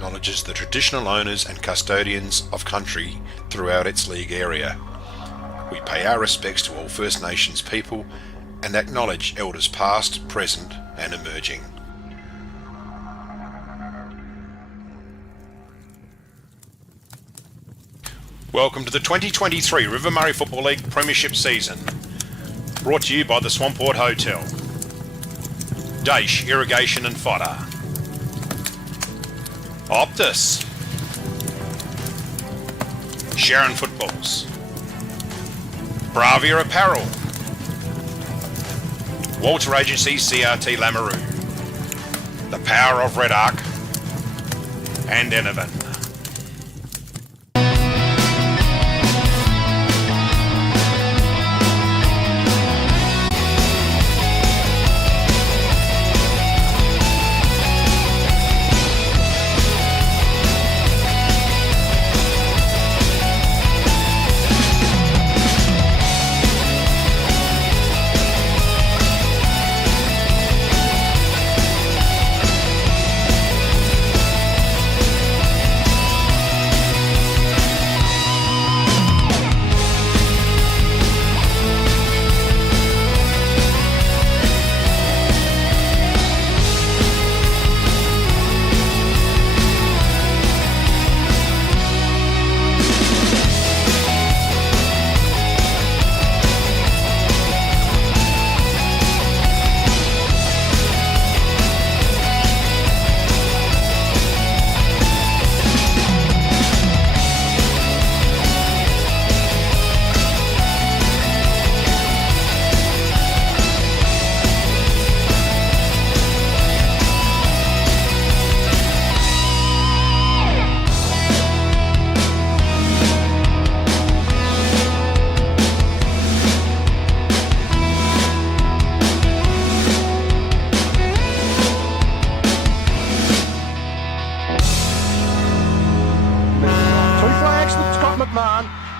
acknowledges the traditional owners and custodians of country throughout its league area. We pay our respects to all First Nations people and acknowledge elders past, present and emerging. Welcome to the 2023 River Murray Football League Premiership season. Brought to you by the Swamport Hotel, Daish Irrigation and Fodder, Optus, Sharon Footballs, Bravia Apparel, Walter Agency CRT Lamoureux, The Power of Red Arc, and Enovan.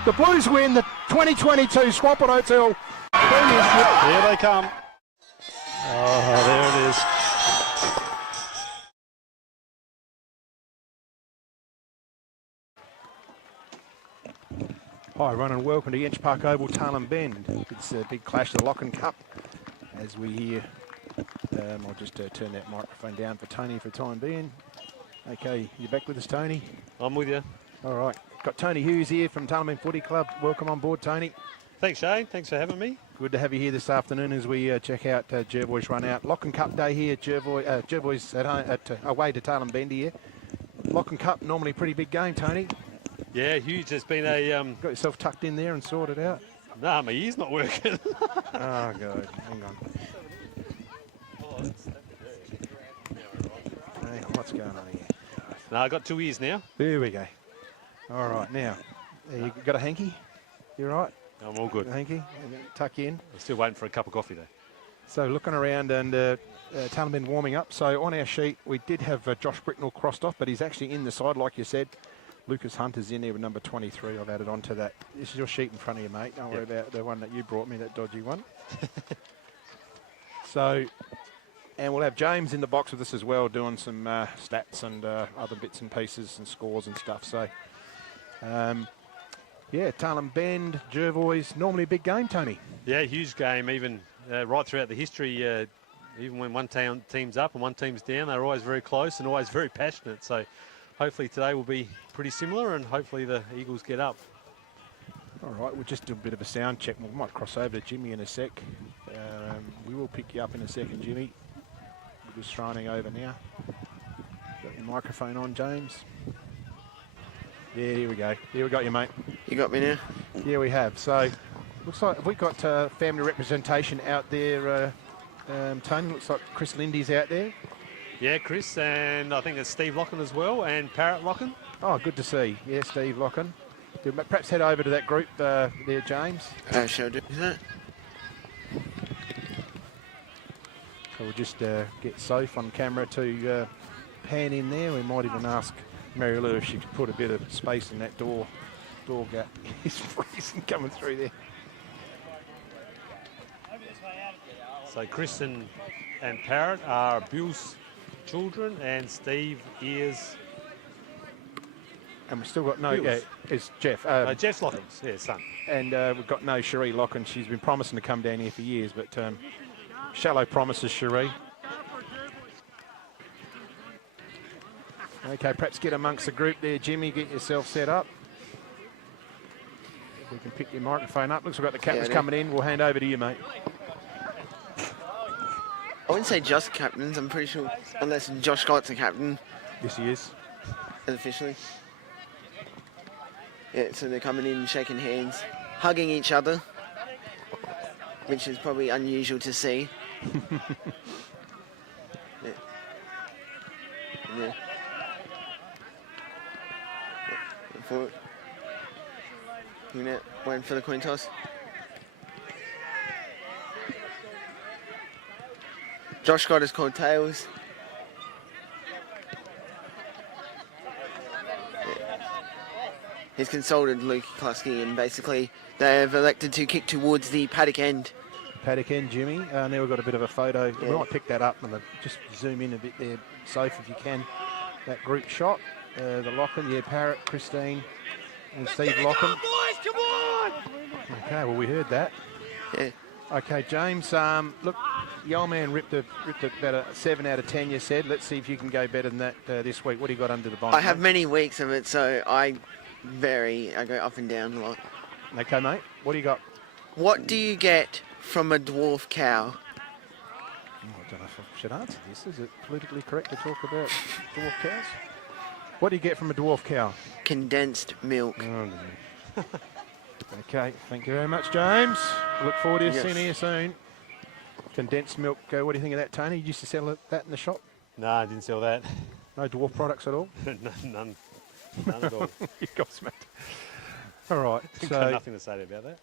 The Blues win the 2022 Swamport Hotel Premiership. Here they come. Oh, there it is. Hi everyone and welcome to Yench Park Oval, Tarlin Bend. It's a big clash, the Lock and Cup, as we hear. I'll just turn that microphone down for Tony for the time being. Okay, you back with us, Tony? I'm with you. All right. Got Tony Hughes here from Tarlin Bend Footy Club. Welcome on board, Tony. Thanks, Shane. Thanks for having me. Good to have you here this afternoon as we check out Jervois run out. Lock and Cup day here at Jervois at home, away to Tarlin Bend here. Lock and Cup, normally a pretty big game, Tony. Yeah, huge. There's been a... Got yourself tucked in there and sorted out? Nah, my ear's not working. Oh, God. Hang on. Hang on, what's going on here? No, I got 2 ears now. There we go. All right, now, you got a hanky? You all right? I'm all good. A hanky? Tuck you in. I'm still waiting for a cup of coffee, though. So looking around and Tarlin Bend warming up. So on our sheet, we did have Josh Bricknell crossed off, but he's actually in the side, like you said. Lucas Hunter's in there with number 23. I've added on to that. This is your sheet in front of you, mate. Don't worry about the one that you brought me, that dodgy one. So, and we'll have James in the box with us as well, doing some stats and other bits and pieces and scores and stuff. So, yeah, Tarlin Bend, Jervois, normally a big game, Tony. Yeah, huge game, even right throughout the history. Even when one team's up and one team's down, they're always very close and always very passionate. So hopefully today will be pretty similar and hopefully the Eagles get up. All right, we'll just do a bit of a sound check. We might cross over to Jimmy in a sec. We will pick you up in a second, Jimmy. We're just throning over now. Got your microphone on, James. Yeah, here we go. Here we got you, mate. You got me now? Yeah, we have. So, looks like we've got family representation out there, Tony. Looks like Chris Lindy's out there. Yeah, Chris, and I think it's Steve Locken as well, and Parrot Locken. Oh, good to see. Yeah, Steve Locken. Perhaps head over to that group there, James. Shall I do that? So we'll just get Soph on camera to pan in there. We might even ask Mary Lou if she could put a bit of space in that door gap. It's freezing coming through there. So Chris and Parrot are Bill's children, and Steve is And we've still got no, Wheels. it's Jeff. Jeff's Lockins, yeah, son. And we've got no Cherie Locken. She's been promising to come down here for years, but shallow promises, Cherie. Okay, perhaps get amongst the group there, Jimmy. Get yourself set up. If we can pick your microphone up. Looks like we've got the captains coming in. We'll hand over to you, mate. I wouldn't say just captains, I'm pretty sure, unless Josh Scott's the captain Yes, he is. officially. Yeah, so they're coming in, shaking hands, hugging each other, which is probably unusual to see. Yeah. Yeah. Forward. Waiting for the coin toss. Josh Scott has called tails. He's consulted Luke Klusky, and basically they've elected to kick towards the paddock end. Paddock end, Jimmy. Now we've got a bit of a photo. Yeah. We might pick that up and just zoom in a bit there, Soph, if you can. That group shot. The Locken, yeah, Parrott, Christine, and Steve Locken. Come on! Okay, well, we heard that. Yeah. Okay, James, look, the old man ripped about a 7 out of 10, you said. Let's see if you can go better than that this week. What do you got under the bonnet? I have many weeks of it, so I go up and down a lot. Okay, mate, what do you got? What do you get from a dwarf cow? Oh, I don't know if I should answer this. Is it politically correct to talk about dwarf cows? What do you get from a dwarf cow? Condensed milk. Oh, no. Okay, thank you very much, James. Look forward to seeing you soon. Condensed milk, what do you think of that, Tony? You used to sell that in the shop? No, I didn't sell that. No dwarf products at all? None at all. You gobsmacked. All right, Got nothing to say about that.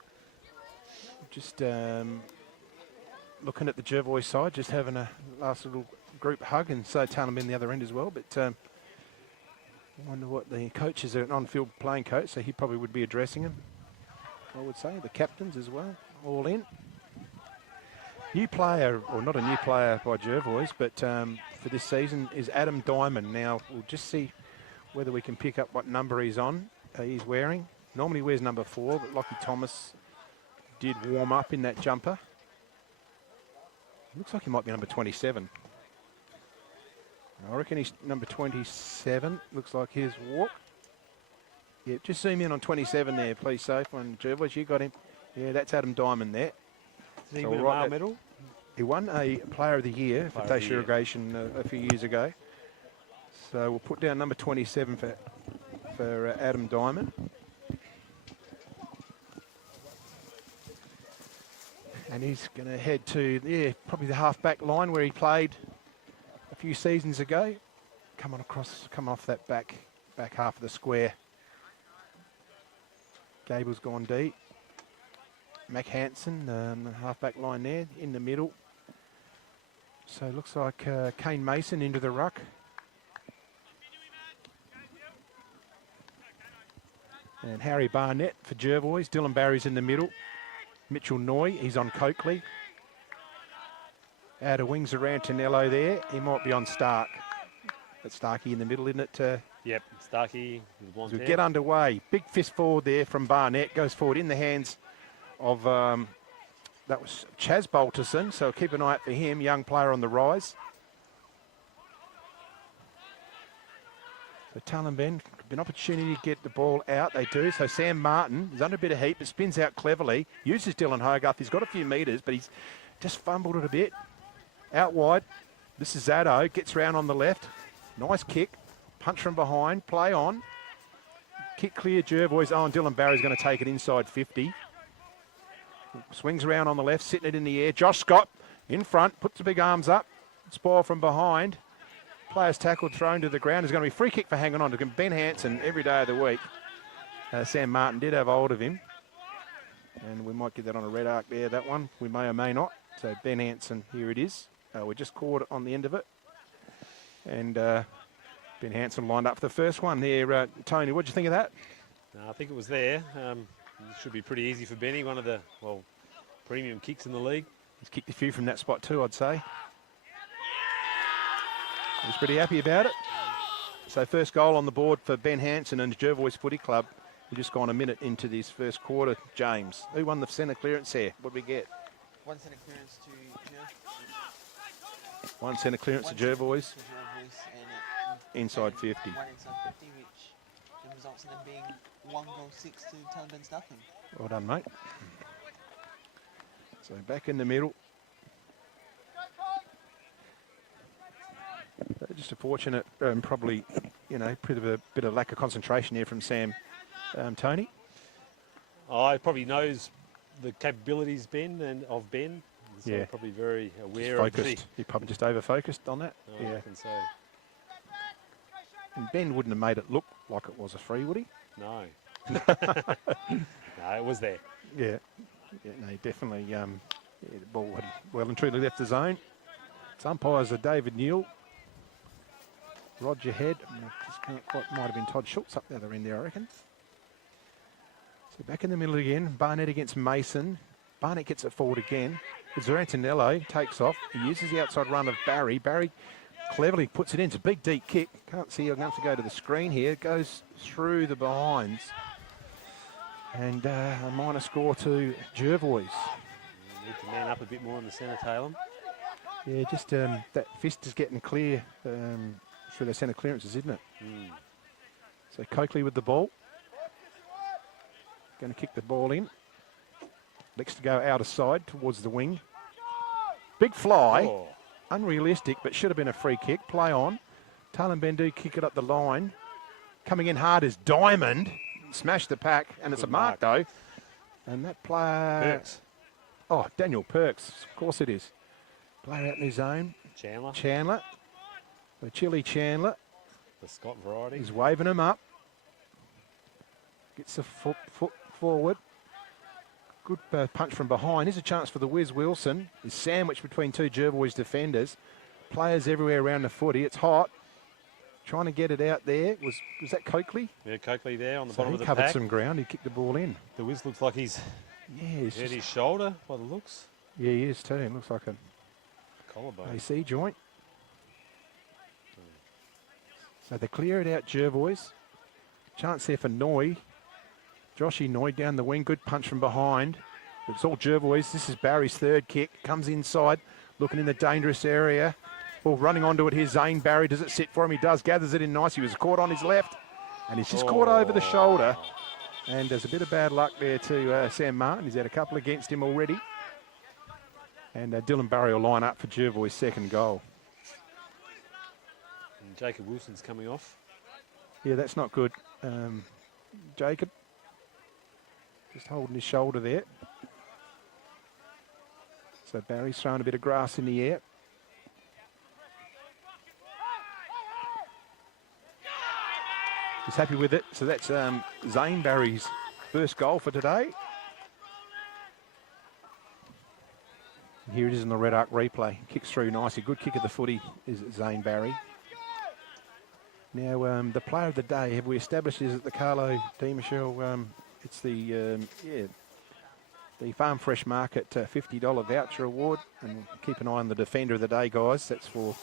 just looking at the Jervois side, just having a last little group hug, and so Talon in the other end as well. But I wonder what the coaches are, an on-field playing coach, so he probably would be addressing them. I would say the captains as well, all in. New player, or not a new player by Jervois, but for this season is Adam Diamond. Now we'll just see whether we can pick up what number he's on. He's wearing. Normally wears number 4, but Lockie Thomas did warm up in that jumper. Looks like he might be number 27. I reckon he's number 27. Looks like his walk. Yeah, just zoom in on 27 there, please, Soph. On Jervois, you got him. Yeah, that's Adam Diamond there. Did he So win a we'll write male that- medal? He won a Player of the Year for Player of the Dacia Year. Irrigation a few years ago. So we'll put down number 27 for Adam Diamond. And he's going to head to, probably the half-back line where he played a few seasons ago. Come off that back half of the square. Gable's gone deep. Mac Hansen, the half-back line there, in the middle. So it looks like Kane Mason into the ruck. And Harry Barnett for Jervois. Dylan Barry's in the middle. Mitchell Noy, he's on Coakley. Out of wings around Tonello there. He might be on Stark. That's Starkey in the middle, isn't it? Yep, Starkey. With blonde So we hair. get underway. Big fist forward there from Barnett. Goes forward in the hands of, that was Chaz Bolterson. So keep an eye out for him. Young player on the rise. So Talon Ben, an opportunity to get the ball out. They do. So Sam Martin is under a bit of heat, but spins out cleverly. Uses Dylan Hogarth. He's got a few metres, but he's just fumbled it a bit. Out wide. This is Zaddo. Gets round on the left. Nice kick. Punch from behind. Play on. Kick clear, Jervois. Oh, and Dylan Barry's going to take it inside 50. Swings around on the left, sitting it in the air. Josh Scott in front. Puts the big arms up. Spoil from behind. Players tackled, thrown to the ground. There's going to be a free kick for hanging on to Ben Hansen every day of the week. Sam Martin did have hold of him. And we might get that on a red arc there, that one. We may or may not. So Ben Hansen, here it is. We just caught on the end of it. And Ben Hansen lined up for the first one there. Tony, what do you think of that? No, I think it was there. It should be pretty easy for Benny. One of the, premium kicks in the league. He's kicked a few from that spot too, I'd say. He's pretty happy about it. So first goal on the board for Ben Hanson and Jervois Footy Club. We've just gone a minute into this first quarter, James. Who won the centre clearance here? What did we get? One centre clearance to One centre clearance to Jervois. Inside 50. One inside 50, which results in them being 1 goal 6 to Taliban's nothing. Well done, mate. So back in the middle. Just a fortunate, probably, you know, bit of lack of concentration here from Sam. Tony? Oh, he probably knows the capabilities of Ben, so yeah, probably very aware of the... He probably just over-focused on that. I reckon so. And Ben wouldn't have made it look like it was a free, would he? No. No, it was there. Yeah. No, he definitely, the ball had well and truly left the zone. Its umpires are David Newell, Roger Head, might have been Todd Schultz up the other end there, I reckon. So back in the middle again, Barnett against Mason. Barnett gets it forward again. It's Antonello, takes off. He uses the outside run of Barry. Barry cleverly puts it in. It's a big, deep kick. Can't see, I'm going to have to go to the screen here. It goes through the behinds. And a minor score to Jervois. Need to man up a bit more in the centre, Taylor. Yeah, just that fist is getting clear through the centre clearances, isn't it? Mm. So Coakley with the ball. Going to kick the ball in. Looks to go out of side towards the wing. Big fly. Oh. Unrealistic, but should have been a free kick. Play on. Talan Bendu kick it up the line. Coming in hard is Diamond. Smash the pack, and it's a mark though. And that player... Perks. Oh, Daniel Perks. Of course it is. Player out in his zone. Chandler. The Chili Chandler. The Scott variety. He's waving him up. Gets the foot forward. Good punch from behind. Here's a chance for the Wiz Wilson. He's sandwiched between two Jervois defenders. Players everywhere around the footy. It's hot. Trying to get it out there. Was that Coakley? Yeah, Coakley there on the So bottom he of the covered pack. some ground. He kicked the ball in. The Wiz looks like he's Yeah, hurt his shoulder by the looks. Yeah, he is too. It looks like a Collarbone. AC joint. So they clear it out, Jervois. Chance there for Noy. Joshy Noy down the wing. Good punch from behind. It's all Jervois. This is Barry's third kick. Comes inside, looking in the dangerous area. Ball running onto it. Here's Zane Barry. Does it sit for him? He does. Gathers it in nice. He was caught on his left. And he's just caught over the shoulder. And there's a bit of bad luck there to Sam Martin. He's had a couple against him already. And Dylan Barry will line up for Jervois' second goal. And Jacob Wilson's coming off. Yeah, that's not good. Jacob just holding his shoulder there. So Barry's throwing a bit of grass in the air. He's happy with it. So that's Zane Barry's first goal for today. And here it is in the Red Arc replay. Kicks through nicely. Good kick of the footy is Zane Barry. Now, the player of the day, have we established, is it the Carlo Di Michelle? It's the Farm Fresh Market $50 voucher award. And keep an eye on the defender of the day, guys. That's for,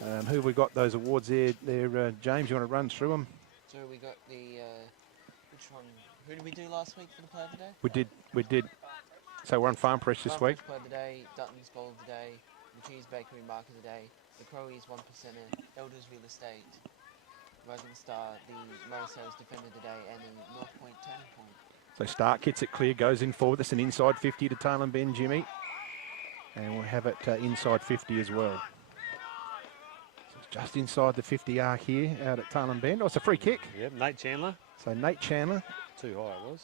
who have we got those awards there? James, you want to run through them? So we got the, which one? Who did we do last week for the player of the day? We did. So we're on Farm Fresh this week. Player of the day, Dutton's Bowl of the day, the Cheese Bakery Mark of the day, the Crowies 1%er, Elders Real Estate, Rising Star, the Motor Sales Defender of the day, and the North Point Turning Point. So Stark gets it clear, goes in forward. That's an inside 50 to Talan Ben Jimmy. And we'll have it inside 50 as well. So it's just inside the 50 arc here out at Talan Ben. Oh, it's a free kick. Yep, Nate Chandler. So Nate Chandler. Too high it was.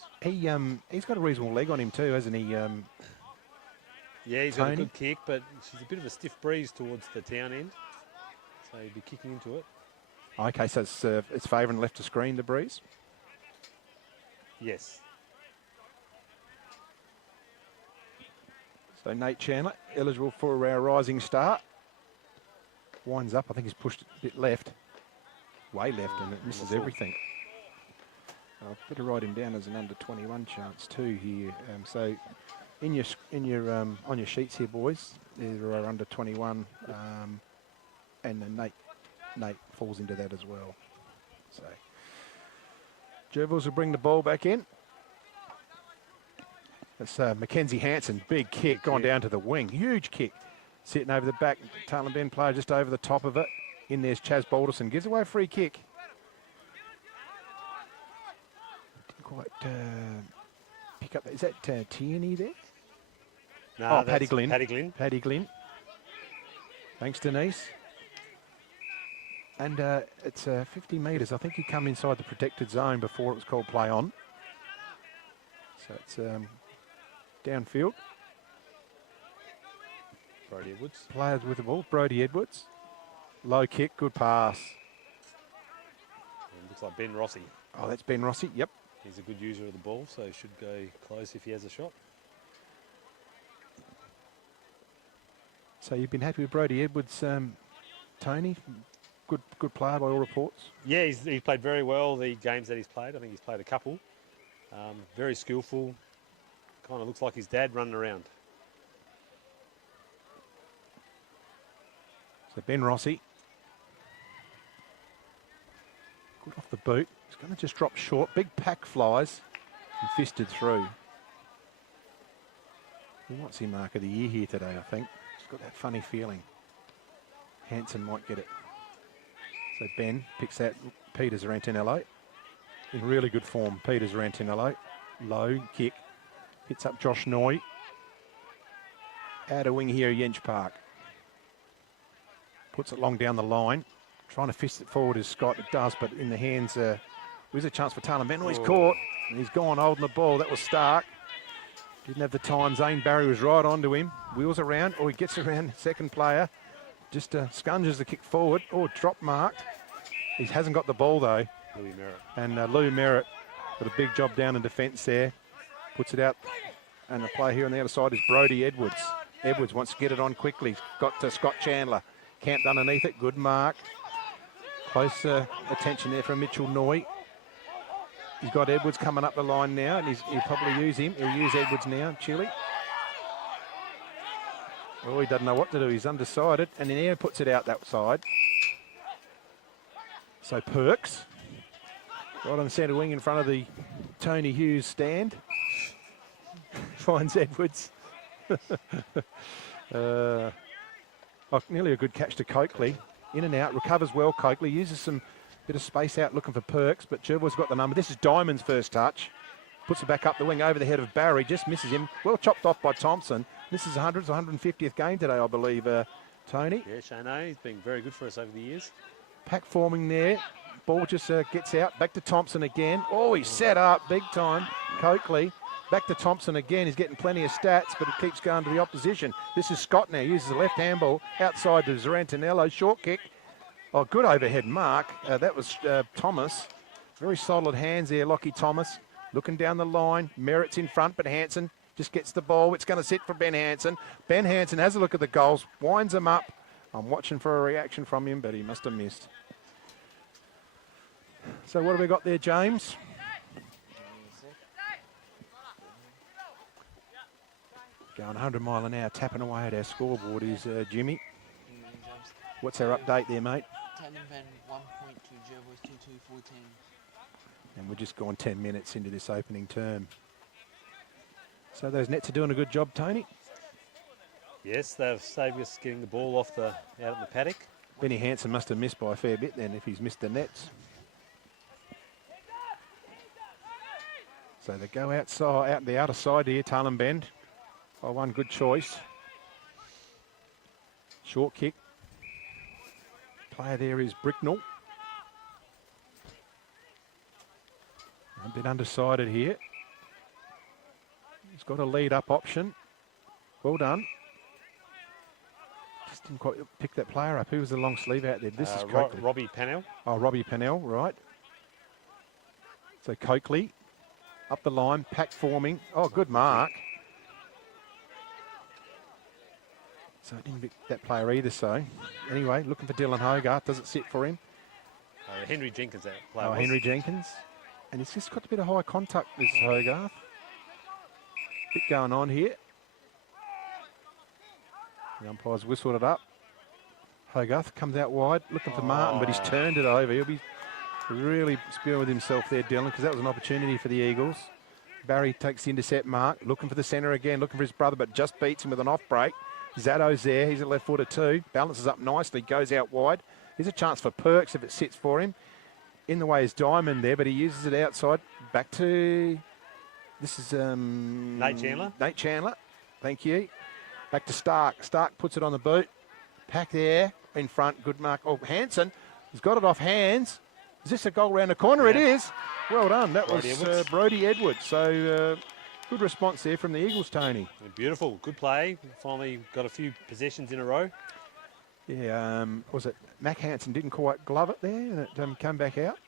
He's got a reasonable leg on him too, hasn't he? Yeah, he's got a good kick, but she's a bit of a stiff breeze towards the town end. So he'd be kicking into it. Okay, so it's favouring left to screen, the breeze? Yes. So Nate Chandler, eligible for our Rising Star. Winds up, I think he's pushed it a bit left. Way left, and it misses everything. I'll better write him down as an under 21 chance too here. So on your sheets here, boys, there are under 21, and then Nate Nate falls into that as well. So Gerbils will bring the ball back in. That's Mackenzie Hansen, big kick, gone down to the wing, huge kick. Sitting over the back, Tailem Bend player just over the top of it. In there's Chaz Balderson, gives away a free kick. Didn't quite pick up, is that Tierney there? No, Paddy Glynn. Paddy Glynn. Paddy Glynn. Thanks, Denise. And it's 50 metres. I think he come inside the protected zone before it was called play on. So it's downfield. Brody Edwards. Players with the ball. Brody Edwards. Low kick, good pass. And looks like Ben Rossi. Oh, that's Ben Rossi. Yep. He's a good user of the ball, so he should go close if he has a shot. So you've been happy with Brody Edwards, Tony? Good player by all reports. Yeah, he played very well the games that he's played. I think he's played a couple. Very skillful. Kind of looks like his dad running around. So Ben Rossi. Good off the boot. He's going to just drop short. Big pack flies and fisted through. We might see mark of the year here today, I think. He's got that funny feeling. Hansen might get it. So Ben picks that Peter Zarantinello. In really good form, Peter Zarantinello. Low kick. Hits up Josh Noy. Out of wing here, Yench Park. Puts it long down the line. Trying to fist it forward as Scott it does, but in the hands, there's a chance for Tailem Bend. He's caught, and he's gone holding the ball. That was Stark. Didn't have the time. Zane Barry was right onto him. Wheels around, he gets around second player. Just scunges the kick forward. Drop marked. He hasn't got the ball though. Louis Merritt. And Lou Merritt got a big job down in defence there. Puts it out. And the player here on the other side is Brody Edwards. Edwards wants to get it on quickly. Got to Scott Chandler. Camped underneath it. Good mark. Close attention there from Mitchell Noy. He's got Edwards coming up the line now, and he'll probably use him. He'll use Edwards now, Chile. Oh, he doesn't know what to do. He's undecided, and then Air puts it out that side. So Perks, right on the centre wing in front of the Tony Hughes stand, finds Edwards. Nearly a good catch to Coakley. In and out, recovers well. Coakley uses some bit of space out looking for Perks, but Gerbo's got the number. This is Diamond's first touch. Puts it back up the wing over the head of Barry, just misses him. Well chopped off by Thompson. This is 150th game today, I believe, Tony. Yeah, Shane, he's been very good for us over the years. Pack forming there. Ball just gets out. Back to Thompson again. Oh, he's set up big time. Coakley. Back to Thompson again. He's getting plenty of stats, but it keeps going to the opposition. This is Scott now. Uses the left handball outside to Zarantinello. Short kick. Oh, good overhead mark. That was Thomas. Very solid hands there, Lockie Thomas. Looking down the line. Merritt's in front, but Hansen just gets the ball. It's going to sit for Ben Hansen. Ben Hansen has a look at the goals. Winds them up. I'm watching for a reaction from him, but he must have missed. So what have we got there, James? Going 100 mile an hour, tapping away at our scoreboard is Jimmy. What's our update there, mate? Tailem Bend 1 point to Gerbo's 2-2-14. And we're just gone 10 minutes into this opening term. So those nets are doing a good job, Tony. Yes, they've saved us getting the ball off out in the paddock. Benny Hansen must have missed by a fair bit then if he's missed the nets. So they go outside, out the outer side here, Tailem Bend. Oh, one good choice. Short kick. Player there is Bricknell. A bit undecided here. He's got a lead up option. Well done. Just didn't quite pick that player up. Who was the long sleeve out there? This is Coakley. Robbie Pannell. Oh, Robbie Pannell, right. So Coakley up the line, pack forming. Oh, good mark. So I didn't pick that player either, so. Anyway, looking for Dylan Hogarth. Does it sit for him? Henry Jenkins, that player. Oh, Henry Jenkins. And he's just got a bit of high contact with Hogarth. Bit going on here. The umpire's whistled it up. Hogarth comes out wide, looking for Martin, but he's turned it over. He'll be really spewing with himself there, Dylan, because that was an opportunity for the Eagles. Barry takes the intercept mark, looking for the centre again, looking for his brother, but just beats him with an off break. Zado's there. He's at left footer too. Balances up nicely, goes out wide. Here's a chance for Perks if it sits for him. In the way is Diamond there, but he uses it outside. Back to... This is... Nate Chandler. Nate Chandler. Thank you. Back to Stark. Stark puts it on the boot. Pack there in front. Good mark. Oh, Hansen has got it off hands. Is this a goal round the corner? Yeah. It is. Well done. That Brodie was Edwards. Brodie Edwards. So good response there from the Eagles, Tony. Beautiful. Good play. Finally got a few possessions in a row. Yeah, was it Mac Hansen didn't quite glove it there and it came back out.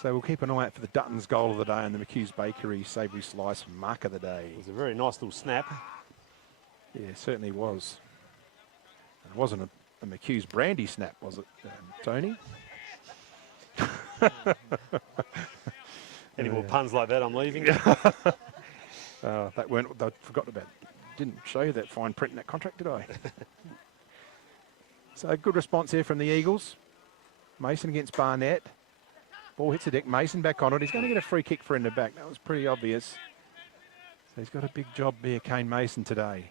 So we'll keep an eye out for the Duttons goal of the day and the McHugh's Bakery savoury slice mark of the day. It was a very nice little snap. Yeah, it certainly was. It wasn't a McHugh's brandy snap, was it, Tony? Any more puns like that, I'm leaving. That weren't, I forgot about. Didn't show you that fine print in that contract, did I? So good response there from the Eagles. Mason against Barnett. Ball hits the deck. Mason back on it. He's going to get a free kick for in the back. That was pretty obvious. So he's got a big job there, Kane Mason, today.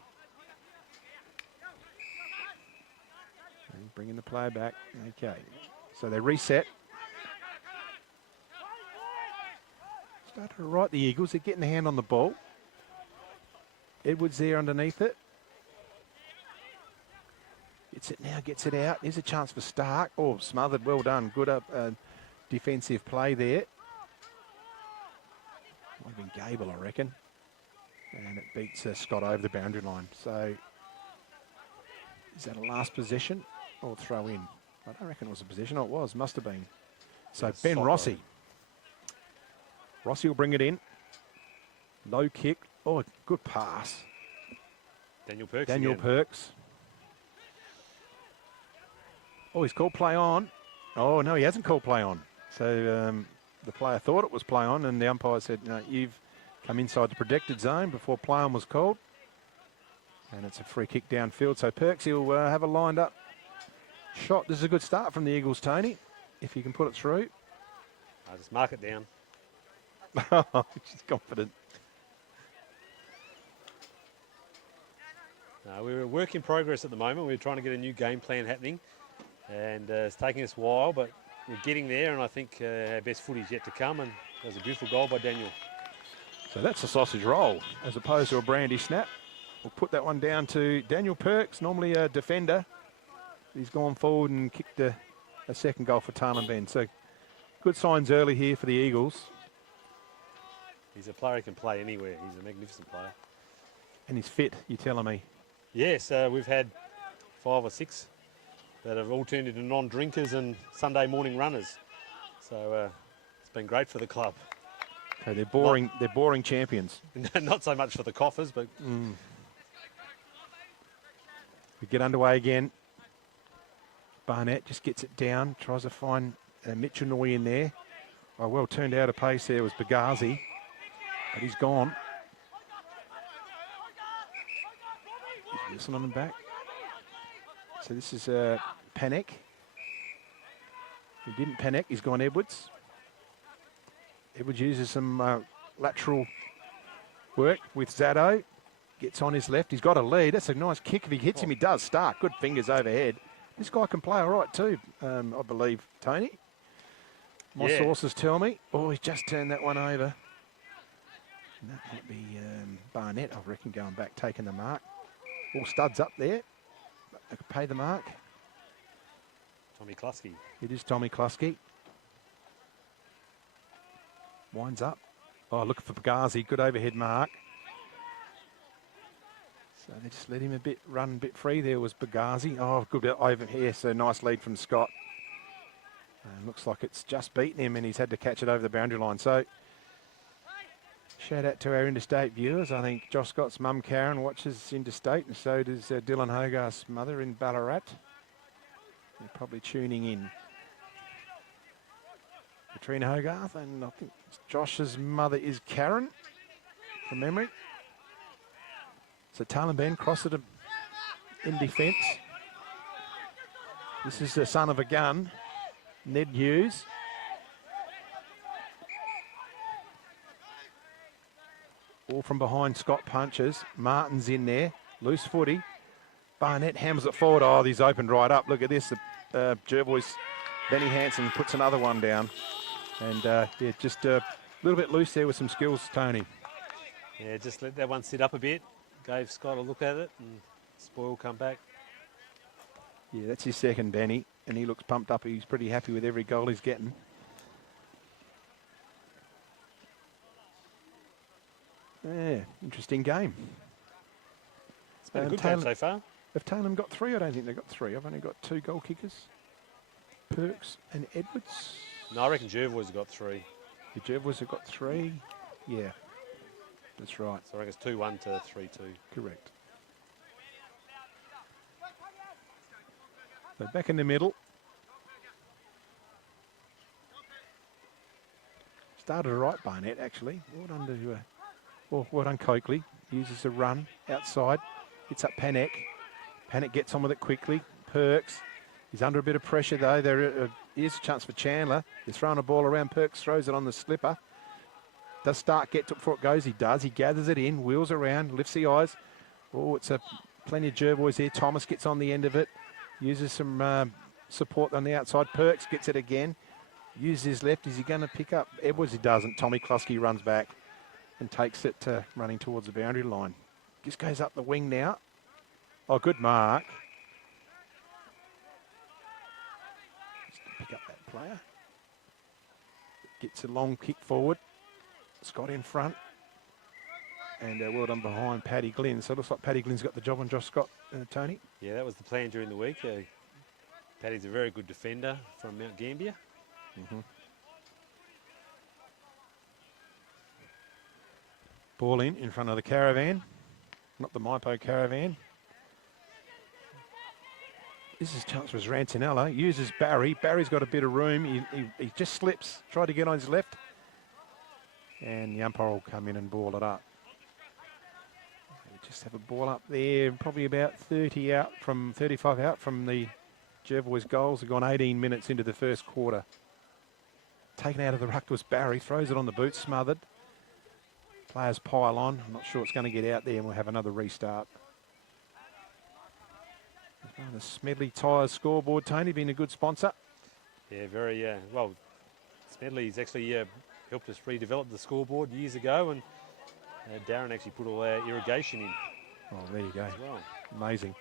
And bringing the player back. Okay. So they reset. Started to right the Eagles. They're getting a hand on the ball. Edwards there underneath it. Gets it now, gets it out. Here's a chance for Stark. Oh, smothered, well done. Good up defensive play there. Might have been Gable, I reckon. And it beats Scott over the boundary line. So, is that a last possession or throw in? I don't reckon it was a possession. Oh, it was, must have been. So, Yeah, Ben Socko. Rossi. Rossi will bring it in. Low kick. Oh, good pass. Daniel Perks. Daniel again. Perks. Oh, he's called play on. Oh, no, he hasn't called play on. So the player thought it was play on, and the umpire said, no, you've come inside the protected zone before play on was called. And it's a free kick downfield. So Perks, he'll have a lined up shot. This is a good start from the Eagles, Tony, if he can put it through. I'll just mark it down. She's confident. We're a work in progress at the moment. We're trying to get a new game plan happening, and it's taking us a while, but we're getting there, and I think our best footy's yet to come, and that was a beautiful goal by Daniel. So that's a sausage roll as opposed to a brandy snap. We'll put that one down to Daniel Perks, normally a defender. He's gone forward and kicked a second goal for Tarlin Ben. So good signs early here for the Eagles. He's a player who can play anywhere. He's a magnificent player. And he's fit, you're telling me. Yes, we've had 5 or 6 that have all turned into non-drinkers and Sunday morning runners. So it's been great for the club. Okay, they're boring champions. Not so much for the coffers, but We get underway again. Barnett just gets it down, tries to find Mitchell Noy in there. Oh, well turned out of pace there was Bagazi, but he's gone. He's whistling on him back. So this is Panic. He didn't panic, he's gone Edwards. Edwards uses some lateral work with Zado. Gets on his left, he's got a lead. That's a nice kick. If he hits him, he does start. Good fingers overhead. This guy can play all right too, I believe, Tony. My sources tell me. Oh, he's just turned that one over. And that might be Barnett, I reckon, going back, taking the mark. All studs up there. They could pay the mark. Tommy Klusky. It is Tommy Klusky. Winds up. Oh, looking for Bagazi. Good overhead mark. So they just let him run a bit free. There was Bagazi. Oh, good over here. So nice lead from Scott. Looks like it's just beaten him and he's had to catch it over the boundary line. So shout out to our interstate viewers. I think Josh Scott's mum Karen watches interstate, and so does Dylan Hogarth's mother in Ballarat. They're probably tuning in. Katrina Hogarth, and I think Josh's mother is Karen, from memory. So Tarlin Ben crossed it in defence. This is the son of a gun, Ned Hughes. All from behind, Scott punches. Martin's in there, loose footy. Barnett hammers it forward. Oh, he's opened right up. Look at this. Jervois, Benny Hansen puts another one down. And yeah, just a little bit loose there with some skills, Tony. Yeah, just let that one sit up a bit. Gave Scott a look at it, and Spoil come back. Yeah, that's his second, Benny, and he looks pumped up. He's pretty happy with every goal he's getting. Yeah, interesting game. It's been a good game so far. Have Taylor got 3? I don't think they've got 3. I've only got 2 goal kickers. Perks and Edwards. No, I reckon Jervois have got 3. The Jervois have got 3. Yeah, that's right. So I reckon it's 2-1 to 3-2. Correct. So back in the middle. Started right, Barnett, actually. Well done, Coakley. Uses a run outside. Hits up Panek. Panek gets on with it quickly. Perks. He's under a bit of pressure, though. There is a chance for Chandler. He's throwing a ball around. Perks throws it on the slipper. Does Stark get to it before it goes? He does. He gathers it in, wheels around, lifts the eyes. Oh, it's plenty of Jervois here. Thomas gets on the end of it. Uses some support on the outside. Perks gets it again. Uses his left. Is he going to pick up Edwards? He doesn't. Tommy Klusky runs back and takes it running towards the boundary line. Just goes up the wing now. Oh, good mark. Just to pick up that player. Gets a long kick forward. Scott in front. And well done behind Paddy Glynn. So it looks like Paddy Glynn's got the job on Josh Scott, Tony. Yeah, that was the plan during the week. Paddy's a very good defender from Mount Gambier. Ball in front of the caravan. Not the Mypo caravan. This is chance for Rantinella. Uses Barry. Barry's got a bit of room. He just slips. Tried to get on his left. And the umpire will come in and ball it up. We just have a ball up there. Probably about 35 out from the Jervois goals. They've gone 18 minutes into the first quarter. Taken out of the ruck was Barry. Throws it on the boot, smothered. Players pile on. I'm not sure it's going to get out there, and we'll have another restart. The Smedley Tyres scoreboard, Tony, been a good sponsor. Yeah, very well. Smedley's actually helped us redevelop the scoreboard years ago, and Darren actually put all our irrigation in. Oh, there you go. As well. Amazing.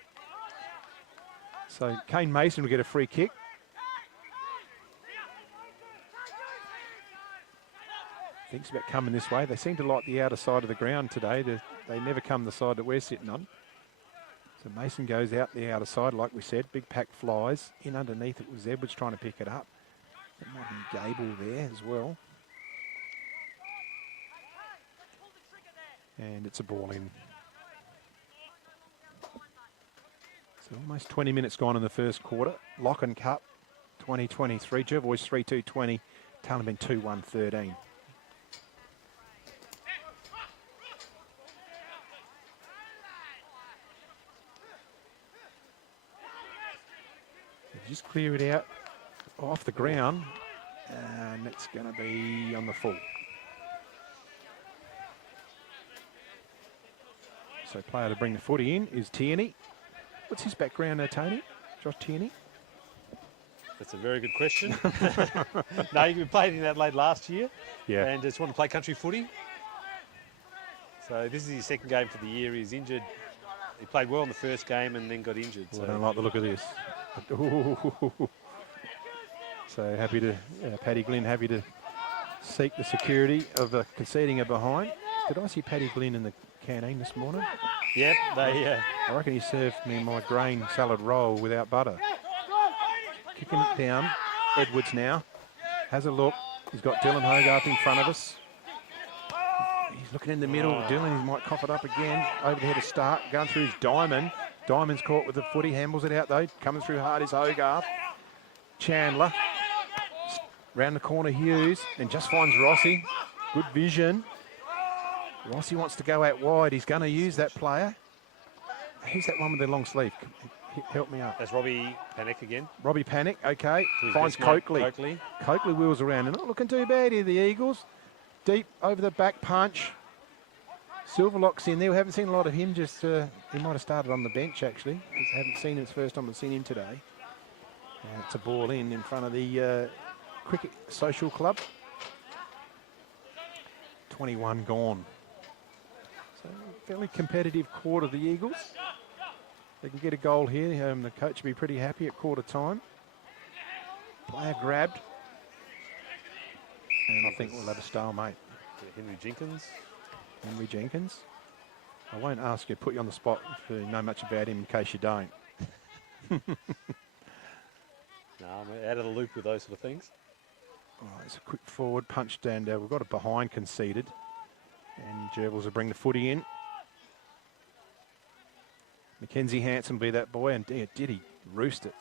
So Kane Mason will get a free kick. Thinks about coming this way. They seem to like the outer side of the ground today. They never come the side that we're sitting on. So Mason goes out the outer side, like we said. Big pack flies. In underneath it was Edwards trying to pick it up. It might be Gable there as well. And it's a ball in. So almost 20 minutes gone in the first quarter. Locken Cup 2023. Jervois 3-2-20. Tullamarine 2-1-13. Just clear it out off the ground, and it's going to be on the full. So player to bring the footy in is Tierney. What's his background, Tony? Josh Tierney? That's a very good question. No, he played in Adelaide last year, and just wanted to play country footy. So this is his second game for the year. He's injured. He played well in the first game and then got injured. Well, I don't like the look of this. So happy to, Paddy Glynn happy to seek the security of conceding a behind. Did I see Paddy Glynn in the canteen this morning? Yep, I reckon he served me my grain salad roll without butter. Kicking it down. Edwards now has a look. He's got Dylan Hogarth in front of us. He's looking in the middle. Dylan, he might cough it up again. Over the head of Stark, going through his Diamond. Diamond's caught with the footy, handles it out though. Coming through hard is Hogarth. Chandler. Round the corner, Hughes, and just finds Rossi. Good vision. Rossi wants to go out wide. He's going to use that player. Who's that one with the long sleeve? Help me out. That's Robbie Panic again. Robbie Panic, okay. His Finds best mate, Coakley. Coakley wheels around and not looking too bad here, the Eagles. Deep over the back punch. Silverlock's in there. We haven't seen a lot of him. Just he might have started on the bench, actually. Just haven't seen him. It's the first time I've seen him today. It's a ball in front of the Cricket Social Club. 21 gone. So fairly competitive quarter, the Eagles. They can get a goal here. The coach will be pretty happy at quarter time. Player grabbed. And I think we'll have a stalemate. Henry Jenkins. Henry Jenkins. I won't ask you, put you on the spot if you know much about him in case you don't. No, I'm out of the loop with those sort of things. Oh, it's a quick forward punch and we've got a behind conceded. And Gerbils will bring the footy in. Mackenzie Hanson be that boy, and did he roost it.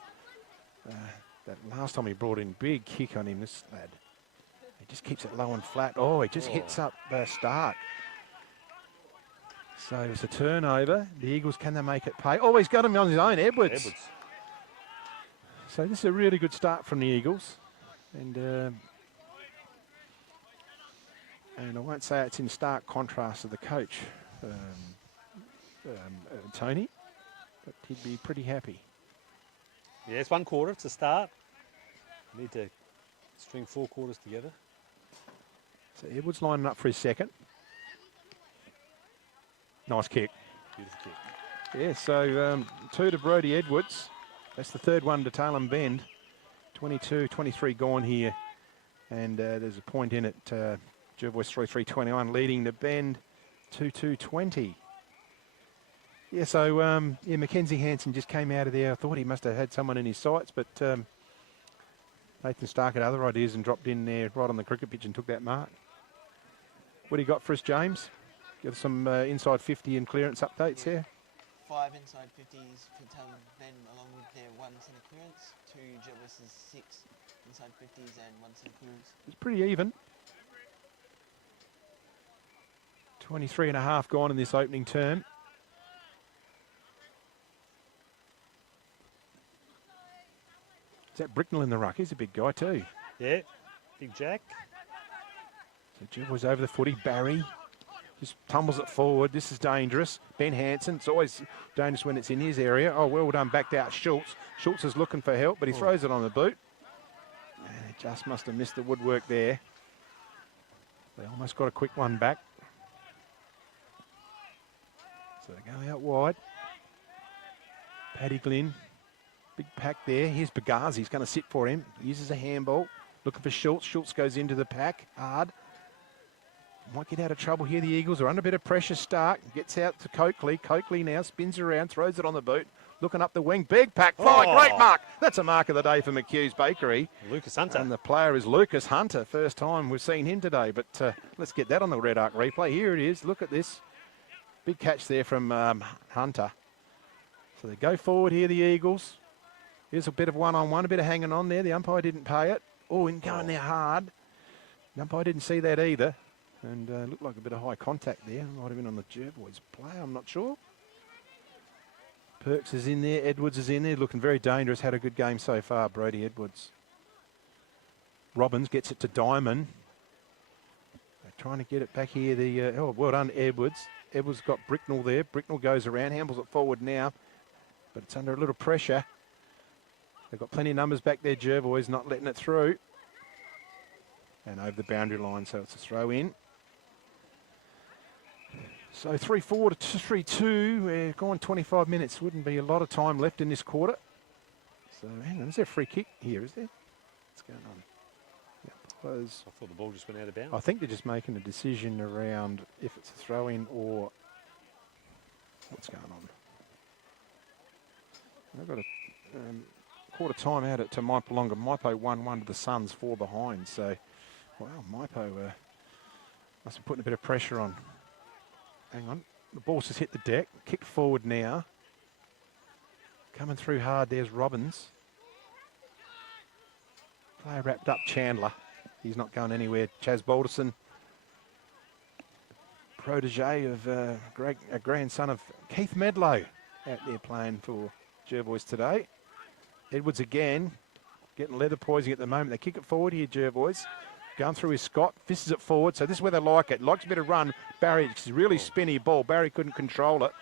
That last time he brought in, big kick on him, this lad. He just keeps it low and flat. Oh, he just hits up Stark. So it's a turnover. The Eagles, can they make it pay? Oh, he's got him on his own, Edwards. So this is a really good start from the Eagles. And I won't say it's in stark contrast to the coach, Tony, but he'd be pretty happy. Yeah, it's one quarter. It's a start. Need to string 4 quarters together. So Edwards lining up for his second. Nice kick. Beautiful kick. Yeah, so 2 to Brodie Edwards. That's the third one to Talon Bend. 22-23 gone here. And there's a point in it. Jervois 3-3-21 leading the Bend 2-2-20. Yeah, so Mackenzie Hanson just came out of there. I thought he must have had someone in his sights, but Nathan Stark had other ideas and dropped in there right on the cricket pitch and took that mark. What do you got for us, James? Got some inside 50 and clearance updates here. 5 inside 50s for Talon Bend along with their 1 centre clearance. 2 Jervois' 6 inside 50s and 1 centre clearance. It's pretty even. 23 and a half gone in this opening term. Is that Bricknell in the ruck? He's a big guy too. Yeah, big Jack. So Jervois over the footy. Barry just tumbles it forward. This is dangerous. Ben Hanson. It's always dangerous when it's in his area. Oh, well done. Backed out Schultz. Schultz is looking for help, but he throws it on the boot. And it just must have missed the woodwork there. They almost got a quick one back. So they go out wide. Paddy Glynn. Big pack there. Here's Bagazi. He's going to sit for him. Uses a handball. Looking for Schultz. Schultz goes into the pack. Hard. Might get out of trouble here. The Eagles are under a bit of pressure. Stark gets out to Coakley. Coakley now spins around, throws it on the boot. Looking up the wing. Big pack. Fly. Oh. Great mark. That's a mark of the day for McHugh's Bakery. Lucas Hunter. And the player is Lucas Hunter. First time we've seen him today. But let's get that on the Red Arc replay. Here it is. Look at this. Big catch there from Hunter. So they go forward here, the Eagles. Here's a bit of one-on-one, a bit of hanging on there. The umpire didn't pay it. Oh, and going there hard. The umpire didn't see that either. And looked like a bit of high contact there. Might have been on the Jervois player, I'm not sure. Perks is in there. Edwards is in there. Looking very dangerous. Had a good game so far, Brodie Edwards. Robbins gets it to Diamond. They're trying to get it back here. Oh, well done, Edwards. Edwards got Bricknell there. Bricknell goes around, handles it forward now. But it's under a little pressure. They've got plenty of numbers back there, Jervois, not letting it through. And over the boundary line, so it's a throw in. So 3-4 to 3-2. We're gone 25 minutes. Wouldn't be a lot of time left in this quarter. So hang on, is there a free kick here, is there? What's going on? Yeah, I thought the ball just went out of bounds. I think they're just making a decision around if it's a throw in or what's going on. They've got a quarter time out at to Maipolonga. Maipo 1-1 to the Suns, 4 behind. So, wow, Maipo must be putting a bit of pressure on. Hang on. The ball's just hit the deck. Kick forward now. Coming through hard, there's Robbins. Player wrapped up Chandler. He's not going anywhere. Chaz Balderson, protege of a grandson of Keith Medlow. out there playing for Jervois today. Edwards again, getting leather poisoning at the moment. They kick it forward here, Jervois. Going through his Scott, fists it forward. So this is where they like it. Likes a bit of run. Barry, it's a really spinny ball. Barry couldn't control it.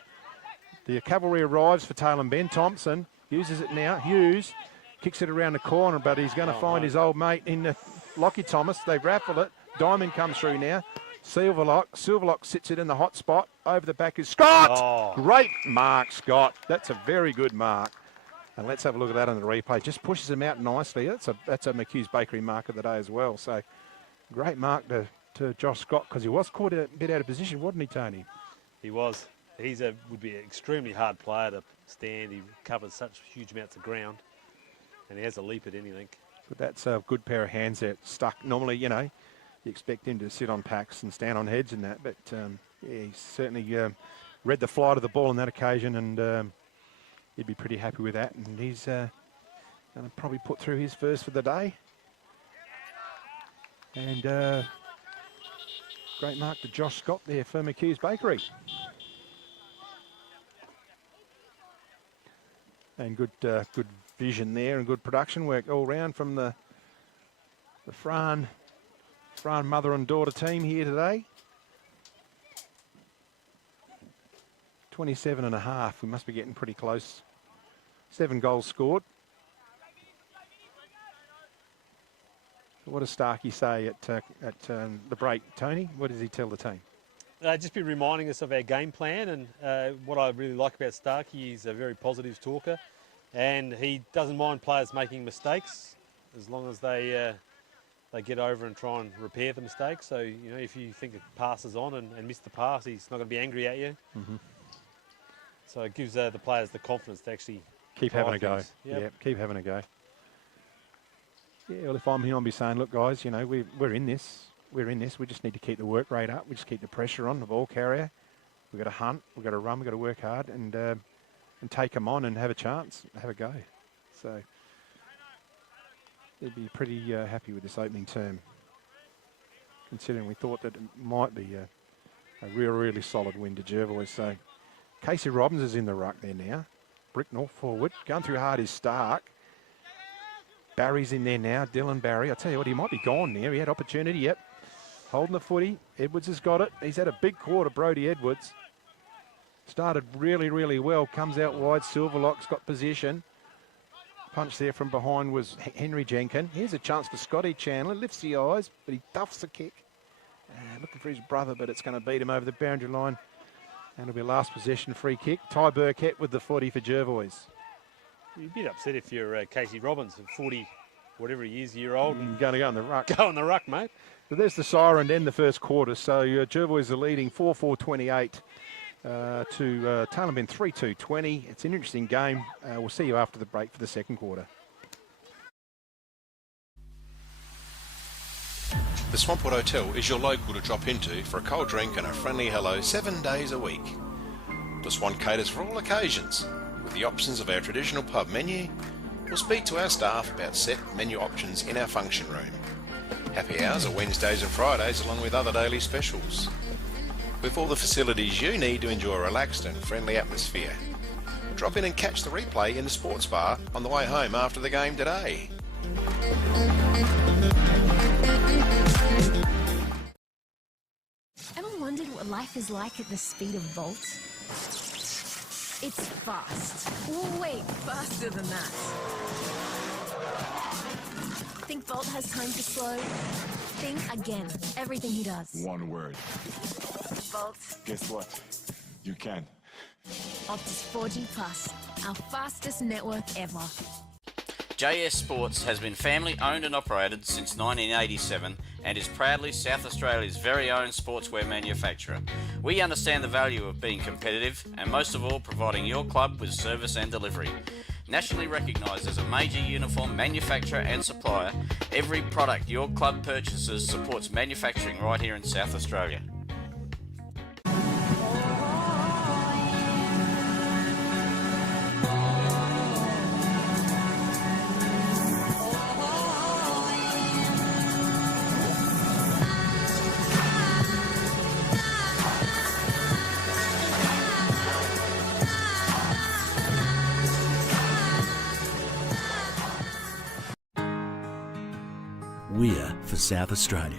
The cavalry arrives for Taylor Ben Thompson. Uses it now. Hughes kicks it around the corner, but he's going to find his old mate in the Lockie Thomas. They raffle it. Diamond comes through now. Silverlock sits it in the hot spot. Over the back is Scott. Oh. Great mark, Scott. That's a very good mark. And let's have a look at that on the replay. Just pushes him out nicely. That's a McHugh's Bakery mark of the day as well. So great mark to Josh Scott, because he was caught a bit out of position, wasn't he, Tony? He was. Would be an extremely hard player to stand. He covers such huge amounts of ground, and he has a leap at anything. But that's a good pair of hands there. Stuck. Normally, you expect him to sit on packs and stand on heads and that, but yeah, he certainly read the flight of the ball on that occasion, and he'd be pretty happy with that. And he's going to probably put through his first for the day. And great mark to Josh Scott there for McHugh's Bakery. And good vision there and good production work all round from the Fran mother and daughter team here today. 27.5. We must be getting pretty close. 7 goals scored. What does Starkey say at the break, Tony? What does he tell the team? Just be reminding us of our game plan, and what I really like about Starkey, he's a very positive talker, and he doesn't mind players making mistakes as long as they get over and try and repair the mistake. So, if you think it passes on and miss the pass, he's not going to be angry at you. Mm-hmm. So it gives the players the confidence to actually keep having a go. Yep. Yeah, keep having a go. Yeah, well, if I'm him, I'll be saying, look, guys, we're in this. We're in this. We just need to keep the work rate up. We just keep the pressure on the ball carrier. We've got to hunt. We've got to run. We've got to work hard and take them on and have a chance, have a go. So they'd be pretty happy with this opening term, considering we thought that it might be a really solid win to Jervois. So Casey Robbins is in the ruck there now. Bricknell forward. Going through hard is Stark. Barry's in there now. Dylan Barry. I tell you what, he might be gone now. He had opportunity. Yep. Holding the footy. Edwards has got it. He's had a big quarter, Brodie Edwards. Started really well. Comes out wide. Silverlock's got position. Punch there from behind was Henry Jenkin. Here's a chance for Scotty Chandler. Lifts the eyes, but he duffs the kick. Looking for his brother, but it's going to beat him over the boundary line. And it'll be a last possession free kick. Ty Burkett with the 40 for Jervois. You'd be upset if you're Casey Robbins, 40, whatever he is, year old. And going to go in the ruck. Go in the ruck, mate. So there's the siren to end the first quarter. So Jervois are leading 4-4-28 to Tailem 3-2-20. It's an interesting game. We'll see you after the break for the second quarter. The Swampwood Hotel is your local to drop into for a cold drink and a friendly hello 7 days a week. The Swan caters for all occasions, with the options of our traditional pub menu. We'll speak to our staff about set menu options in our function room. Happy hours are Wednesdays and Fridays along with other daily specials. With all the facilities you need to enjoy a relaxed and friendly atmosphere. Drop in and catch the replay in the sports bar on the way home after the game today. Ever wondered what life is like at the speed of Volt? It's fast. Wait, faster than that. Think Volt has time to slow? Think again. Everything he does. One word. Volt. Guess what? You can. Optus 4G Plus, our fastest network ever. JS Sports has been family owned and operated since 1987 and is proudly South Australia's very own sportswear manufacturer. We understand the value of being competitive and most of all providing your club with service and delivery. Nationally recognised as a major uniform manufacturer and supplier, every product your club purchases supports manufacturing right here in South Australia. We're for South Australia.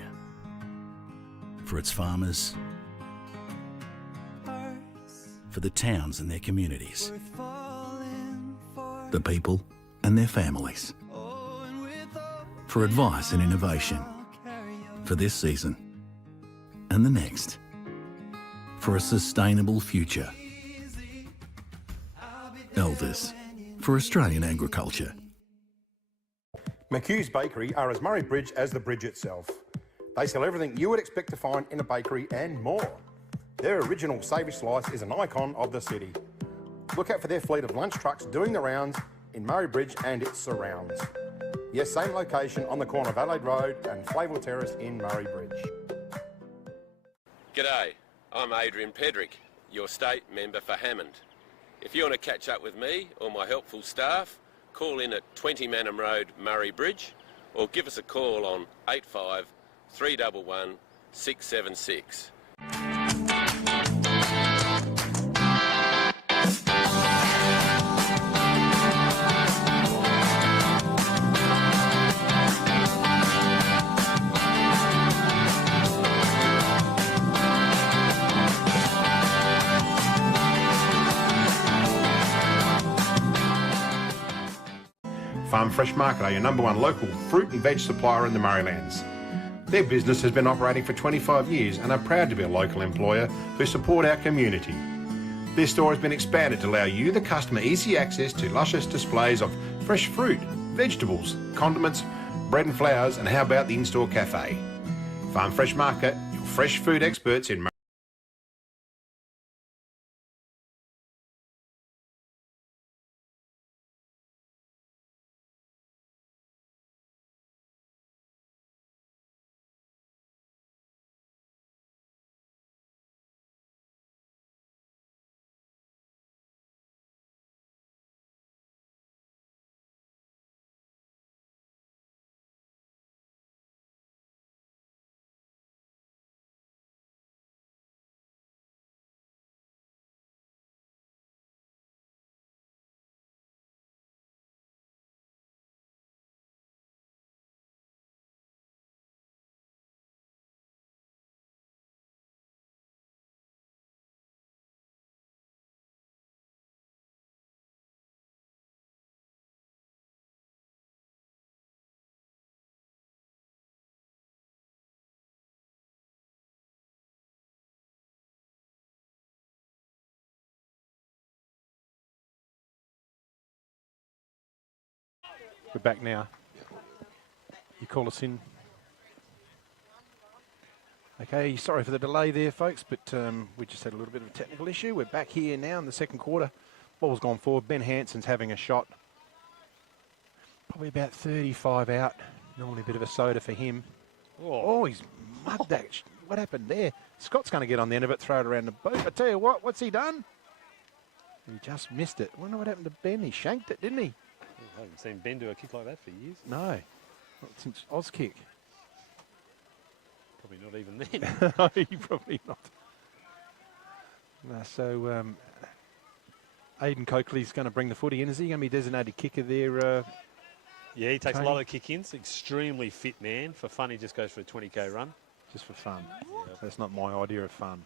For its farmers, for the towns and their communities, the people and their families, for advice and innovation, for this season and the next, for a sustainable future. Elders, for Australian agriculture. McHugh's Bakery are as Murray Bridge as the bridge itself. They sell everything you would expect to find in a bakery and more. Their original savoury slice is an icon of the city. Look out for their fleet of lunch trucks doing the rounds in Murray Bridge and its surrounds. Yes, same location on the corner of Adelaide Road and Flavell Terrace in Murray Bridge. G'day, I'm Adrian Pedrick, your state member for Hammond. If you want to catch up with me or my helpful staff, call in at 20 Manham Road, Murray Bridge, or give us a call on 85 311 676. Farm Fresh Market are your #1 local fruit and veg supplier in the Murraylands. Their business has been operating for 25 years and are proud to be a local employer who support our community. Their store has been expanded to allow you, the customer, easy access to luscious displays of fresh fruit, vegetables, condiments, bread and flowers, and how about the in-store cafe? Farm Fresh Market, your fresh food experts in We're back now. You call us in. Okay, sorry for the delay there, folks, but we just had a little bit of a technical issue. We're back here now in the second quarter. Ball's gone forward. Ben Hanson's having a shot. Probably about 35 out. Normally a bit of a soda for him. Oh, he's mugged that. What happened there? Scott's going to get on the end of it, throw it around the boot. I tell you what, what's he done? He just missed it. Wonder what happened to Ben. He shanked it, didn't he? I haven't seen Ben do a kick like that for years. No, not since Auskick. Probably not even then. No, probably not. No, so Aidan Coakley's going to bring the footy in. Is he going to be designated kicker there? Yeah, he takes Tony? a lot of kick-ins. Extremely fit man. For fun, he just goes for a 20k run. Just for fun. Yeah. That's not my idea of fun.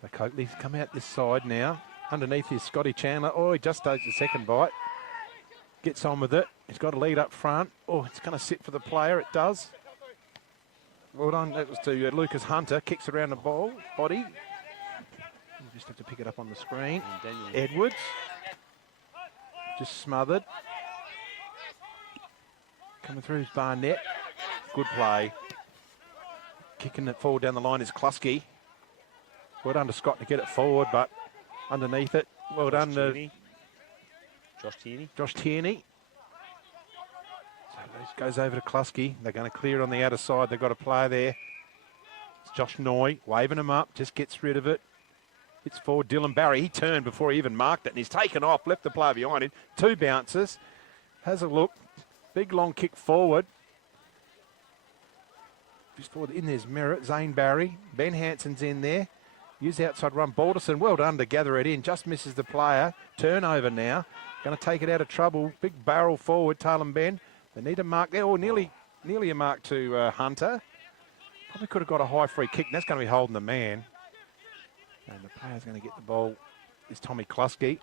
So Coakley's come out this side now. Underneath is Scotty Chandler. Oh, he just takes the second bite. Gets on with it. He's got a lead up front. Oh, it's going to sit for the player. It does. Well done. That was to Lucas Hunter. Kicks around the body. You just have to pick it up on the screen. Edwards. Just smothered. Coming through his Barnett. Good play. Kicking it forward down the line is Klusky. Well done to Scott to get it forward, but underneath it. Well done to Josh Tierney. So this goes over to Klusky. They're going to clear it on the outer side. They've got a player there. It's Josh Noy waving him up. Just gets rid of it. It's forward. Dylan Barry. He turned before he even marked it, and he's taken off. Left the player behind him. 2 bounces. Has a look. Big long kick forward. Just forward in there's Merritt. Zane Barry. Ben Hanson's in there. Use outside run. Balderson, well done to gather it in. Just misses the player. Turnover now. Going to take it out of trouble. Big barrel forward. Talon Ben. They need a mark there. Oh, nearly Nearly a mark to Hunter. Probably could have got a high free kick. That's going to be holding the man. And the player's going to get the ball is Tommy Klusky.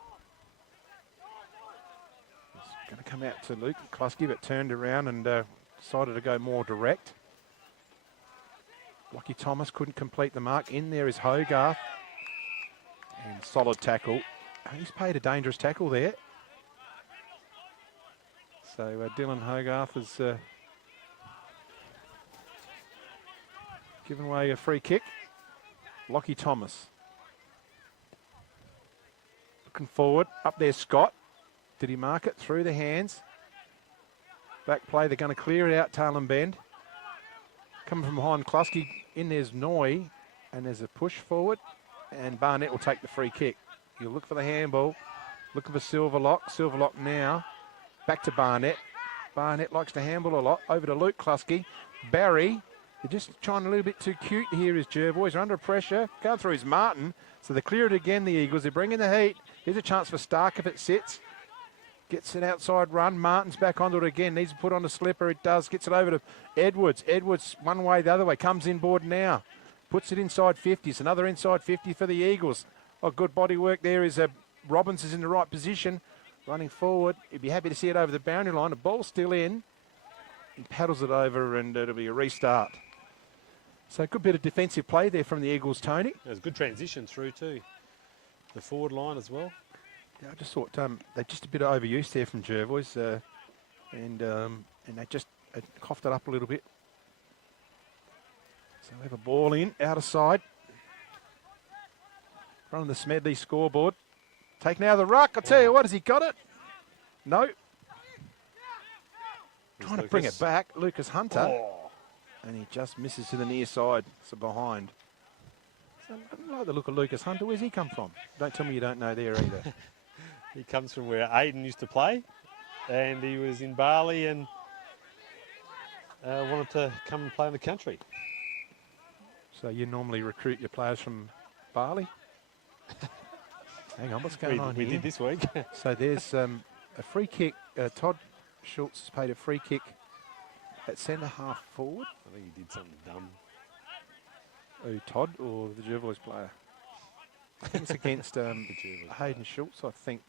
He's going to come out to Luke Klusky, but turned around and decided to go more direct. Lockie Thomas couldn't complete the mark. In there is Hogarth. And solid tackle. He's paid a dangerous tackle there. So Dylan Hogarth has given away a free kick. Lockie Thomas. Looking forward. Up there, Scott. Did he mark it? Through the hands. Back play. They're going to clear it out, Tailem Bend. Coming from behind Klusky. In there's Noy. And there's a push forward. And Barnett will take the free kick. You'll look for the handball. Looking for Silverlock. Silverlock now. Back to Barnett. Barnett likes to handball a lot. Over to Luke Klusky. Barry. They're just trying a little bit too cute here is Jervois. They're under pressure. Going through is Martin. So they clear it again, the Eagles. They're bringing the heat. Here's a chance for Stark if it sits. Gets an outside run. Martin's back onto it again. Needs to put on a slipper. It does. Gets it over to Edwards. Edwards one way, the other way. Comes inboard now. Puts it inside 50. It's another inside 50 for the Eagles. Oh, good body work there is Robbins is in the right position. Running forward. He'd be happy to see it over the boundary line. The ball's still in. He paddles it over and it'll be a restart. So a good bit of defensive play there from the Eagles, Tony. There's good transition through too. The forward line as well. Yeah, I just thought they just a bit of overuse there from Jervois, and they just coughed it up a little bit. So we have a ball in, out of side. Running the Smedley scoreboard. Taking out the ruck. I tell you what, has he got it? No. Trying to bring it back, Lucas Hunter. Oh. And he just misses to the near side, so behind. So I don't like the look of Lucas Hunter. Where's he come from? Don't tell me you don't know there either. He comes from where Aiden used to play, and he was in Bali and wanted to come and play in the country. So you normally recruit your players from Bali? Hang on, what's going on here? We did this week. So there's a free kick. Todd Schultz has paid a free kick at centre half forward. I think he did something dumb. Oh, Todd or the Jervois player? I think it's against Hayden Schultz, I think.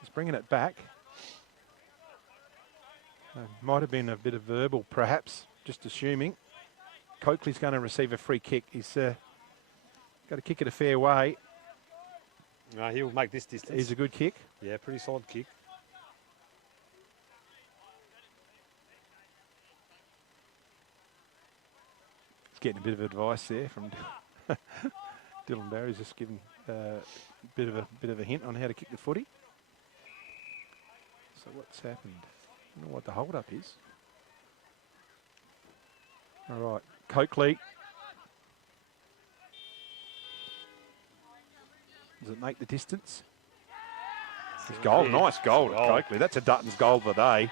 He's bringing it back. Might have been a bit of verbal, perhaps, just assuming. Coakley's going to receive a free kick. He's got to kick it a fair way. He'll make this distance. He's a good kick. Yeah, pretty solid kick. He's getting a bit of advice there from Dylan Barry's just given a bit of a hint on how to kick the footy. So what's happened? I don't know what the hold-up is. All right, Coakley. Does it make the distance? It's goal, nice goal at Coakley. That's a Dutton's goal of the day.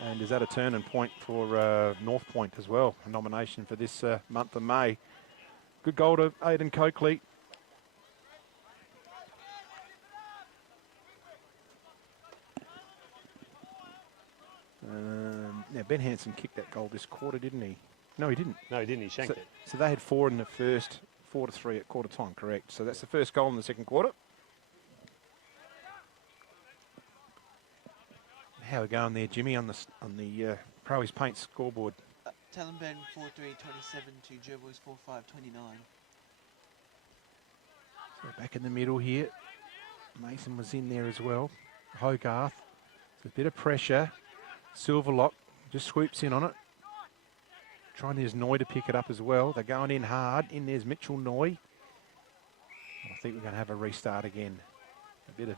And is that a turning point for North Point as well? A nomination for this month of May. Good goal to Aidan Coakley. Now, Ben Hansen kicked that goal this quarter, didn't he? No, he didn't. No, he didn't. He shanked it. So they had 4 in the first, 4-3 at quarter time, correct? So that's the first goal in the second quarter. How are we going there, Jimmy, on the Proe's Paint scoreboard? Talonben 4-3-27 to Jervois 4-5-29. So back in the middle here. Mason was in there as well. Hogarth. A bit of pressure. Silverlock just swoops in on it. Trying there's Noy to pick it up as well. They're going in hard. In there's Mitchell Noy. I think we're going to have a restart again. A bit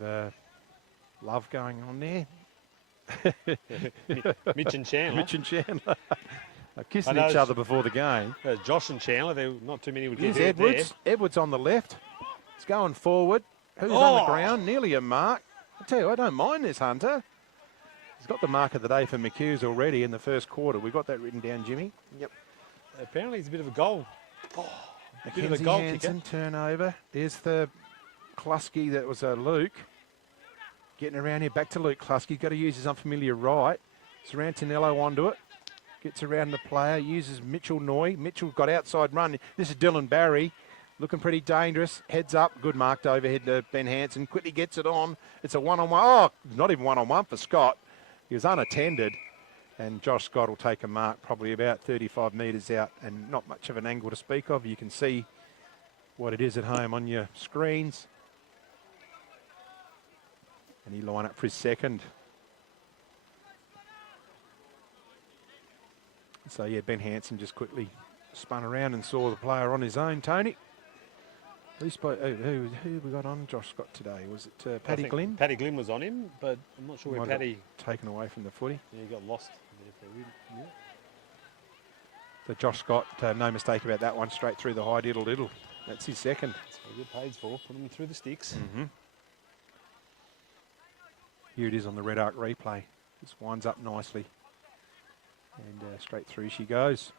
of love going on there. Mitch and Chandler. Mitch and Chandler. Kissing each other before the game. Josh and Chandler, not too many would get Here's hurt Edwards. there. Edwards on the left. It's going forward. Who's on the ground? Nearly a mark. I tell you, I don't mind this, Hunter. He's got the mark of the day for McHughes already in the first quarter. We've got that written down, Jimmy. Yep. Apparently he's a bit of a goal. Bit of a goal kicker. Turnover. There's the Klusky that was Luke. Getting around here, back to Luke Klusky. Got to use his unfamiliar right. Sarantinello onto it. Gets around the player, uses Mitchell Noy. Mitchell got outside run. This is Dylan Barry, looking pretty dangerous. Heads up, good marked overhead to Ben Hansen. Quickly gets it on. It's a one-on-one. Oh, not even one-on-one for Scott. He was unattended. And Josh Scott will take a mark probably about 35 metres out and not much of an angle to speak of. You can see what it is at home on your screens. And he line up for his second. So, yeah, Ben Hansen just quickly spun around and saw the player on his own. Tony, who we got on Josh Scott today? Was it Paddy Glynn? Paddy Glynn was on him, but I'm not sure where Paddy... taken away from the footy. Yeah, he got lost. Yeah. So Josh Scott, no mistake about that one, straight through the high diddle. That's his second. That's what he get paid for, putting him through the sticks. Here it is on the red arc replay. Just winds up nicely. And straight through she goes.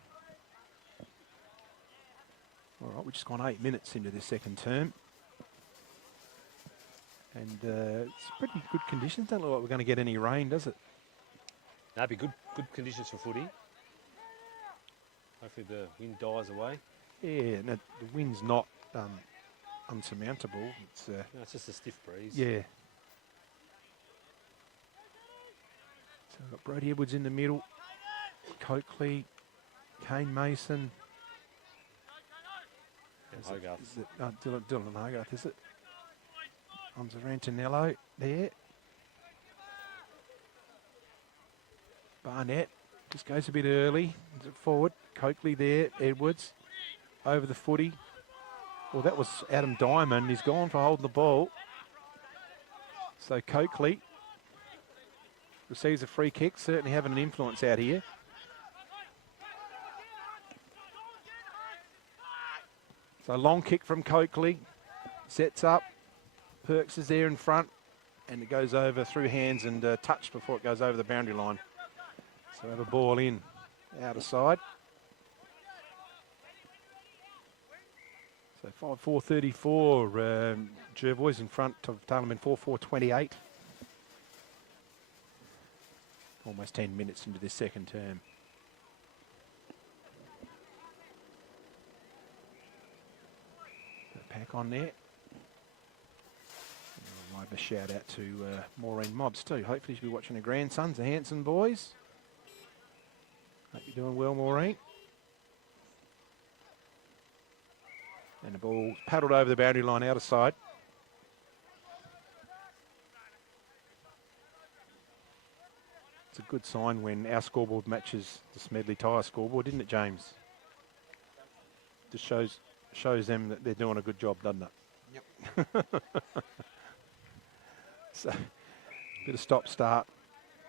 All right, we've just gone 8 minutes into this second term. And it's pretty good conditions. Don't look like we're going to get any rain, does it? That'd be good conditions for footy. Hopefully the wind dies away. Yeah, no, the wind's not unsurmountable. It's, no, it's just a stiff breeze. Yeah. So we've got Brody Edwards in the middle. Coakley, Kane Mason. Hogarth. Is it Dylan Hogarth, is it? On Zarantinello there. Barnett just goes a bit early. Is it forward? Coakley there. Edwards over the footy. Well, that was Adam Diamond. He's gone for holding the ball. So Coakley receives a free kick. Certainly having an influence out here. So long kick from Coakley. Sets up. Perks is there in front. And it goes over through hands and touched before it goes over the boundary line. So have a ball in. Outer side. So 5-4-34. Jervois in front of Tailman 4-4-28. Almost 10 minutes into this second term. Pack on there. I'll have a shout out to Maureen Mobbs too. Hopefully she'll be watching her grandsons, the Hanson boys. Hope you're doing well, Maureen. And the ball paddled over the boundary line outer side. It's a good sign when our scoreboard matches the Smedley Tyre scoreboard, didn't it, James? Just shows them that they're doing a good job, doesn't it? Yep. So, bit of stop-start.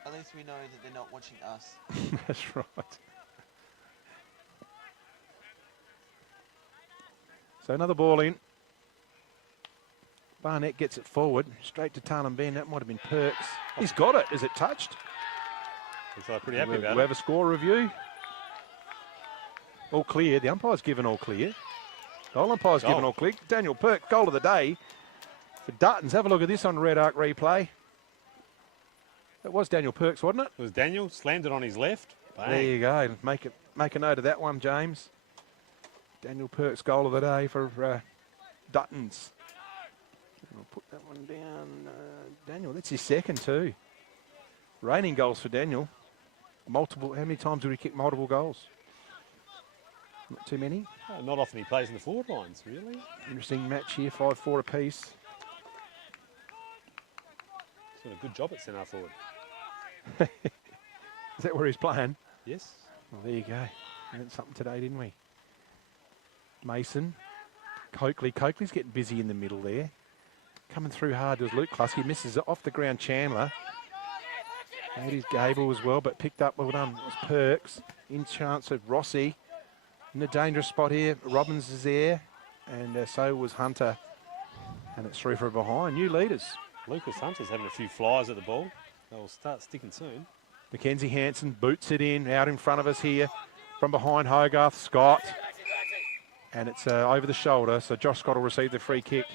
At least we know that they're not watching us. That's right. So another ball in. Barnett gets it forward, straight to Tarlan Ben. That might have been Perks. He's got it. Is it touched? Looks like pretty happy about it. We'll have a score review. All clear. The umpire's given all clear. Goal umpire's given all clear. Daniel Perk, goal of the day for Duttons. Have a look at this on Red Arc replay. That was Daniel Perks, wasn't it? It was Daniel, slammed it on his left. Bang. There you go. Make a note of that one, James. Daniel Perks, goal of the day for Duttons. I'll put that one down. Daniel, that's his second too. Reigning goals for Daniel. Multiple. How many times did he kick multiple goals? Not too many. Not often he plays in the forward lines, really. Interesting match here, 5-4 apiece. He's doing a good job at centre forward. Is that where he's playing? Yes. Well, there you go. We learned something today, didn't we? Mason. Coakley. Coakley's getting busy in the middle there. Coming through hard was Luke Klusky. Misses it off the ground, Chandler. Made his Gable as well, but picked up, well done. It was Perks. In chance of Rossi. In a dangerous spot here. Robbins is there. And so was Hunter. And it's through from behind. New leaders. Lucas Hunter's having a few flies at the ball. They'll start sticking soon. Mackenzie Hansen boots it in, out in front of us here. From behind, Hogarth, Scott. And it's over the shoulder, so Josh Scott will receive the free kick.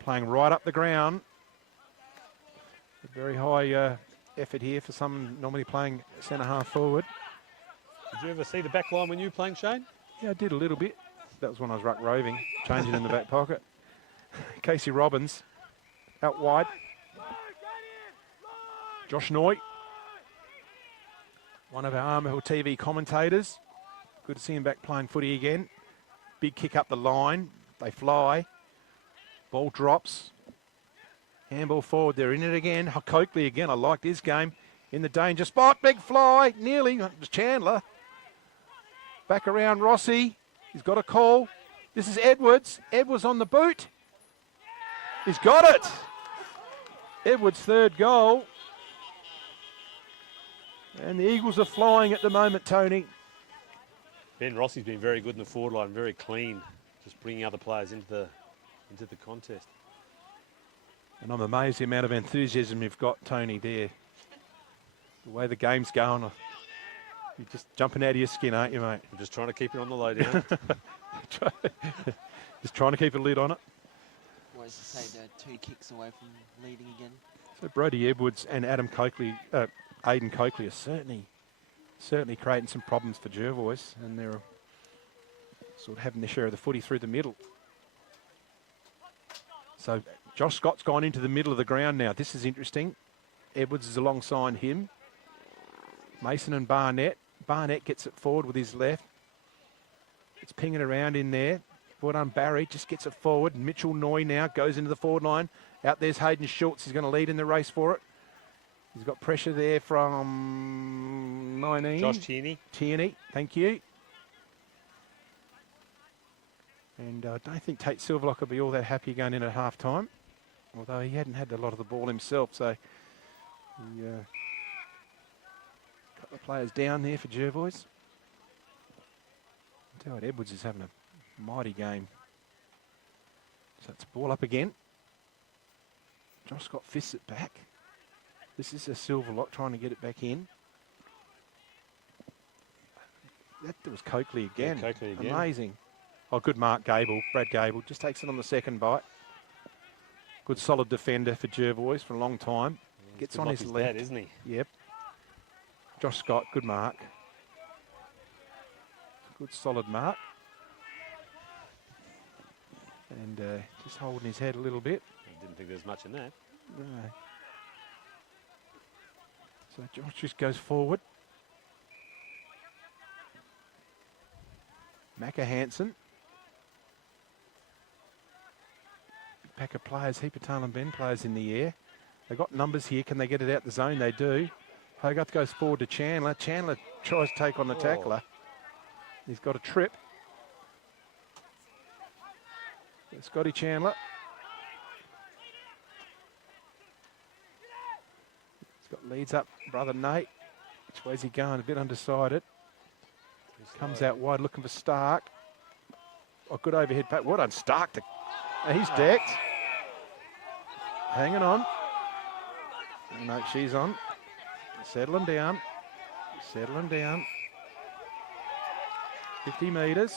Playing right up the ground. A very high effort here for someone normally playing centre half forward. Did you ever see the back line when you were playing, Shane? Yeah, I did a little bit. That was when I was ruck roving, changing in the back pocket. Casey Robbins out wide. Josh Noy, one of our RMFL TV commentators. Good to see him back playing footy again. Big kick up the line. They fly. Ball drops. Handball forward. They're in it again. Coakley again. I liked his game. In the danger spot. Big fly. Nearly. It was Chandler. Back around Rossi. He's got a call. This is Edwards. Edwards on the boot. He's got it. Edwards' third goal. And the Eagles are flying at the moment, Tony. Ben Rossi's been very good in the forward line, very clean, just bringing other players into the contest. And I'm amazed the amount of enthusiasm you've got, Tony, there. The way the game's going, you're just jumping out of your skin, aren't you, mate? I'm just trying to keep it on the low down. Just trying to keep a lid on it. What does it say, they're 2 kicks away from leading again? So Brody Edwards and Adam Coakley, Aidan Coakley are certainly creating some problems for Jervois, and they're sort of having their share of the footy through the middle. So Josh Scott's gone into the middle of the ground now. This is interesting. Edwards is alongside him. Mason and Barnett. Barnett gets it forward with his left. It's pinging around in there. Well done, Barry. Just gets it forward. Mitchell Noy now goes into the forward line. Out there's Hayden Schultz. He's going to lead in the race for it. He's got pressure there from 19. Josh Tierney. Tierney, thank you. And I don't think Tate Silverlock will be all that happy going in at half time, although he hadn't had a lot of the ball himself. So a couple of players down there for Jervois. I tell you what, Edwards is having a mighty game. So it's ball up again. Josh Scott fists it back. This is a Silverlock trying to get it back in. That was Coakley again. Yeah, Coakley again. Amazing. Oh, good mark, Gable. Brad Gable just takes it on the second bite. Good solid defender for Jervois for a long time. Gets on his left, dad, isn't he? Yep. Josh Scott, good mark. Good solid mark. And just holding his head a little bit. I didn't think there was much in that. No. So Josh just goes forward. Macca Hansen. Big pack of players, heap of Talan Ben players in the air. They've got numbers here. Can they get it out the zone? They do. Hogarth goes forward to Chandler. Chandler tries to take on the tackler. He's got a trip. Scotty Chandler. He's got leads up, brother Nate. Which way's he going? A bit undecided. Comes out wide looking for Stark. Oh, good overhead pat. Well done, Stark. He's decked. Hanging on. No, she's on. Settling down. Settling down. 50 metres.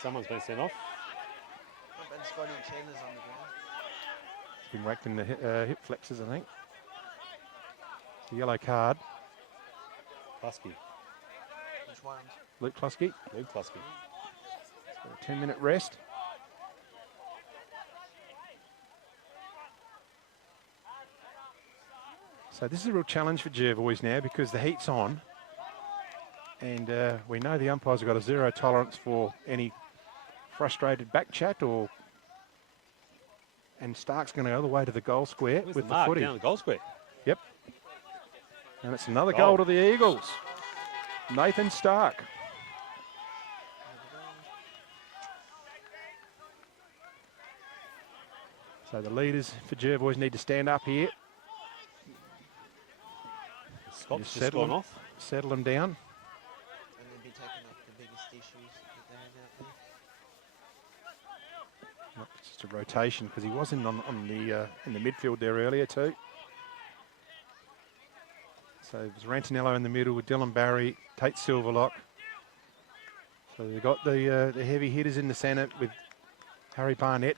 Someone's been sent off. Ben Scotty and Chandler's on the ground. He's been whacked in the hip flexors, I think. It's a yellow card. Klusky. Which ones? Luke Klusky. Luke Klusky. A 10-minute rest. So this is a real challenge for Jervois now because the heat's on. And we know the umpires have got a zero tolerance for any frustrated back chat and Stark's going to go all the way to the goal square with the footy. Down the goal square. Yep. And it's another goal to the Eagles. Nathan Stark. So the leaders for Jervois need to stand up here. Scott's just gone off. Settle them down. And they'll be taking up the biggest issues that they have out there. Nope, it's just a rotation because he was in the midfield there earlier too. So it was Rantanello in the middle with Dylan Barry, Tate Silverlock. So they've got the heavy hitters in the centre with Harry Barnett.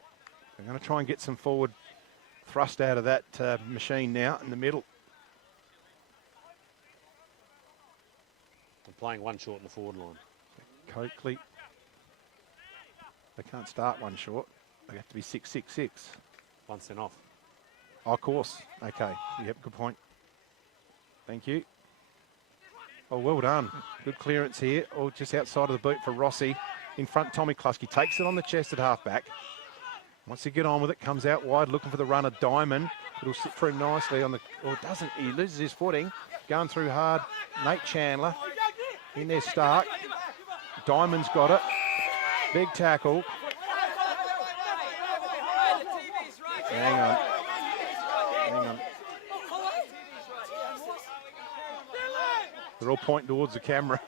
They're going to try and get some forward thrust out of that machine now in the middle. I'm playing one short in the forward line. Coakley. They can't start one short. They have to be 6-6-6. 1 cent off. Oh, of course. Okay. Yep, good point. Thank you. Oh, well done. Good clearance here. Oh, just outside of the boot for Rossi. In front, Tommy Klusky takes it on the chest at halfback. Wants to get on with it, comes out wide, looking for the runner, Diamond. It'll sit for him nicely on the, or doesn't, he loses his footing. Going through hard, Nate Chandler. In there, Stark. Diamond's got it. Big tackle. Hang on. Hang on. They're all pointing towards the camera.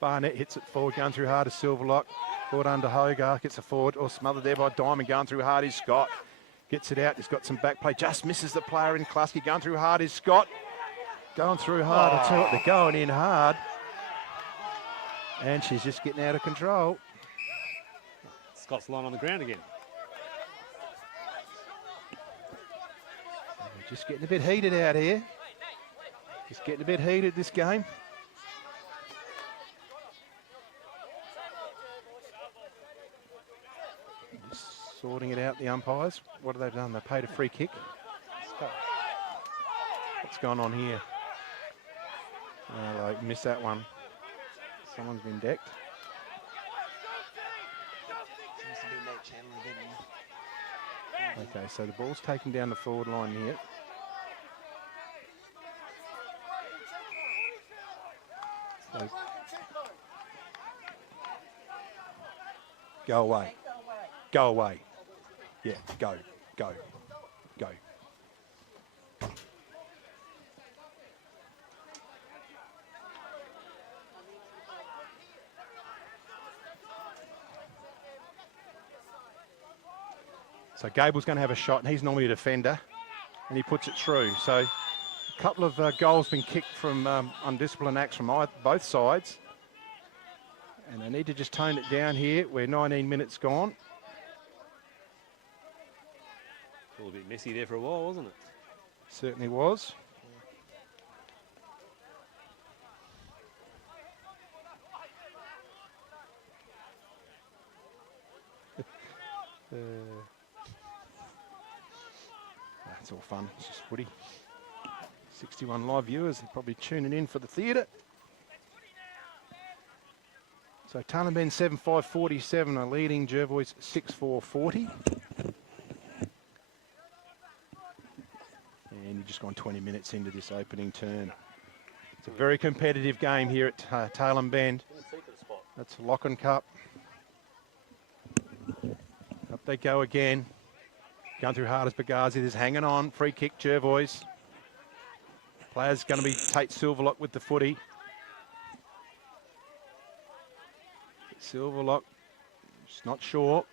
Barnett hits it forward, going through hard to Silverlock. Forward under Hogarth, gets a forward, or smothered there by Diamond, going through hard is Scott. Gets it out, he's got some back play, just misses the player in Klusky, going through hard is Scott. Going through hard, I tell you what, they're going in hard. And she's just getting out of control. Scott's lying on the ground again. We're just getting a bit heated out here. Just getting a bit heated this game. Just sorting it out, the umpires. What have they done? They paid a free kick. What's going on here? Oh, they missed that one. Someone's been decked. Seems to be Nate Chandler, didn't he? Okay, so the ball's taken down the forward line here. So go away. Go away. Yeah, go, go, go. So Gable's going to have a shot, and he's normally a defender, and he puts it through. So a couple of goals been kicked from undisciplined acts from both sides. And they need to just tone it down here. We're 19 minutes gone. A little bit messy there for a while, wasn't it? Certainly was. That's all fun. It's just footy. 61 live viewers are probably tuning in for the theatre. So Taliban 7-5-47 are leading Jervois 6-4-40. And you've just gone 20 minutes into this opening turn. It's a very competitive game here at Tailem Bend. That's Lock and Cup. Up they go again. Going through hard as Bagazi. There's hanging on. Free kick, Jervois. Player's going to be Tate Silverlock with the footy. Silverlock, just not sure.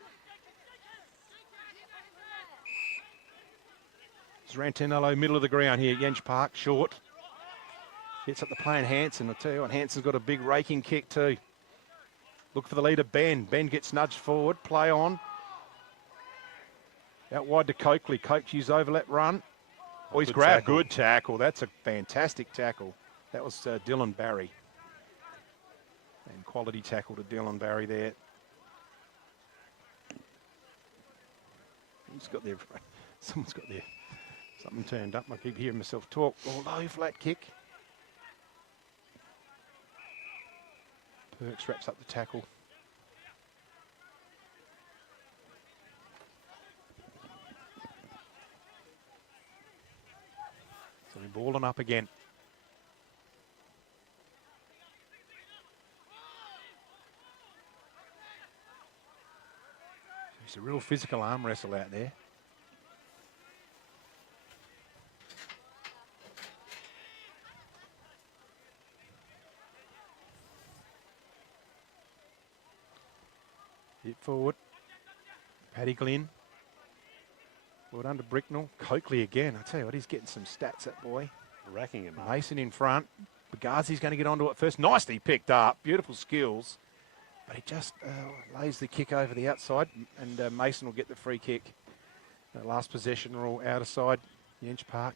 It's Rantinello, middle of the ground here. Yench Park, short. Gets up the play and Hanson. I'll tell you what, Hanson's got a big raking kick too. Look for the leader, Ben. Ben gets nudged forward. Play on. Out wide to Coakley. Coakley's overlap run. Oh, he's grabbed. Good tackle. That's a fantastic tackle. That was Dylan Barry. And quality tackle to Dylan Barry there. He's got their, someone's got their, something turned up. I keep hearing myself talk. Oh, low flat kick. Perks wraps up the tackle. So we're balling up again. It's a real physical arm wrestle out there. Hit forward. Paddy Glynn. Forward under Bricknell. Coakley again. I tell you what, he's getting some stats, that boy. Racking him. Mason in front. Bagazi's going to get onto it first. Nicely picked up. Beautiful skills. But he just lays the kick over the outside, and Mason will get the free kick. Last possession, we're all outer side, Yench Park.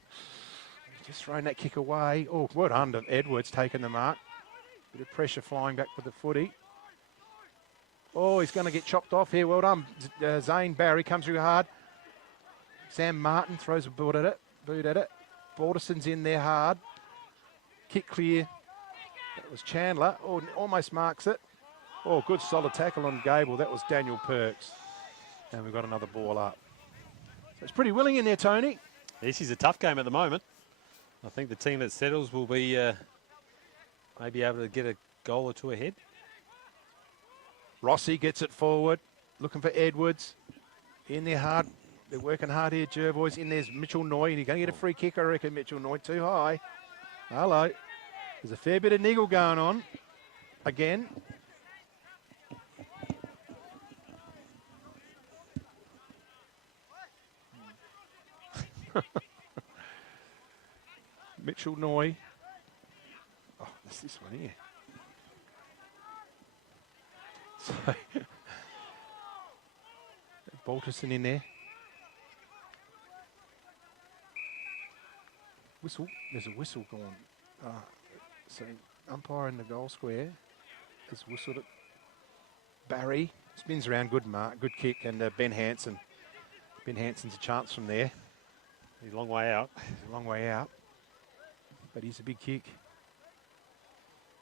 He's just thrown that kick away. Oh, well done to Edwards, taking the mark. Bit of pressure flying back with the footy. Oh, he's going to get chopped off here. Well done. Zane Barry comes through hard. Sam Martin throws a boot at it. Balderson's in there hard. Kick clear. That was Chandler. Oh, almost marks it. Oh, good solid tackle on Gable. That was Daniel Perks. And we've got another ball up. So it's pretty willing in there, Tony. This is a tough game at the moment. I think the team that settles will be maybe able to get a goal or two ahead. Rossi gets it forward, looking for Edwards. In there hard. They're working hard here, Jervois. In there's Mitchell Noy, and he's going to get a free kick, I reckon. Mitchell Noy too high. Hello. There's a fair bit of niggle going on. Again. Mitchell Noy. Oh, that's this one here. So, Balterson in there. Whistle. There's a whistle going. So, umpire in the goal square has whistled it. Barry spins around, good mark, good kick, and Ben Hansen. Ben Hansen's a chance from there. He's a long way out. He's a long way out. But he's a big kick.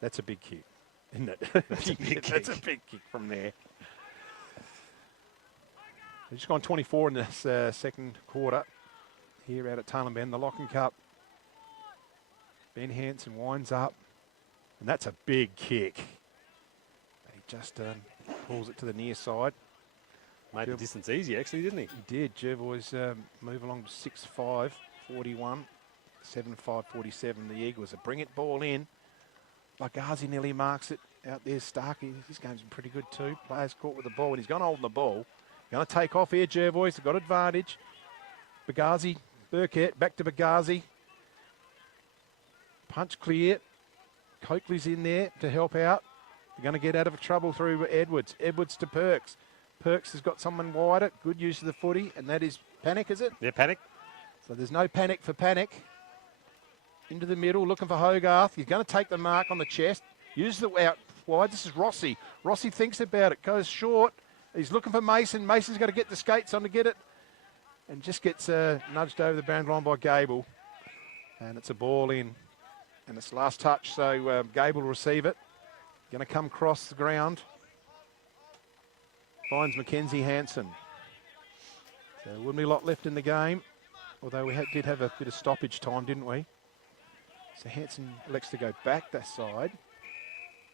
That's a big kick, isn't it? That's a big kick from there. They've just gone 24 in this second quarter here out at Tailem Bend, the Locking Cup. Ben Hansen winds up, and that's a big kick. He just pulls it to the near side. Made the distance easy, actually, didn't he? He did. Jervois move along to 6'5", 41, 7'5", 47. The Eagles a bring it ball in. Bagazi nearly marks it out there. Starkey, his game's been pretty good too. Players caught with the ball, and he's going to hold the ball. Going to take off here, Jervois. They've got advantage. Bagazi, Burkett, back to Bagazi. Punch clear. Coakley's in there to help out. They're going to get out of trouble through Edwards. Edwards to Perks. Perks has got someone wider. Good use of the footy, and that is Panic, is it? Yeah, Panic. So there's no panic for Panic. Into the middle, looking for Hogarth. He's going to take the mark on the chest. Use the out wide. This is Rossi. Rossi thinks about it. Goes short. He's looking for Mason. Mason's got to get the skates on to get it. And just gets nudged over the boundary line by Gable. And it's a ball in. And it's last touch, so Gable will receive it. Going to come across the ground. Finds Mackenzie Hansen. So there wouldn't be a lot left in the game. Although we did have a bit of stoppage time, didn't we? So Hansen elects to go back that side.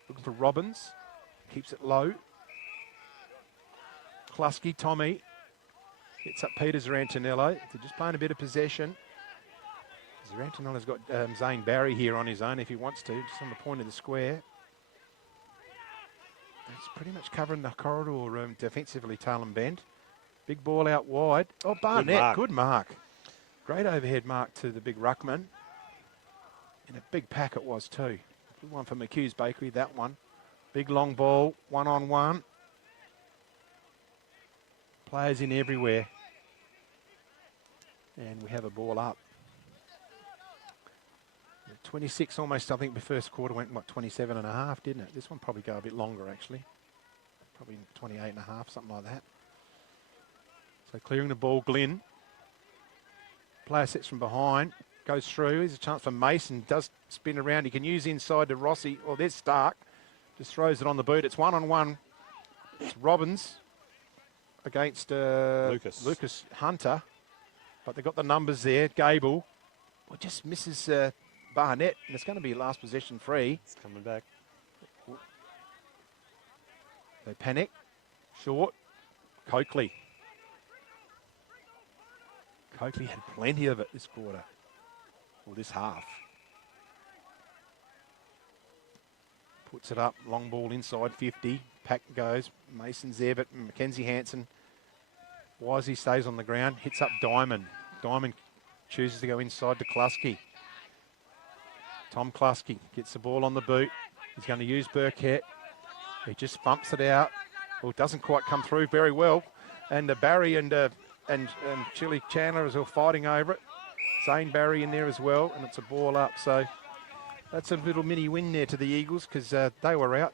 Looking for Robbins. Keeps it low. Klusky, Tommy. Gets up Peter Zarantinello. They're just playing a bit of possession. Zarantinello's got Zane Barry here on his own if he wants to, just on the point of the square. It's pretty much covering the corridor defensively, Tailem Bend. Big ball out wide. Oh, Barnett, good mark. Great overhead mark to the big ruckman. And a big pack it was too. Good one for McHugh's Bakery, that one. Big long ball, one-on-one. Players in everywhere. And we have a ball up. 26 almost, I think the first quarter went, 27 and a half, didn't it? This one probably go a bit longer, actually. Probably 28 and a half, something like that. So clearing the ball, Glynn. Player sets from behind, goes through. There's a chance for Mason, does spin around. He can use inside to Rossi. Oh, there's Stark. Just throws it on the boot. It's one-on-one. It's Robbins against Lucas Hunter. But they've got the numbers there. Gable. Well, just misses Barnett, and it's going to be last possession free. It's coming back. They panic. Short. Coakley. Coakley had plenty of it this quarter. Or this half. Puts it up. Long ball inside 50. Pack goes. Mason's there, but Mackenzie Hansen. Wisey stays on the ground. Hits up Diamond. Diamond chooses to go inside to Klusky. Tom Klusky gets the ball on the boot. He's going to use Burkett. He just bumps it out. Well, doesn't quite come through very well. And Barry and Chili Chandler is all fighting over it. Zane Barry in there as well, and it's a ball up. So that's a little mini win there to the Eagles, because they were out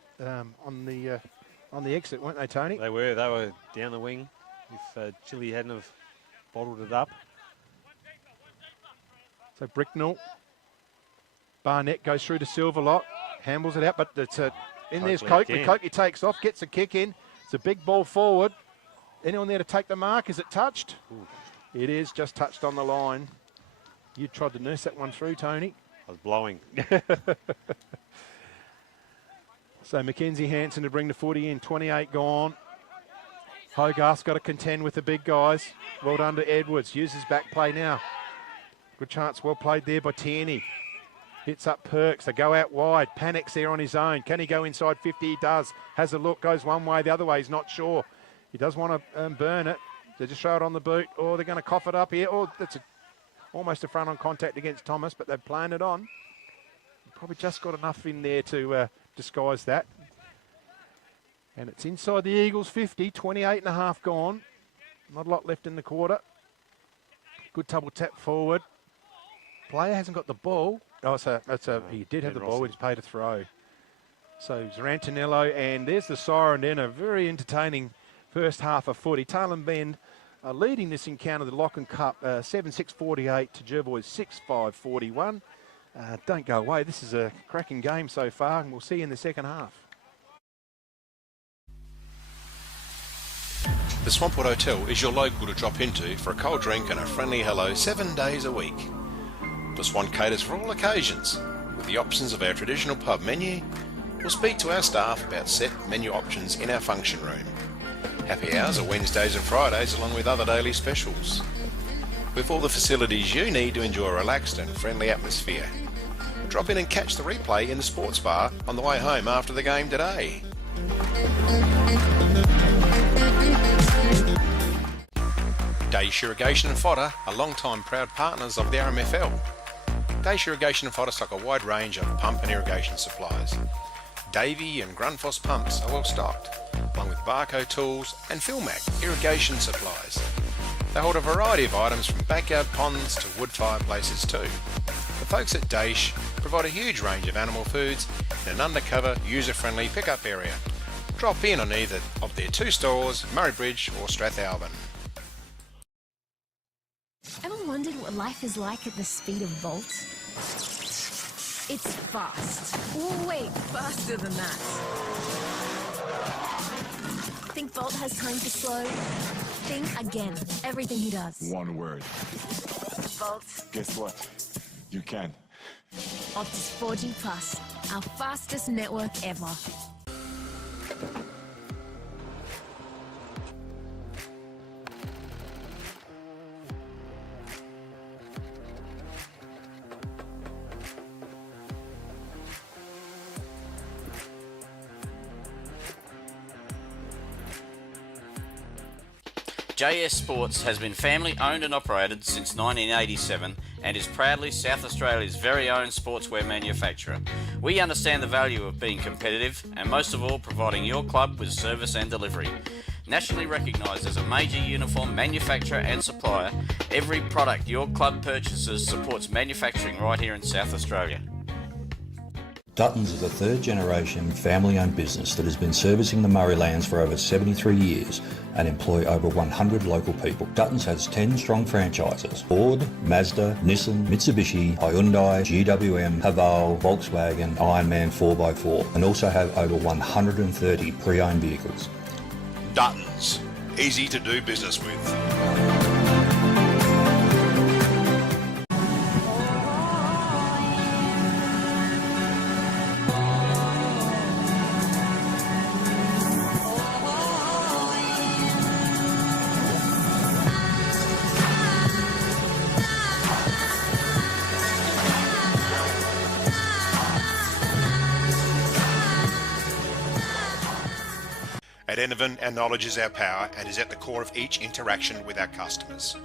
on the exit, weren't they, Tony? They were down the wing. If Chili hadn't have bottled it up. So Bricknell. Barnett goes through to Silverlot, handles it out, but it's in there's Coakley. Coakley takes off, gets a kick in. It's a big ball forward. Anyone there to take the mark? Is it touched? Ooh. It is just touched on the line. You tried to nurse that one through, Tony. I was blowing. So Mackenzie Hansen to bring the footy in, 28 gone. Hogarth's got to contend with the big guys. Well done to Edwards, uses back play now. Good chance, well played there by Tierney. Hits up Perks, they go out wide. Panics there on his own. Can he go inside 50? He does. Has a look, goes one way, the other way, he's not sure. He does want to burn it. They just throw it on the boot, or they're going to cough it up here. Or that's almost a front on contact against Thomas, but they've planned it on. Probably just got enough in there to disguise that. And it's inside the Eagles 50, 28 and a half gone. Not a lot left in the quarter. Good double tap forward. Player hasn't got the ball. Oh, he did have the ball, he's paid a throw. So Zarantinello, and there's the siren then, a very entertaining first half of footy. Tailem Bend leading this encounter, the Lock and Cup, 7-6-48 to Jerboys 6-5-41. Don't go away, this is a cracking game so far, and we'll see you in the second half. The Swampwood Hotel is your local to drop into for a cold drink and a friendly hello 7 days a week. The Swan caters for all occasions, with the options of our traditional pub menu. We'll speak to our staff about set menu options in our function room. Happy hours are Wednesdays and Fridays, along with other daily specials. With all the facilities you need to enjoy a relaxed and friendly atmosphere. Drop in and catch the replay in the sports bar on the way home after the game today. Daish Irrigation and Fodder are long-time proud partners of the RMFL. Daish Irrigation and Fodder stock a wide range of pump and irrigation supplies. Davey and Grundfos pumps are well stocked, along with Barco tools and Philmac irrigation supplies. They hold a variety of items from backyard ponds to wood fireplaces too. The folks at Daish provide a huge range of animal foods in an undercover, user-friendly pickup area. Drop in on either of their two stores, Murray Bridge or Strathalbyn. Ever wondered what life is like at the speed of Volt? It's fast. Wait, faster than that. Think Volt has time to slow? Think again. Everything he does. One word. Volt. Guess what? You can. Optus 4G Plus, our fastest network ever. JS Sports has been family owned and operated since 1987 and is proudly South Australia's very own sportswear manufacturer. We understand the value of being competitive and most of all providing your club with service and delivery. Nationally recognised as a major uniform manufacturer and supplier, every product your club purchases supports manufacturing right here in South Australia. Duttons is a third-generation family-owned business that has been servicing the Murraylands for over 73 years and employ over 100 local people. Duttons has 10 strong franchises: Ford, Mazda, Nissan, Mitsubishi, Hyundai, GWM, Haval, Volkswagen, Ironman 4x4, and also have over 130 pre-owned vehicles. Duttons, easy to do business with. At Enervin, our knowledge is our power and is at the core of each interaction with our customers.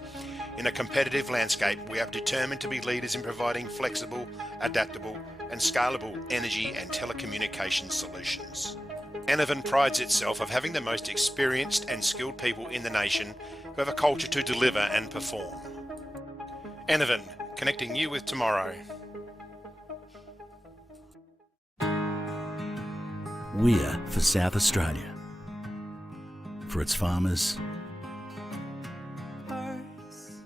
In a competitive landscape, we are determined to be leaders in providing flexible, adaptable and scalable energy and telecommunications solutions. Anavan prides itself of having the most experienced and skilled people in the nation who have a culture to deliver and perform. Anavan, connecting you with tomorrow. We're for South Australia. For its farmers.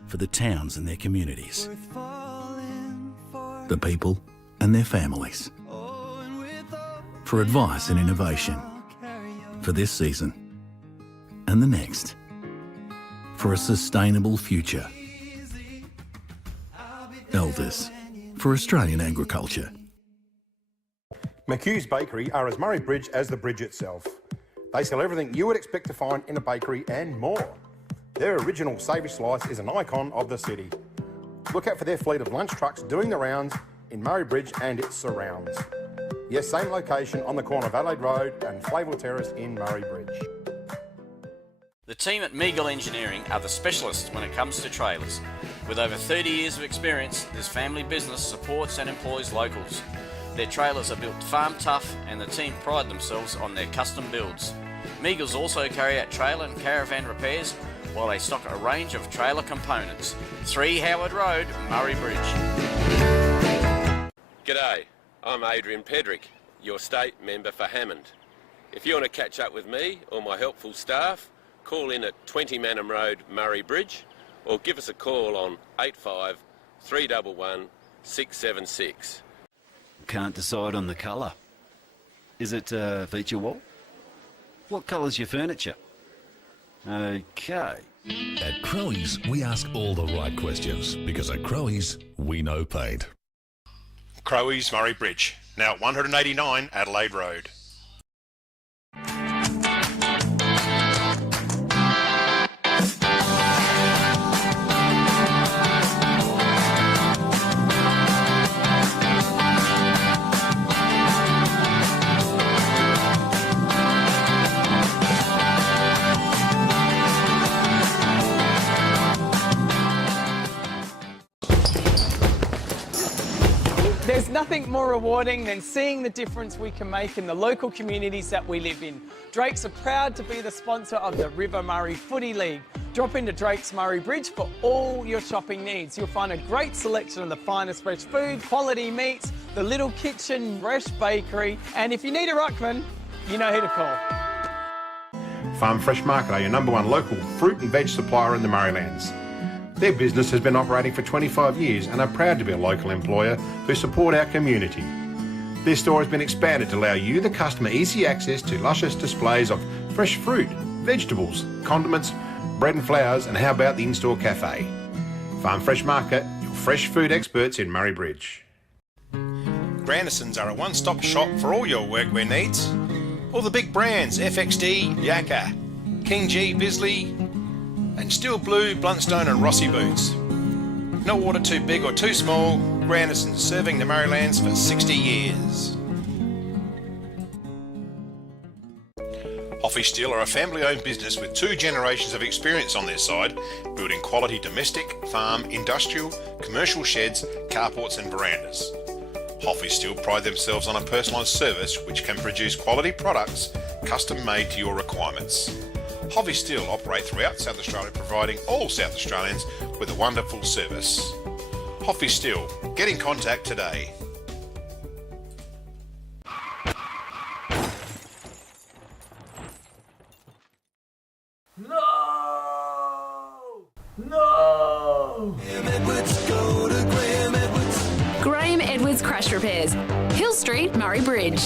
For the towns and their communities. The people and their families. For advice and innovation. For this season and the next. For a sustainable future. Elders. For Australian agriculture. McHugh's Bakery are as Murray Bridge as the bridge itself. They sell everything you would expect to find in a bakery and more. Their original savoury slice is an icon of the city. Look out for their fleet of lunch trucks doing the rounds in Murray Bridge and its surrounds. Yes, same location on the corner of Adelaide Road and Flayville Terrace in Murray Bridge. The team at Meagle Engineering are the specialists when it comes to trailers. With over 30 years of experience, this family business supports and employs locals. Their trailers are built farm tough and the team pride themselves on their custom builds. Meagles also carry out trailer and caravan repairs while they stock a range of trailer components. 3 Howard Road, Murray Bridge. G'day, I'm Adrian Pedrick, your state member for Hammond. If you want to catch up with me or my helpful staff, call in at 20 Manham Road, Murray Bridge, or give us a call on 85 311 676. Can't decide on the colour. Is it feature wall? What colour's your furniture? Okay. At Crowe's, we ask all the right questions because at Crowe's, we know paint. Crowe's Murray Bridge, now at 189 Adelaide Road. There's nothing more rewarding than seeing the difference we can make in the local communities that we live in. Drake's are proud to be the sponsor of the River Murray Footy League. Drop into Drake's Murray Bridge for all your shopping needs. You'll find a great selection of the finest fresh food, quality meats, the little kitchen, fresh bakery, and if you need a ruckman, you know who to call. Farm Fresh Market are your #1 local fruit and veg supplier in the Murraylands. Their business has been operating for 25 years and are proud to be a local employer who support our community. Their store has been expanded to allow you, the customer, easy access to luscious displays of fresh fruit, vegetables, condiments, bread and flowers, and how about the in-store cafe? Farm Fresh Market, your fresh food experts in Murray Bridge. Grandisons are a one-stop shop for all your workwear needs. All the big brands, FXD, Yakka, King G, Bisley, and Steel Blue, Bluntstone and Rossi boots. No order too big or too small, Grandisons serving the Murraylands for 60 years. Hoffy Steel are a family-owned business with 2 generations of experience on their side, building quality domestic, farm, industrial, commercial sheds, carports and verandas. Hoffy Steel pride themselves on a personalised service which can produce quality products custom-made to your requirements. Hoffy Steel operate throughout South Australia, providing all South Australians with a wonderful service. Hoffy Steel, get in contact today. Graham Edwards Crash Repairs, Hill Street, Murray Bridge.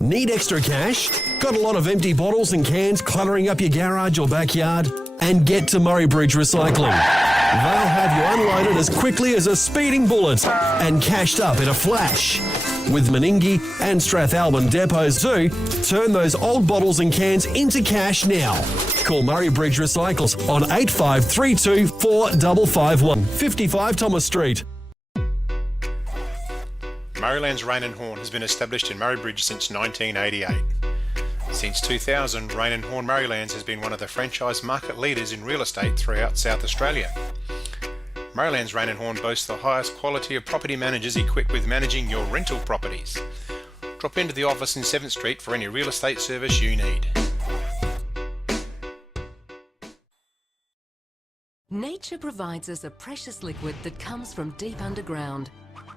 Need extra cash? Got a lot of empty bottles and cans cluttering up your garage or backyard? And get to Murray Bridge Recycling. They'll have you unloaded as quickly as a speeding bullet and cashed up in a flash. With Meningie and Strathalbyn depots too, turn those old bottles and cans into cash now. Call Murray Bridge Recycles on 8532 4551, 55 Thomas Street. Murraylands Rain and Horn has been established in Murray Bridge since 1988. Since 2000, Rain and Horn Murraylands has been one of the franchise market leaders in real estate throughout South Australia. Maryland's Rain and Horn boasts the highest quality of property managers equipped with managing your rental properties. Drop into the office in 7th Street for any real estate service you need. Nature provides us a precious liquid that comes from deep underground.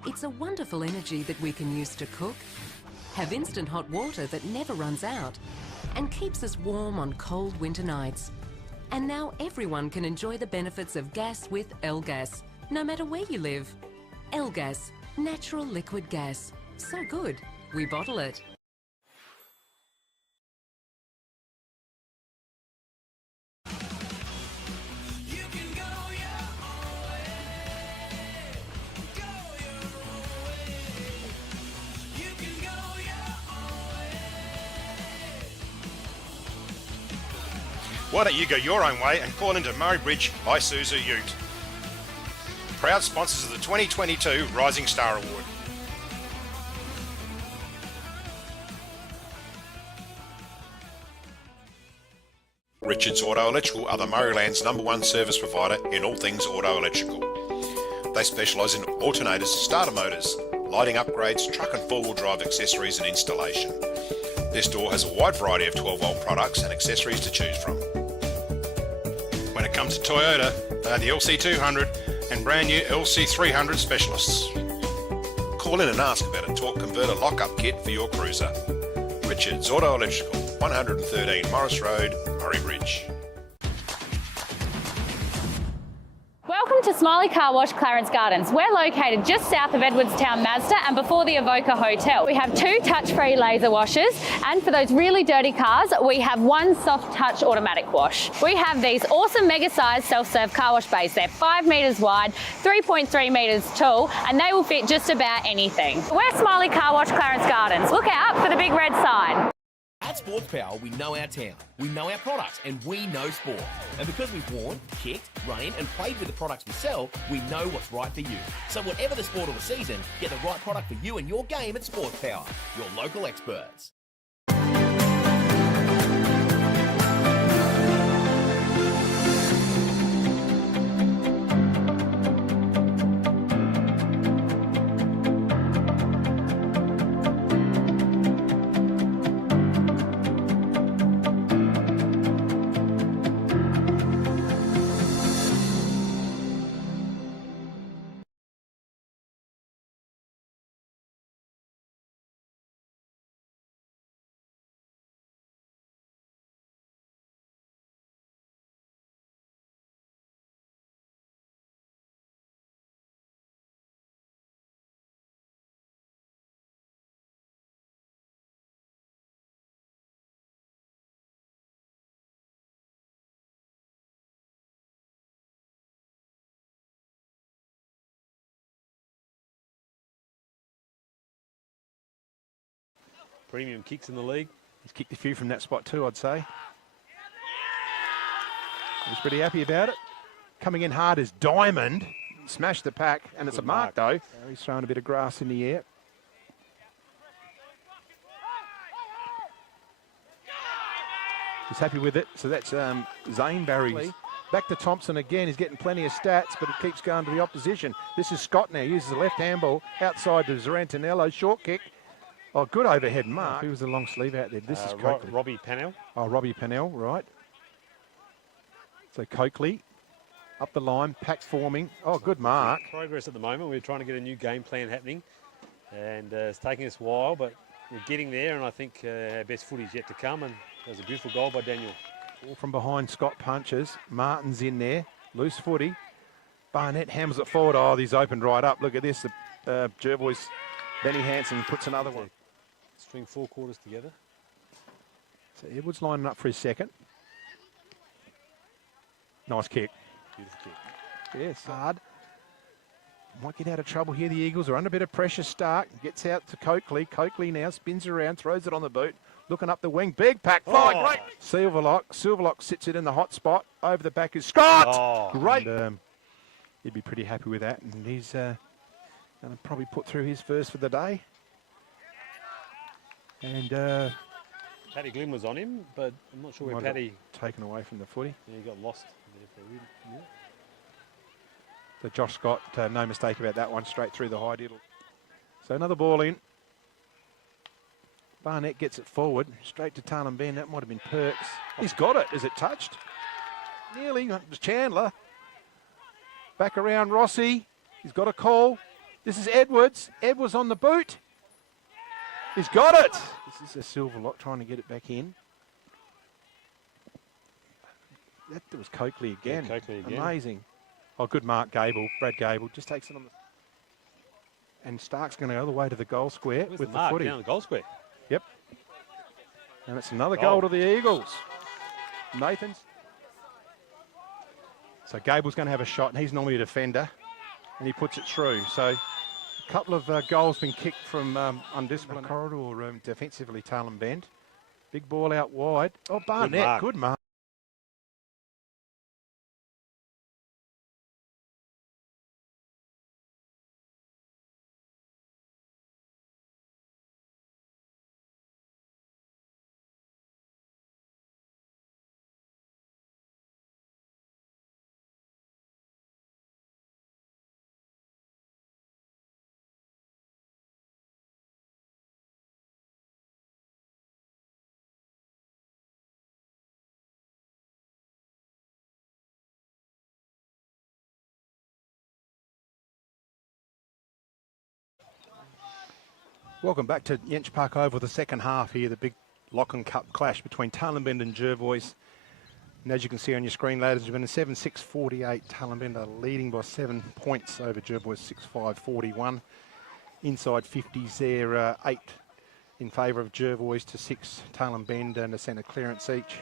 It's a wonderful energy that we can use to cook, have instant hot water that never runs out, and keeps us warm on cold winter nights. And now everyone can enjoy the benefits of gas with L-Gas, no matter where you live. L-Gas, natural liquid gas. So good, we bottle it. Why don't you go your own way and call into Murray Bridge Isuzu Ute? Proud sponsors of the 2022 Rising Star Award. Richards Auto Electrical are the Maryland's #1 service provider in all things auto electrical. They specialise in alternators, starter motors, lighting upgrades, truck and four-wheel drive accessories and installation. Their store has a wide variety of 12-volt products and accessories to choose from. When it comes to Toyota, they are the LC200 and brand new LC300 specialists. Call in and ask about a torque converter lock-up kit for your cruiser. Richards Auto Electrical, 113 Morris Road, Murray Bridge. Welcome to Smiley Car Wash, Clarence Gardens. We're located just south of Edwardstown Mazda and before the Evoca Hotel. We have 2 touch-free laser washers, and for those really dirty cars, we have 1 soft touch automatic wash. We have these awesome mega-sized self-serve car wash bays. They're 5 metres wide, 3.3 metres tall, and they will fit just about anything. We're Smiley Car Wash, Clarence Gardens. Look out for the big red sign. At Sports Power, we know our town, we know our products, and we know sport. And because we've worn, kicked, run in, and played with the products we sell, we know what's right for you. So whatever the sport or the season, get the right product for you and your game at Sports Power, your local experts. Premium kicks in the league. He's kicked a few from that spot too, I'd say. He's pretty happy about it. Coming in hard is Diamond. Smashed the pack, and it's a mark though. He's throwing a bit of grass in the air. He's happy with it. So that's Zane Barry. Back to Thompson again. He's getting plenty of stats, but it keeps going to the opposition. This is Scott now. Uses the left handball outside to Zarantinello. Short kick. Oh, good overhead mark. Who was the long sleeve out there? This is Coakley. Robbie Pannell. Oh, Robbie Pannell, right. So Coakley up the line, pack forming. Oh, good mark. Progress at the moment. We're trying to get a new game plan happening, and it's taking us a while, but we're getting there, and I think our best footy's yet to come, and there's a beautiful goal by Daniel. All from behind, Scott punches. Martin's in there, loose footy. Barnett hammers it forward. Oh, he's opened right up. Look at this. Jervois, Benny Hansen puts another one. String 4 quarters together. So Edwards lining up for his second. Nice kick. Beautiful kick. Yes, hard. Might get out of trouble here. The Eagles are under a bit of pressure. Stark gets out to Coakley. Coakley now spins around, throws it on the boot. Looking up the wing. Big pack. Fly. Great. Silverlock sits it in the hot spot. Over the back is Scott. Great. And, he'd be pretty happy with that. And he's going to probably put through his first for the day. And Paddy Glynn was on him, but I'm not sure where Paddy... taken away from the footy. Yeah, he got lost there for a minute. So Josh Scott, no mistake about that one, straight through the high diddle. So another ball in. Barnett gets it forward, straight to Tarlin Ben. That might have been Perks. He's got it. Is it touched? Nearly. It was Chandler. Back around Rossi. He's got a call. This is Edwards. Edwards on the boot. He's got it. This is a silver lock trying to get it back in. That was Coakley again. Yeah, Coakley again. Amazing. Oh, good mark, Gable. Brad Gable just takes it on the... And Stark's going to go all the way to the goal square with the mark footy. down the goal square. Yep. And it's another goal to the Eagles. Nathan's. So Gable's going to have a shot, and he's normally a defender, and he puts it through. So a couple of goals been kicked from undisciplined corridor or defensively, Tarlin Bend. Big ball out wide. Oh, Barnett, good mark. Welcome back to Yench Park Oval, the second half here, the big Lachlan Cup clash between Tarlin Bend and Jervois. And as you can see on your screen, ladies and gentlemen, 7-6-48. Tarlin Bend are leading by 7 points over Jervois, 6-5-41. Inside 50s there, 8 in favour of Jervois to 6 Tarlin Bend and a centre clearance each.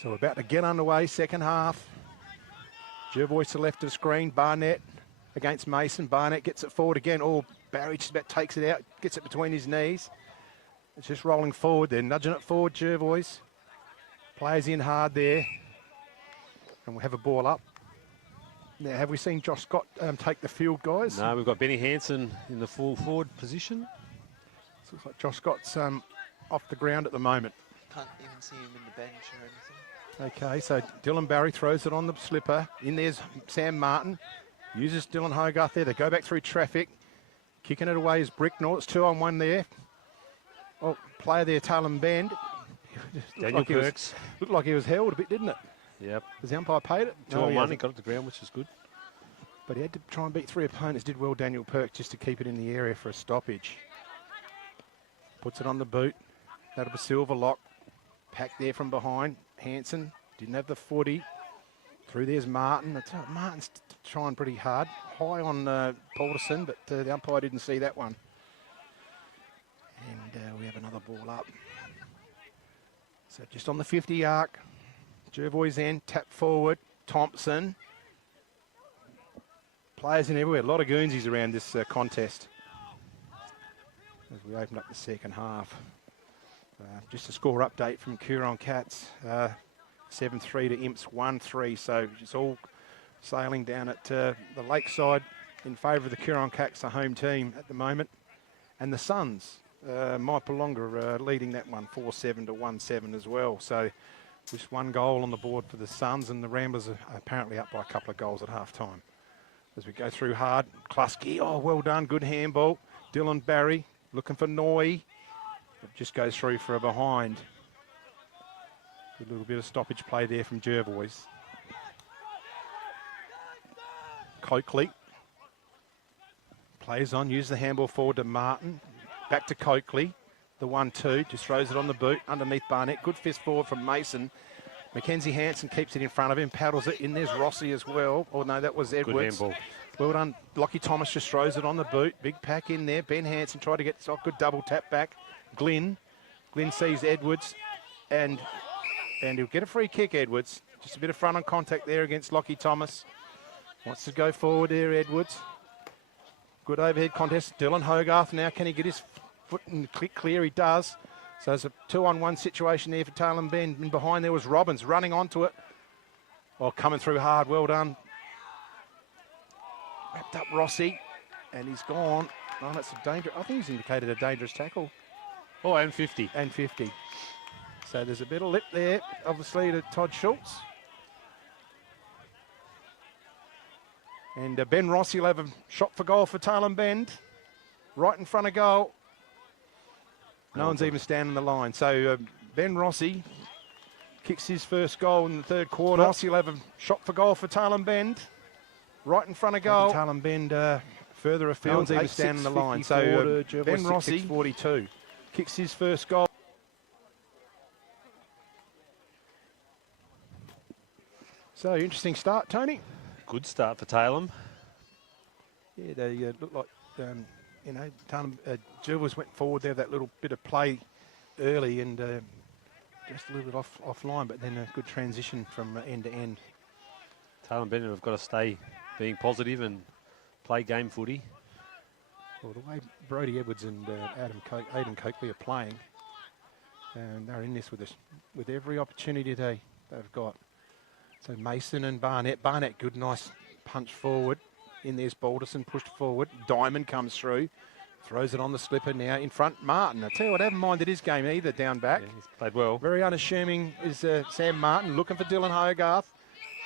So we're about to get underway, second half. Jervois to the left of the screen, Barnett against Mason. Barnett gets it forward again. Oh, Barry just about takes it out, gets it between his knees. It's just rolling forward there, nudging it forward, Jervois. Players in hard there. And we have a ball up. Now, have we seen Josh Scott take the field, guys? No, we've got Benny Hansen in the full forward position. So looks like Josh Scott's off the ground at the moment. Can't even see him in the bench or anything. Okay, so Dylan Barry throws it on the slipper. In there's Sam Martin. Uses Dylan Hogarth there to go back through traffic. Kicking it away is Bricknell. It's 2-on-1 there. Oh, player there, Tarlin Bend. Daniel Perks. Looked like he was held a bit, didn't it? Yep. The umpire paid it. 2-on-1, he got it to the ground, which is good. But he had to try and beat 3 opponents. Did well, Daniel Perks, just to keep it in the area for a stoppage. Puts it on the boot. That'll be silver lock. Pack there from behind. Hansen didn't have the footy. Through there's Martin. Martin's trying pretty hard. High on Paulderson, but the umpire didn't see that one. And we have another ball up. So just on the 50 arc. Jervois end, tap forward. Thompson. Players in everywhere. A lot of Guernseys around this contest. As we open up the second half. Just a score update from Coorong Cats. 7-3 to Imps 1-3. So it's all sailing down at the lakeside in favour of the Coorong Cats, the home team at the moment. And the Suns, Maipalonga leading that one 4-7 to 1-7 as well. So just one goal on the board for the Suns, and the Ramblers are apparently up by a couple of goals at half time. As we go through hard, Klusky, oh, well done, good handball. Dylan Barry looking for Noy. It just goes through for a behind. Good little bit of stoppage play there from Jervois. Coakley plays on, use the handball forward to Martin. Back to Coakley, the 1-2, just throws it on the boot underneath Barnett. Good fist forward from Mason. Mackenzie Hansen keeps it in front of him, paddles it in. There's Rossi as well. Oh no, that was Edwards. Good handball. Well done. Lockie Thomas just throws it on the boot. Big pack in there. Ben Hansen tried to get a good double tap back. Glynn sees Edwards and he'll get a free kick, Edwards. Just a bit of front on contact there against Lockie Thomas. Wants to go forward there, Edwards. Good overhead contest. Dylan Hogarth now. Can he get his foot and click clear? He does. So there's a 2-on-1 situation there for Tarlin Bend. And behind there was Robbins running onto it. Oh, coming through hard. Well done. Wrapped up Rossi. And he's gone. Oh, that's a dangerous. I think he's indicated a dangerous tackle. Oh, and 50. And 50. So there's a bit of lip there, obviously, to Todd Schultz. And Ben Rossi will have a shot for goal for Tailem Bend. Right in front of goal. No one's even standing the line. So Ben Rossi kicks his first goal in the third quarter. Rossi will have a shot for goal for Tailem Bend. Right in front of goal. Tailem Bend further afield. No one's even standing the line. So Ben Rossi, 42, kicks his first goal. So interesting start, Tony. Good start for Tailem. Yeah, they look like, you know, Jervis went forward there, that little bit of play early and just a little bit offline, but then a good transition from end to end. Tailem Bennett have got to stay being positive and play game footy. Well, the way Brodie Edwards and Aidan Coakley are playing, and they're in this with every opportunity they've got. So Mason and Barnett. Barnett, good, nice punch forward. In there's Balderson, pushed forward. Diamond comes through. Throws it on the slipper now. In front, Martin. I tell you what, I haven't minded his game either, down back. Yeah, he's played well. Very unassuming is Sam Martin, looking for Dylan Hogarth.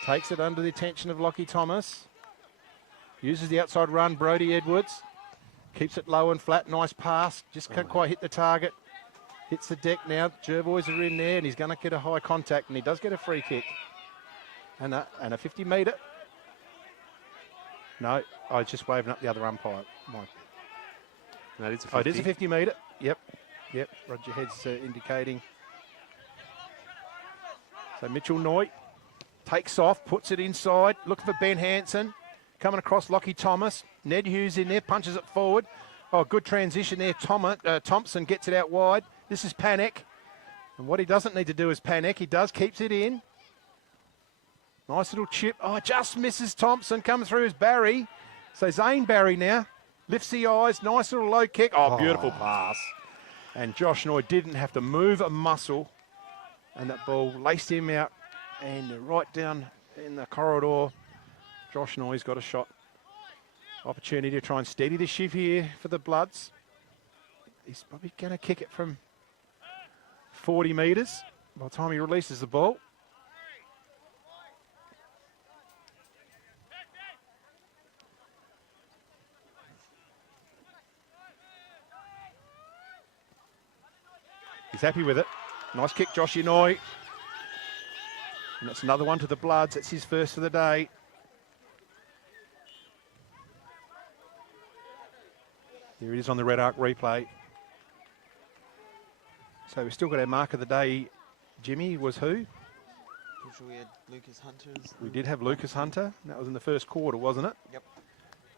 Takes it under the attention of Lockie Thomas. Uses the outside run, Brodie Edwards. Keeps it low and flat, nice pass. Just can't quite hit the target. Hits the deck now. Jerboys are in there and he's going to get a high contact and he does get a free kick. And a 50 metre. No, I was just waving up the other umpire, Mike. No, it is a 50. Oh, it is a 50 metre. Yep. Roger Head's indicating. So Mitchell Noy takes off, puts it inside, looking for Ben Hansen. Coming across Lockie Thomas. Ned Hughes in there, punches it forward. Oh, good transition there. Thompson gets it out wide. This is panic. And what he doesn't need to do is panic. He keeps it in. Nice little chip. Oh, just misses Thompson. Comes through as Barry. So Zane Barry now. Lifts the eyes. Nice little low kick. Oh, beautiful pass. And Josh Noy didn't have to move a muscle. And that ball laced him out. And right down in the corridor, Josh Noy's got a shot. Opportunity to try and steady the ship here for the Bloods. He's probably going to kick it from 40 metres by the time he releases the ball. He's happy with it. Nice kick, Josh Noy. And that's another one to the Bloods. That's his first of the day. Here it is on the Red Arc replay. So we've still got our mark of the day. Jimmy was who? I'm sure we had Lucas Hunter. We did have Lucas Hunter. That was in the first quarter, wasn't it? Yep.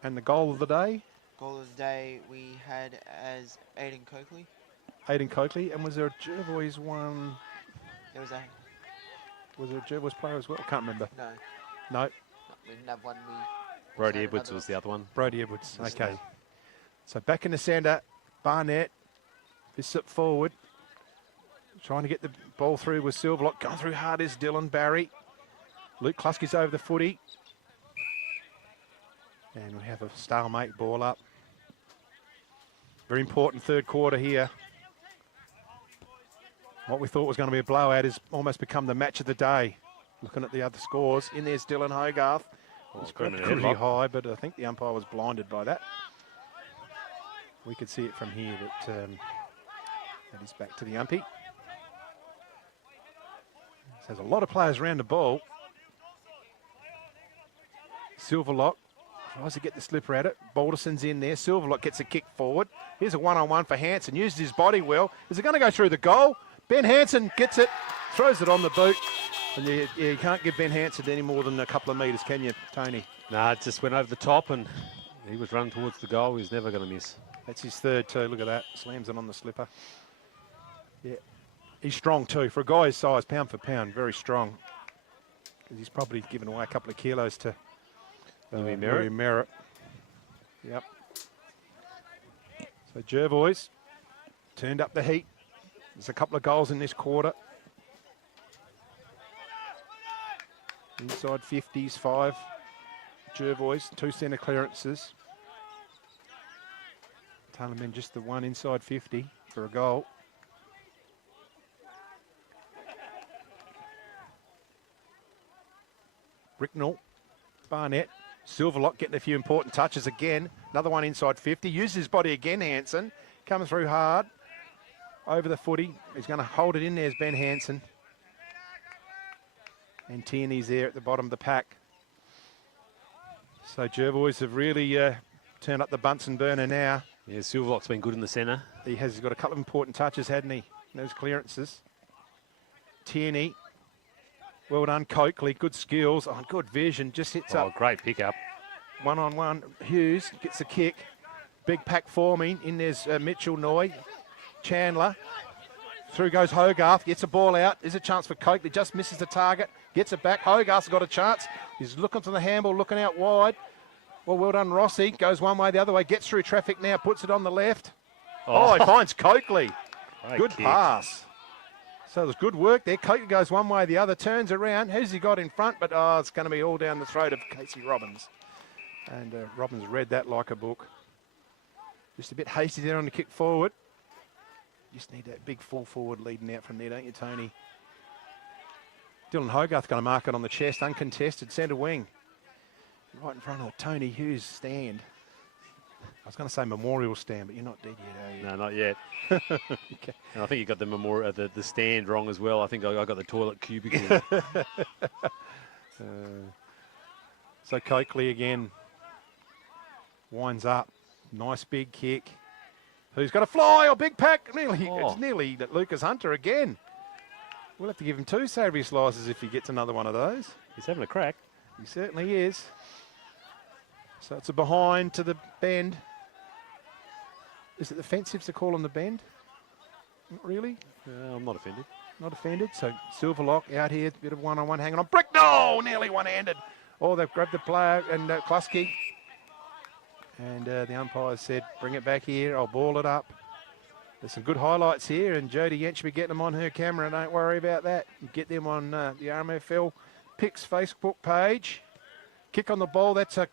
And the goal of the day? Goal of the day we had as Aidan Coakley. Aidan Coakley. And was there a Jervois one? There was a... Was there a Jervois player as well? I can't remember. No. No. We didn't have one. Brodie Edwards was the other one. Brodie Edwards, okay. So back in the centre, Barnett. This it forward. Trying to get the ball through with Silverlock. Going through hard is Dylan Barry. Luke Kluski's over the footy. And we have a stalemate ball up. Very important third quarter here. What we thought was going to be a blowout has almost become the match of the day. Looking at the other scores. In there's Dylan Hogarth. It's pretty high, but I think the umpire was blinded by that. We could see it from here that that is back to the umpy. So there's a lot of players around the ball. Silverlock tries to get the slipper at it. Balderson's in there. Silverlock gets a kick forward. Here's a one-on-one for Hansen. Uses his body well. Is it going to go through the goal? Ben Hansen gets it, throws it on the boot. And you can't give Ben Hansen any more than a couple of metres, can you, Tony? Nah, it just went over the top and he was running towards the goal. He's never going to miss. That's his third too. Look at that. Slams it on the slipper. Yeah. He's strong too. For a guy his size, pound for pound, very strong. He's probably given away a couple of kilos to Merritt. Yep. So Jervois turned up the heat. There's a couple of goals in this quarter. Inside 50s, 5. Jervois, 2 centre clearances. Tailem just the one inside 50 for a goal. Ricknell, Barnett, Silverlock getting a few important touches again. Another one inside 50. Uses his body again, Hansen. Comes through hard. Over the footy. He's going to hold it in there as Ben Hansen. And Tierney's there at the bottom of the pack. So Jervois have really turned up the Bunsen burner now. Yeah, Silverlock's been good in the centre. He has got a couple of important touches, hadn't he? Those clearances. Tierney. Well done, Coakley. Good skills. Oh, good vision. Just hits up. Oh, great pickup. One-on-one. Hughes gets the kick. Big pack forming. In there's Mitchell, Noy. Chandler. Through goes Hogarth. Gets the ball out. There's a chance for Coakley. Just misses the target. Gets it back. Hogarth's got a chance. He's looking for the handball, looking out wide. Well done, Rossi. Goes one way, the other way. Gets through traffic now. Puts it on the left. Oh, he finds Coakley. Good kick. pass. So there's good work there. Coakley goes one way, the other. Turns around. Who's he got in front? But, it's going to be all down the throat of Casey Robbins. And Robbins read that like a book. Just a bit hasty there on the kick forward. Just need that big full forward leading out from there, don't you, Tony? Dylan Hogarth going to mark it on the chest, uncontested, centre wing. Right in front of the Tony Hughes stand. I was going to say memorial stand, but you're not dead yet, are you? No, not yet. Okay. And I think you got the memorial, the stand wrong as well. I think I got the toilet cubicle. So Coakley again winds up. Nice big kick. Who's got a fly or big pack? It's nearly Lucas Hunter again. We'll have to give him 2 savoury slices if he gets another one of those. He's having a crack. He certainly is. So it's a behind to the bend. Is it offensive to call on the bend? Not really. I'm not offended. Not offended. So Silverlock out here, bit of one-on-one hanging on. Brick, no! Nearly one-handed. Oh, they've grabbed the player and Klusky. And the umpire said, bring it back here. I'll ball it up. There's some good highlights here, and Jodie Yench will be getting them on her camera. Don't worry about that. You get them on the RMFL Picks Facebook page. Kick on the ball. That's a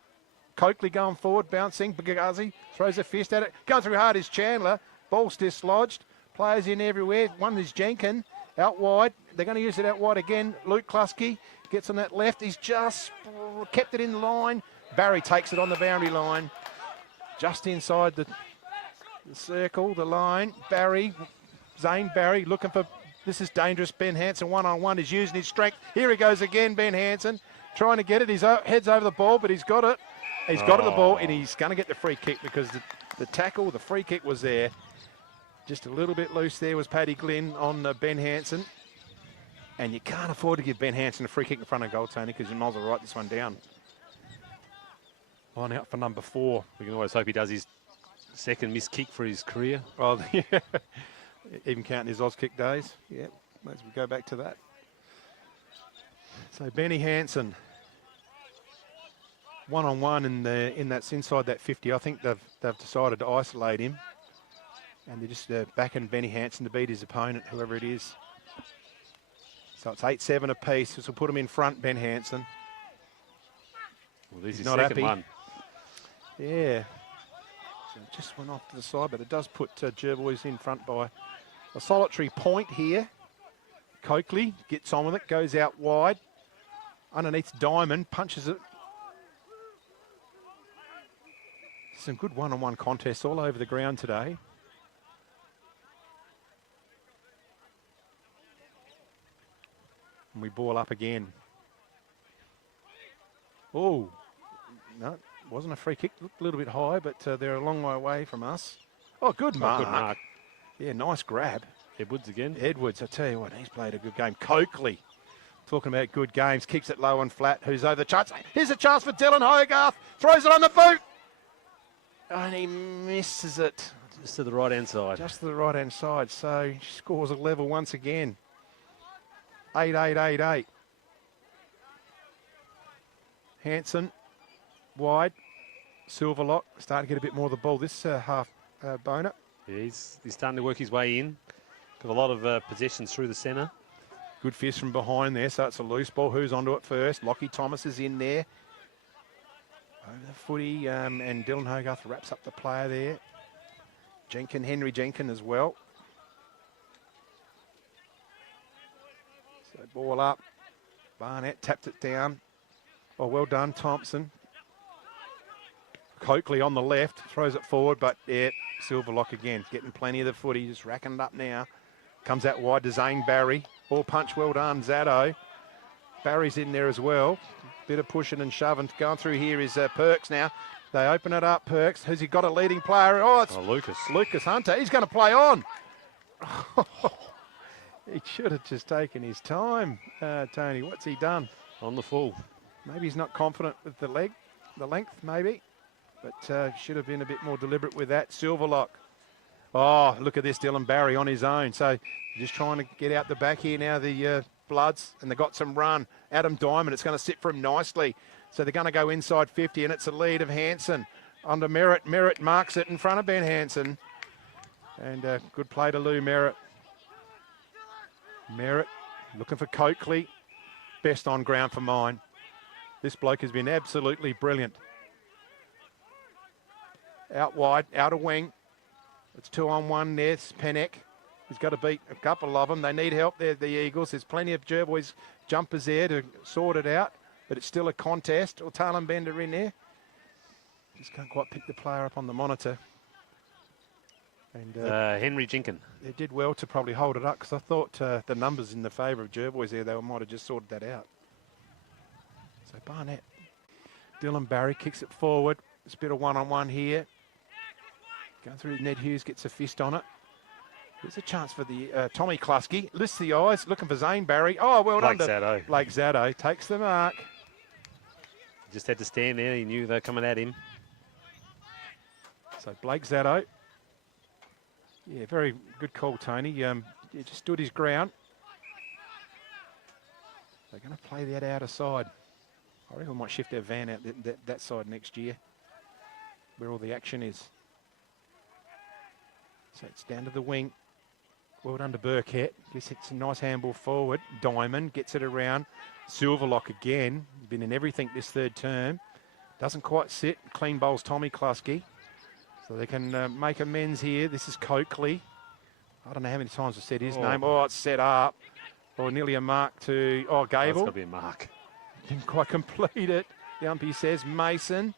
Coakley going forward, bouncing. Bagazi throws a fist at it. Going through hard is Chandler. Ball's dislodged. Players in everywhere. One is Jenkin out wide. They're going to use it out wide again. Luke Klusky gets on that left. He's just kept it in the line. Barry takes it on the boundary line. Just inside the circle, the line. Zane Barry looking for, this is dangerous. Ben Hansen one-on-one is using his strength. Here he goes again, Ben Hansen, trying to get it. His head's over the ball, but he's got it. He's got it, the ball, and he's going to get the free kick because the tackle, the free kick was there. Just a little bit loose there was Paddy Glynn on Ben Hansen. And you can't afford to give Ben Hansen a free kick in front of goal, Tony, because you might as well write this one down. Line out for number 4. We can always hope he does his second missed kick for his career. Well, yeah. Even counting his Oz kick days. Yeah, as we go back to that. So Benny Hansen, one-on-one in that's inside that 50. I think they've decided to isolate him, and they're just backing Benny Hansen to beat his opponent, whoever it is. So it's 8-7 apiece. This will put him in front, Ben Hansen. Well, this is not second happy. one. Yeah. So it just went off to the side, but it does put Jervois in front by a solitary point here. Coakley gets on with it, goes out wide. Underneath Diamond, punches it. Some good one-on-one contests all over the ground today. And we ball up again. Oh, no, wasn't a free kick. Looked a little bit high, but they're a long way away from us. Oh, good mark. Good mark. Yeah, nice grab. Edwards again. Edwards, I tell you what, he's played a good game. Coakley, talking about good games, kicks it low and flat. Who's over the chance? Here's a chance for Dylan Hogarth. Throws it on the boot. And he misses it. Just to the right-hand side. Just to the right-hand side. So he scores a level once again. 8-8-8-8. Hansen, wide. Silverlock, starting to get a bit more of the ball this half, Boner. Yeah, he's starting to work his way in. Got a lot of possessions through the centre. Good fist from behind there, so it's a loose ball. Who's onto it first? Lockie Thomas is in there. Over the footy, and Dylan Hogarth wraps up the player there. Henry Jenkin as well. So ball up. Barnett tapped it down. Oh, well done, Thompson. Coakley on the left, throws it forward, but yeah, Silverlock again, getting plenty of the footy, just racking it up now. Comes out wide to Zane Barry. Ball punch, well done, Zaddo. Barry's in there as well. Bit of pushing and shoving. Going through here is Perks now. They open it up, Perks. Has he got a leading player? Oh, it's Lucas. Lucas Hunter. He's going to play on. He should have just taken his time, Tony. What's he done? On the full. Maybe he's not confident with the length, maybe. But should have been a bit more deliberate with that. Silverlock. Oh, look at this, Dylan Barry on his own. So just trying to get out the back here now, the Bloods, and they've got some run. Adam Diamond, it's going to sit for him nicely. So they're going to go inside 50, and it's a lead of Hanson. Under Merritt. Merritt marks it in front of Ben Hanson. And good play to Lou Merritt. Merritt looking for Coakley. Best on ground for mine. This bloke has been absolutely brilliant. Out wide, out of wing. It's 2-on-1 there. It's Penneck. He's got to beat a couple of them. They need help there, the Eagles. There's plenty of Jerboys jumpers there to sort it out, but it's still a contest. Or Talan Bender in there. Just can't quite pick the player up on the monitor. And Henry Jinkin. They did well to probably hold it up, because I thought the numbers in the favour of Jerboys there, they might have just sorted that out. So Barnett. Dylan Barry kicks it forward. It's a bit of one-on-one here. Going through, Ned Hughes gets a fist on it. There's a chance for the Tommy Klusky. Lifts the eyes, looking for Zane Barry. Oh, well done. Blake Zaddo takes the mark. Just had to stand there. He knew they were coming at him. So Blake Zaddo. Yeah, very good call, Tony. He just stood his ground. They're going to play that outer side. I reckon we might shift our van out that side next year, where all the action is. So it's down to the wing. Well done to Burkett. Just hits a nice handball forward. Diamond gets it around. Silverlock again. Been in everything this third term. Doesn't quite sit. Clean bowls Tommy Klusky. So they can make amends here. This is Coakley. I don't know how many times I've said his name. Oh, it's set up. Oh, nearly a mark to, Gable. It's got to be a mark. Didn't quite complete it. The umpire says Mason.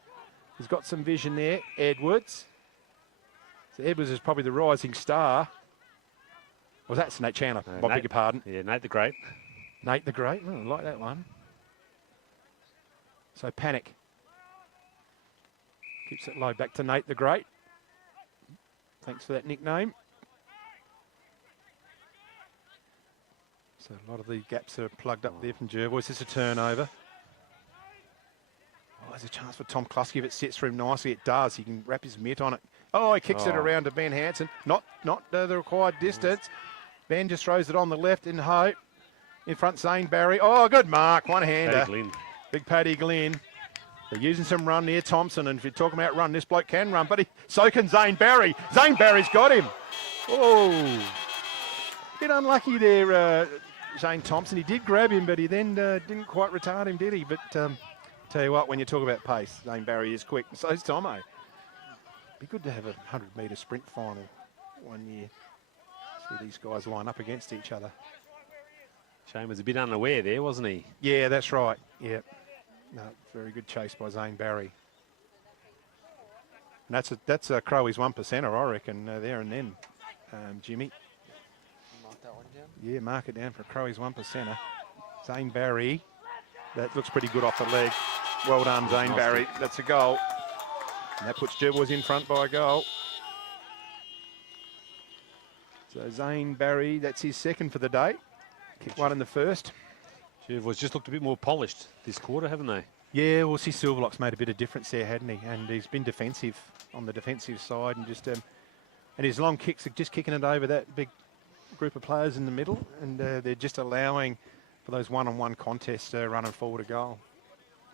He's got some vision there. Edwards. So Edwards is probably the rising star. Was that Nate Chandler? I beg your pardon. Yeah, Nate the Great. Nate the Great. Oh, I like that one. So Panic. Keeps it low. Back to Nate the Great. Thanks for that nickname. So a lot of the gaps are plugged up there from Jerboys. It's a turnover. Oh, there's a chance for Tom Klusky if it sits for him nicely. It does. He can wrap his mitt on it. Oh, he kicks it around to Ben Hanson. Not the required distance. Ben just throws it on the left in hope. In front, Zane Barry. Oh, good mark. One-hander. Big Paddy Glynn. They're using some run near Thompson, and if you're talking about run, this bloke can run, but so can Zane Barry. Zane Barry's got him. Oh, bit unlucky there, Zane Thompson. He did grab him, but he then didn't quite retard him, did he? But tell you what, when you talk about pace, Zane Barry is quick, and so's Tomo. Be good to have a 100-metre sprint final one year. See these guys line up against each other. Shane was a bit unaware there, wasn't he? Yeah, that's right. Yeah. No, very good chase by Zane Barry. And that's a Crowe's 1%er, I reckon, there and then, Jimmy. Mark that one down. Yeah, mark it down for Crowe's 1%er. Zane Barry. That looks pretty good off the leg. Well done, Zane Barry. That's a goal. And that puts Jerboys in front by a goal. So Zane Barry, that's his second for the day. Kicked one in the first. Jerboys just looked a bit more polished this quarter, haven't they? Yeah, well, see, Silverlock's made a bit of difference there, hadn't he? And he's been defensive on the defensive side, and just and his long kicks are just kicking it over that big group of players in the middle, and they're just allowing for those one-on-one contests running forward a goal.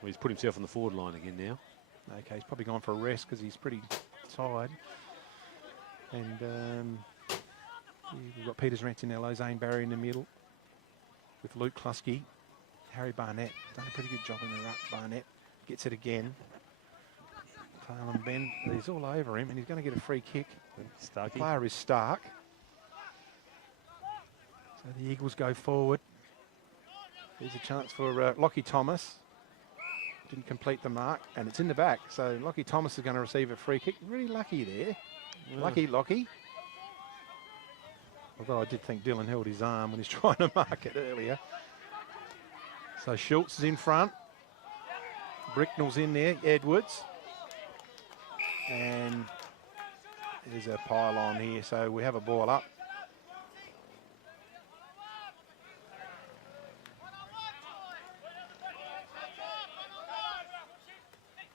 Well, he's put himself on the forward line again now. Okay, he's probably gone for a rest because he's pretty tired. And we've got Peters Rantinello, Zane Barry in the middle with Luke Klusky. Harry Barnett done a pretty good job in the ruck. Barnett gets it again. Talan Ben, he's all over him, and he's going to get a free kick. The player is Stark. So the Eagles go forward. There's a chance for Lockie Thomas. Didn't complete the mark, and it's in the back. So Lockie Thomas is going to receive a free kick. Really lucky there. Yeah. Lucky Lockie. Although I did think Dylan held his arm when he's trying to mark it earlier. So Schultz is in front. Bricknell's in there. Edwards. And there's a pylon here, so we have a ball up.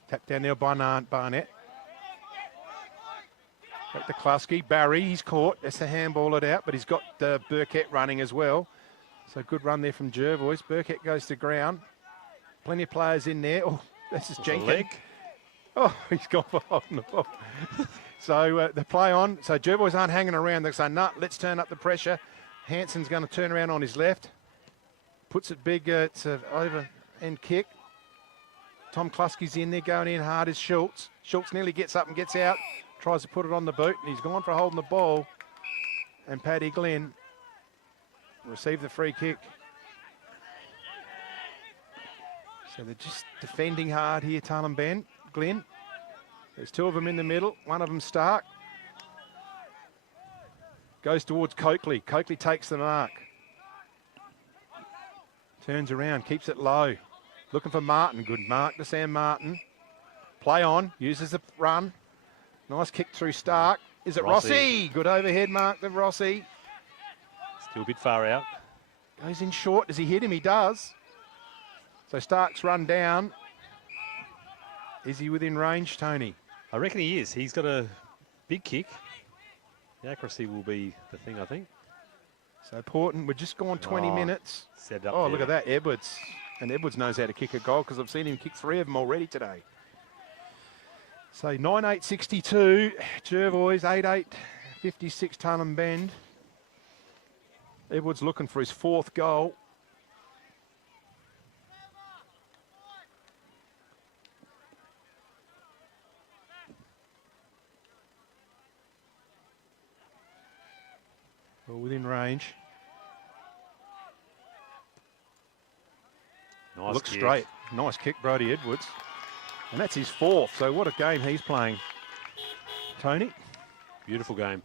Tap down there by Barnett. Back to Klasky. Barry, he's caught. That's a handball it out, but he's got Burkett running as well. So good run there from Jervois. Burkett goes to ground. Plenty of players in there. Oh, this is Jenkins. Oh, he's gone for holding the ball. So the play on. So Jervois aren't hanging around. They say, no, let's turn up the pressure. Hanson's going to turn around on his left. Puts it big. It's an over end kick. Tom Klasky's in there, going in hard as Schultz. Schultz nearly gets up and gets out. Tries to put it on the boot, and he's gone for holding the ball. And Paddy Glenn received the free kick. So they're just defending hard here, Talon Ben, Glenn. There's two of them in the middle, one of them Stark. Goes towards Coakley. Coakley takes the mark. Turns around, keeps it low. Looking for Martin. Good mark to Sam Martin. Play on, uses the run. Nice kick through Stark. Is it Rossi? Good overhead mark to Rossi. Still a bit far out. Goes in short. Does he hit him? He does. So Stark's run down. Is he within range, Tony? I reckon he is. He's got a big kick. The accuracy will be the thing, I think. So Porton, we're just gone 20 minutes. Set up oh, there. Look at that, Edwards. And Edwards knows how to kick a goal because I've seen him kick 3 of them already today. So 9-8-62, Jervois, 8-8-56, Tunham Bend. Edwards looking for his 4th goal. Well, within range. Nice Looks kick. straight. Nice kick, Brodie Edwards. And that's his 4th, so what a game he's playing. Tony? Beautiful game.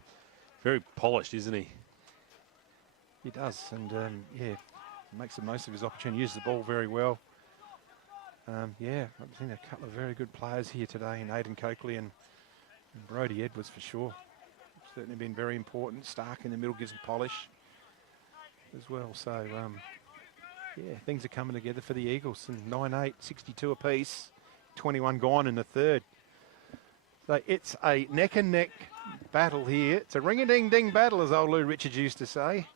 Very polished, isn't he? He does, and yeah, makes the most of his opportunity, uses the ball very well. Yeah, I've seen a couple of very good players here today in Aidan Coakley and Brodie Edwards for sure. Certainly been very important. Stark in the middle gives him polish as well. So, yeah, things are coming together for the Eagles. And 9-8-62 apiece. 21 gone in the 3rd. So it's a neck-and-neck battle here. It's a ring-a-ding-ding battle, as old Lou Richards used to say.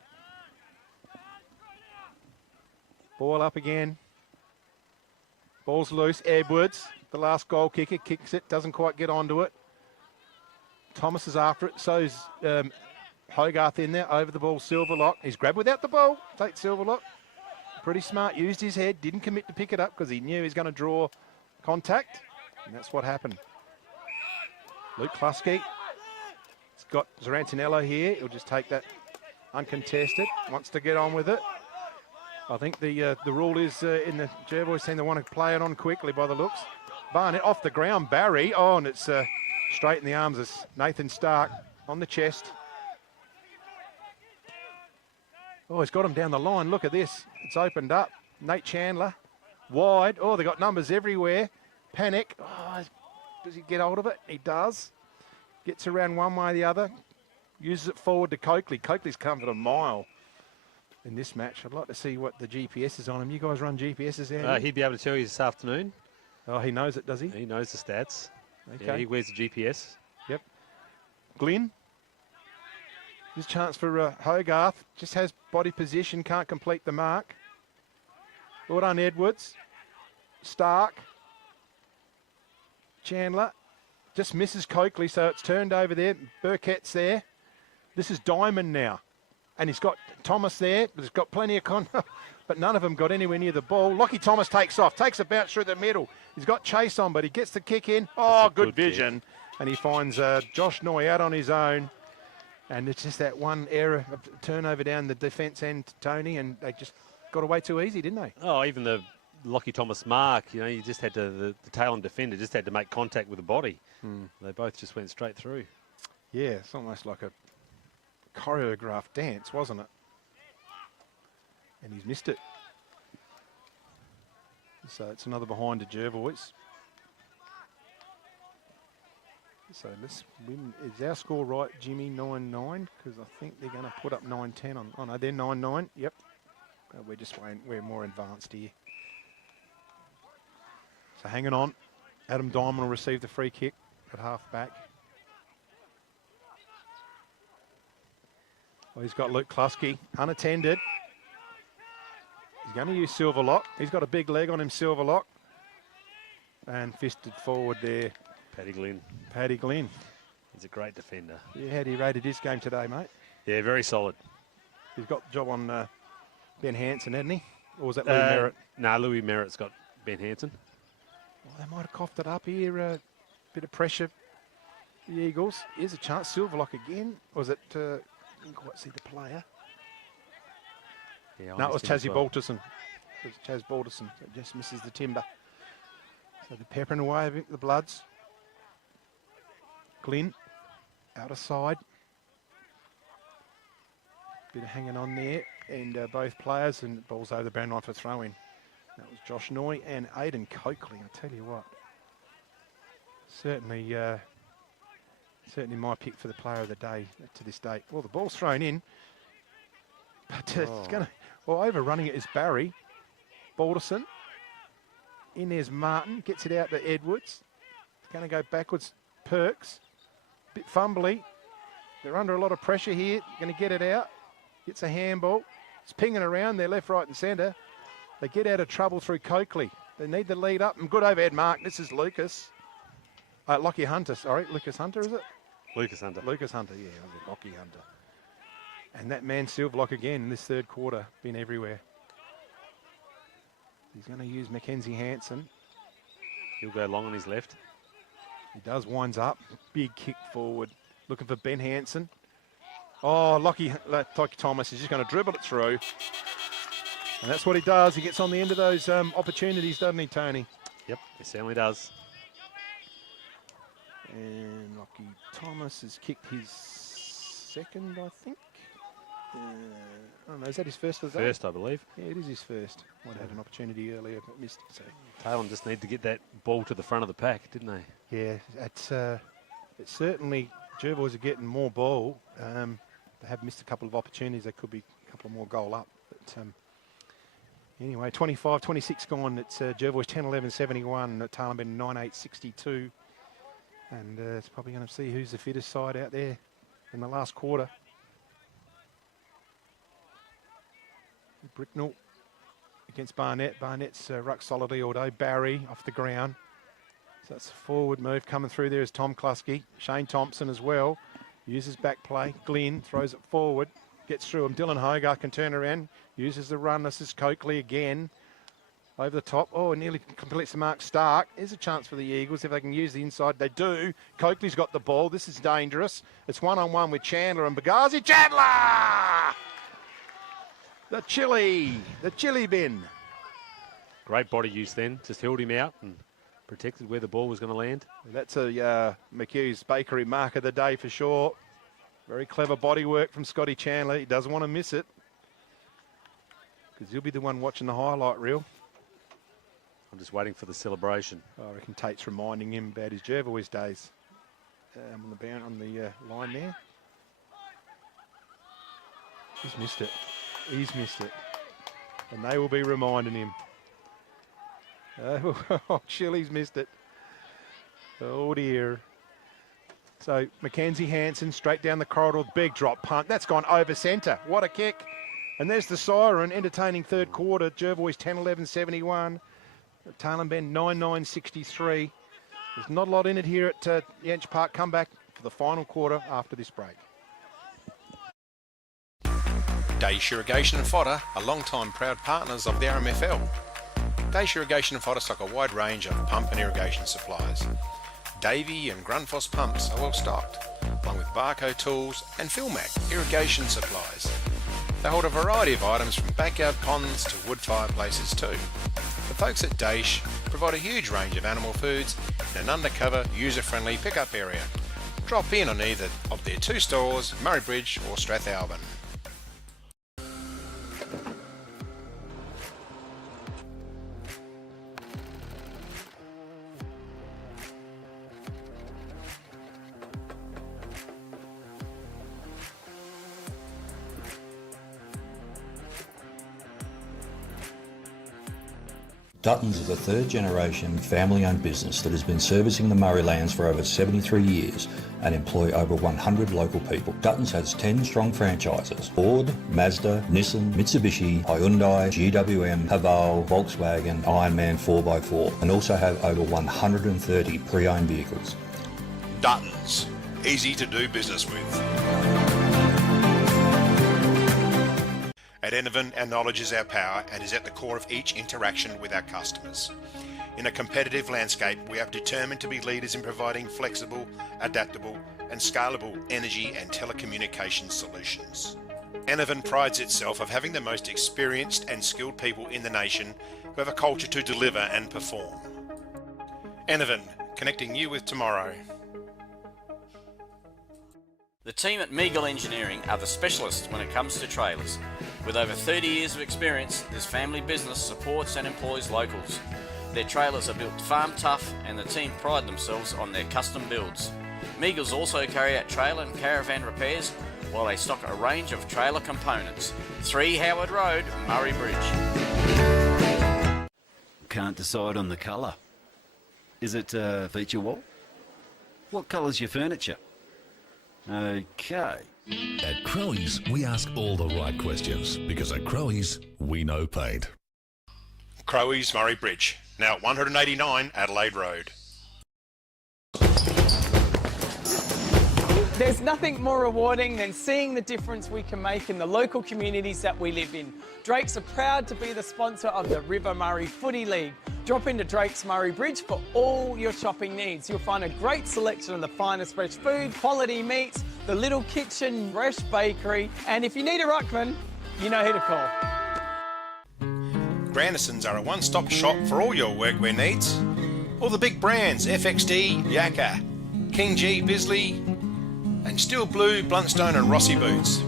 Ball up again. Ball's loose. Edwards, the last goal kicker, kicks it, doesn't quite get onto it. Thomas is after it, so's Hogarth in there, over the ball, Silverlock. He's grabbed without the ball. Take Silverlock. Pretty smart, used his head, didn't commit to pick it up because he knew he was going to draw contact, and that's what happened. Luke Klasky. He's got Zarantinello here. He'll just take that uncontested. Wants to get on with it. I think the rule is in the Jervois team they want to play it on quickly by the looks. Barnett off the ground. Barry. Oh, and it's straight in the arms of Nathan Stark on the chest. Oh, he's got him down the line. Look at this. It's opened up. Nate Chandler. Wide. Oh, they got numbers everywhere. Panic. Oh, does he get hold of it? He does. Gets around one way or the other. Uses it forward to Coakley. Coakley's covered a mile in this match. I'd like to see what the GPS is on him. You guys run GPSs out? He'd be able to tell you this afternoon. Oh, he knows it, does he? He knows the stats. Okay. Yeah, he wears the GPS. Yep. Glenn. This chance for Hogarth. Just has body position, can't complete the mark. Well done, Edwards. Stark. Chandler. Just misses Coakley, so it's turned over there. Burkett's there. This is Diamond now. And he's got Thomas there. He's got plenty of but none of them got anywhere near the ball. Lockie Thomas takes off, takes a bounce through the middle. He's got Chase on, but he gets the kick in. Oh, good vision. And he finds Josh Noy out on his own. And it's just that one error of turnover down the defence end, Tony, and they just got away too easy, didn't they? Oh, even the Lockie Thomas mark, you know, you just had to, the tail-on defender just had to make contact with the body. They both just went straight through. Yeah, it's almost like a choreographed dance, wasn't it? And he's missed it. So it's another behind to Jervois. So let's win. Is our score right, Jimmy? 9-9? Because I think they're going to put up 9-10 on. Oh no, they're 9-9. Yep. We're just waiting. We're more advanced here. So hanging on. Adam Diamond will receive the free kick at half back. Well, he's got Luke Klusky unattended. He's going to use Silverlock. He's got a big leg on him, Silverlock. And fisted forward there. Paddy Glynn. Paddy Glynn. He's a great defender. Yeah, how do you rated his game today, mate? Yeah, very solid. He's got the job on Ben Hansen, hasn't he? Or was that Louis Merritt? No, Louis Merritt's got Ben Hansen. Well, they might have coughed it up here. Bit of pressure. The Eagles. Here's a chance. Silverlock again. Or was it... I didn't quite see the player. Yeah, no, it was Chazzy Balderson. It was Chaz Balderson. It just misses the timber. So they're peppering away a bit, the Bloods. Glynn, out of side. Bit of hanging on there. And both players, and ball's over the boundary line for throw-in. That was Josh Noy and Aidan Coakley, I tell you what. Certainly my pick for the player of the day to this date. Well, the ball's thrown in. But it's going to... Well, overrunning it is Barry. Balderson. In there's Martin. Gets it out to Edwards. It's going to go backwards. Perks. Bit fumbly. They're under a lot of pressure here. Going to get it out. Gets a handball. It's pinging around there, left, right and centre. They get out of trouble through Coakley. They need the lead up. And good overhead mark. This is Lucas. Lockie Hunter, sorry. Lucas Hunter, is it? Lucas Hunter. Lucas Hunter, yeah. I was Lockie Hunter. And that man Silverlock again in this third quarter, been everywhere. He's going to use Mackenzie Hansen. He'll go long on his left. He does, winds up. Big kick forward. Looking for Ben Hansen. Oh, Lockie Thomas is just going to dribble it through. And that's what he does. He gets on the end of those opportunities, doesn't he, Tony? Yep, he certainly does. And Lockie Thomas has kicked his second, I think. I don't know, is that his first of the day? First, I believe. Yeah, it is his first. Might have had an opportunity earlier, but missed it. So. Talon just need to get that ball to the front of the pack, didn't they? Yeah, it's certainly, Jervois are getting more ball. They have missed a couple of opportunities. They could be a couple of more goal up. But anyway, 25-26 gone. It's Jervois 10-11-71. Talon been 9-8-62. And it's probably going to see who's the fittest side out there in the last quarter. Bricknell against Barnett. Barnett's ruck solidly all day. Barry off the ground. So that's a forward move coming through there is Tom Klusky. Shane Thompson as well. Uses back play. Glynn throws it forward. Gets through him. Dylan Hogarth can turn around. Uses the run. This is Coakley again. Over the top. Oh, nearly completes the mark. Stark. Here's a chance for the Eagles if they can use the inside. They do. Coakley's got the ball. This is dangerous. It's one-on-one with Chandler and Bagazi. Chandler! The chili bin. Great body use then. Just held him out and protected where the ball was going to land. That's a McHugh's Bakery mark of the day for sure. Very clever body work from Scotty Chandler. He doesn't want to miss it because he'll be the one watching the highlight reel. I'm just waiting for the celebration. I reckon Tate's reminding him about his Jervois days on the line there. He's missed it. He's missed it. And they will be reminding him. Oh, Chili's missed it. Oh, dear. So, Mackenzie Hansen straight down the corridor. Big drop punt. That's gone over centre. What a kick. And there's the siren. Entertaining third quarter. Jervois 10-11-71. Talon Bend 9-9-63. There's not a lot in it here at Yanch Park. Come back for the final quarter after this break. Dace Irrigation and Fodder are long-time proud partners of the RMFL. Dace Irrigation and Fodder stock a wide range of pump and irrigation supplies. Davey and Grundfos pumps are well stocked, along with Barco tools and Philmac irrigation supplies. They hold a variety of items from backyard ponds to wood fireplaces too. The folks at Daish provide a huge range of animal foods in an undercover, user-friendly pickup area. Drop in on either of their 2 stores, Murray Bridge or Strathalbyn. Duttons is a third-generation family-owned business that has been servicing the Murraylands for over 73 years and employ over 100 local people. Duttons has 10 strong franchises: Ford, Mazda, Nissan, Mitsubishi, Hyundai, GWM, Haval, Volkswagen, Ironman 4x4, and also have over 130 pre-owned vehicles. Duttons, easy to do business with. At Enervin, our knowledge is our power and is at the core of each interaction with our customers. In a competitive landscape, we are determined to be leaders in providing flexible, adaptable and scalable energy and telecommunications solutions. Enervin prides itself of having the most experienced and skilled people in the nation who have a culture to deliver and perform. Enervin, connecting you with tomorrow. The team at Meagle Engineering are the specialists when it comes to trailers. With over 30 years of experience, this family business supports and employs locals. Their trailers are built farm tough and the team pride themselves on their custom builds. Meagles also carry out trailer and caravan repairs while they stock a range of trailer components. 3 Howard Road, Murray Bridge. Can't decide on the colour. Is it feature wall? What colour's your furniture? Okay. At Crowe's, we ask all the right questions because at Crowe's, we know paint. Crowe's Murray Bridge, now at 189 Adelaide Road. There's nothing more rewarding than seeing the difference we can make in the local communities that we live in. Drakes are proud to be the sponsor of the River Murray Footy League. Drop into Drake's Murray Bridge for all your shopping needs. You'll find a great selection of the finest fresh food, quality meats, the little kitchen, fresh bakery, and if you need a ruckman, you know who to call. Grandisons are a one-stop shop for all your workwear needs. All the big brands, FXD, Yakka, King G, Bisley, and Steel Blue, Bluntstone and Rossi boots.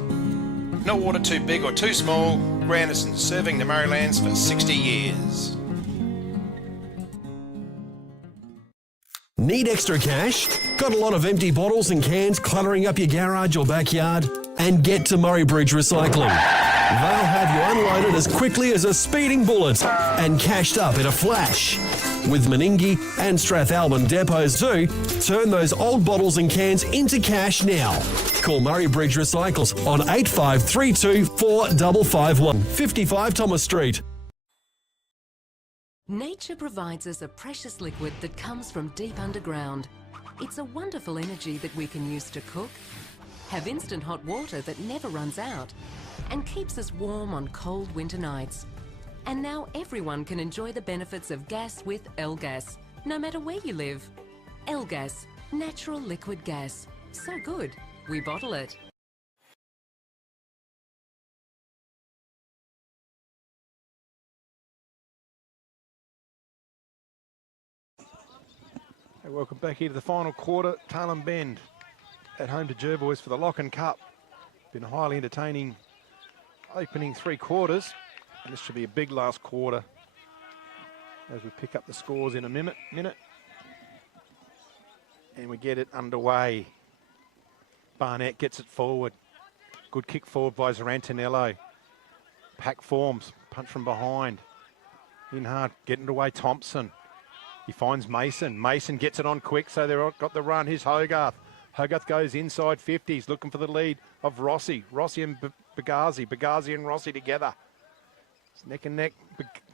No order too big or too small, Grandisons serving the Murraylands for 60 years. Need extra cash? Got a lot of empty bottles and cans cluttering up your garage or backyard? And get to Murray Bridge Recycling. They'll have you unloaded as quickly as a speeding bullet and cashed up in a flash. With Meningie and Strathalbyn depots too, turn those old bottles and cans into cash now. Call Murray Bridge Recycles on 8532 4551, 55 Thomas Street. Nature provides us a precious liquid that comes from deep underground. It's a wonderful energy that we can use to cook, have instant hot water that never runs out, and keeps us warm on cold winter nights. And now everyone can enjoy the benefits of gas with L-Gas, no matter where you live. L-Gas, natural liquid gas. So good, we bottle it. Hey, welcome back here to the final quarter. Tailem Bend at home to Jerboys for the Lock and Cup. Been a highly entertaining opening 3 quarters. And this should be a big last quarter as we pick up the scores in a minute. And we get it underway. Barnett gets it forward. Good kick forward by Zarantinello. Pack forms, punch from behind. In hard, getting it away Thompson. He finds Mason. Mason gets it on quick, so they've got the run. Here's Hogarth. Hogarth goes inside 50s, looking for the lead of Rossi. Rossi and Bagazi. Bagazi and Rossi together. It's neck and neck.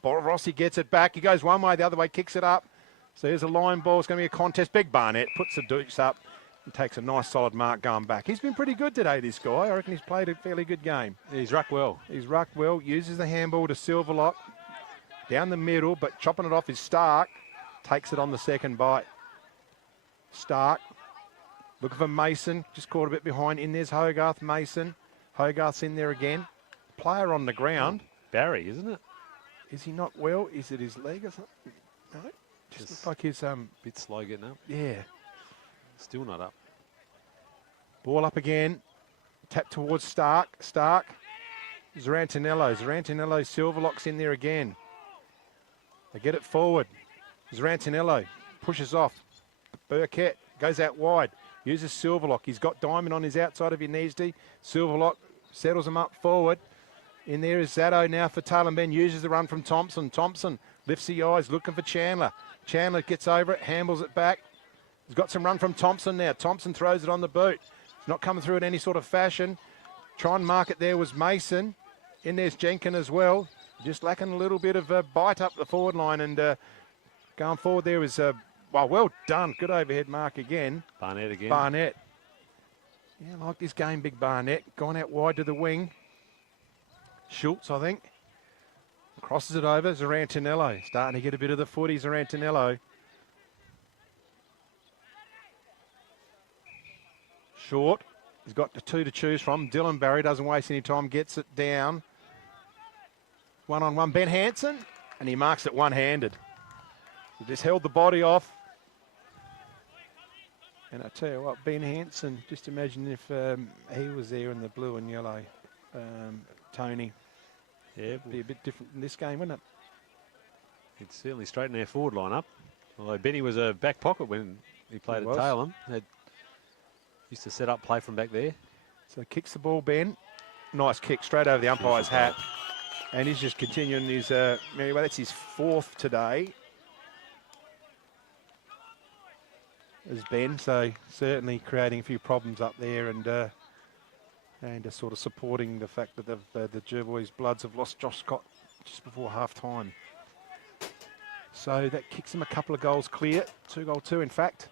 Rossi gets it back. He goes one way, the other way, kicks it up. So here's a line ball. It's going to be a contest. Big Barnett puts the dukes up and takes a nice solid mark going back. He's been pretty good today, this guy. I reckon he's played a fairly good game. He's rucked well. He's rucked well. Uses the handball to Silverlock. Down the middle, but chopping it off is Stark. Takes it on the second bite. Stark. Looking for Mason. Just caught a bit behind. In there's Hogarth. Mason. Hogarth's in there again. Player on the ground. Barry, isn't it? Is he not well? Is it his leg or something? No, just looks like he's bit slow getting up. Yeah. Still not up. Ball up again. Tap towards Stark. Stark. Zarantinello. Zarantinello. Silverlock's in there again. They get it forward. Zarantinello pushes off. Burkett goes out wide. Uses Silverlock. He's got Diamond on his outside of Inezdi. Silverlock settles him up forward. In there is Zato now for Taylor Ben. Uses the run from Thompson. Thompson lifts the eyes, looking for Chandler. Chandler gets over it, handles it back. He's got some run from Thompson now. Thompson throws it on the boot. It's not coming through in any sort of fashion. Trying to mark it there was Mason. In there's Jenkin as well. Just lacking a little bit of a bite up the forward line. And going forward there was, well done. Good overhead mark again. Barnett again. Barnett. Yeah, I like this game, big Barnett. Gone out wide to the wing. Schultz, I think. Crosses it over. Zarantinello. Starting to get a bit of the footy, Zarantinello. Short. He's got the two to choose from. Dylan Barry doesn't waste any time. Gets it down. One-on-one. Ben Hansen. And he marks it one-handed. He just held the body off. And I tell you what, Ben Hansen, just imagine if he was there in the blue and yellow. Tony. Yeah, it'd be a bit different in this game, wouldn't it? It's certainly straighten our forward line up. Although Benny was a back pocket when he played at Tailem. Used to set up play from back there. So kicks the ball, Ben. Nice kick, straight over the umpire's hat. And he's just continuing his, anyway, that's his fourth today. As Ben, so certainly creating a few problems up there and just sort of supporting the fact that the Jervois Bloods have lost Josh Scott just before half-time. So that kicks them a couple of goals clear. 2-2, in fact.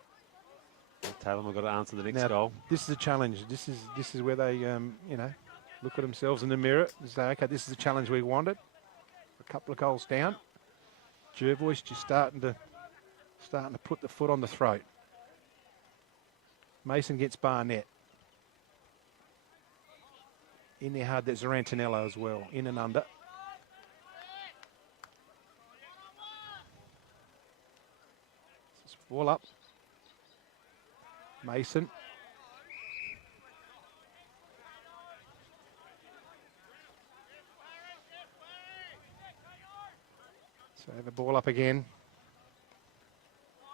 Tailem have got to answer the next Now, goal. This is a challenge. This is where they, look at themselves in the mirror and say, okay, this is the challenge we wanted. A couple of goals down. Jervois just starting to put the foot on the throat. Mason gets Barnett. In there hard, there's Zarantinello as well, in and under. Ball up. Mason. So the ball up again.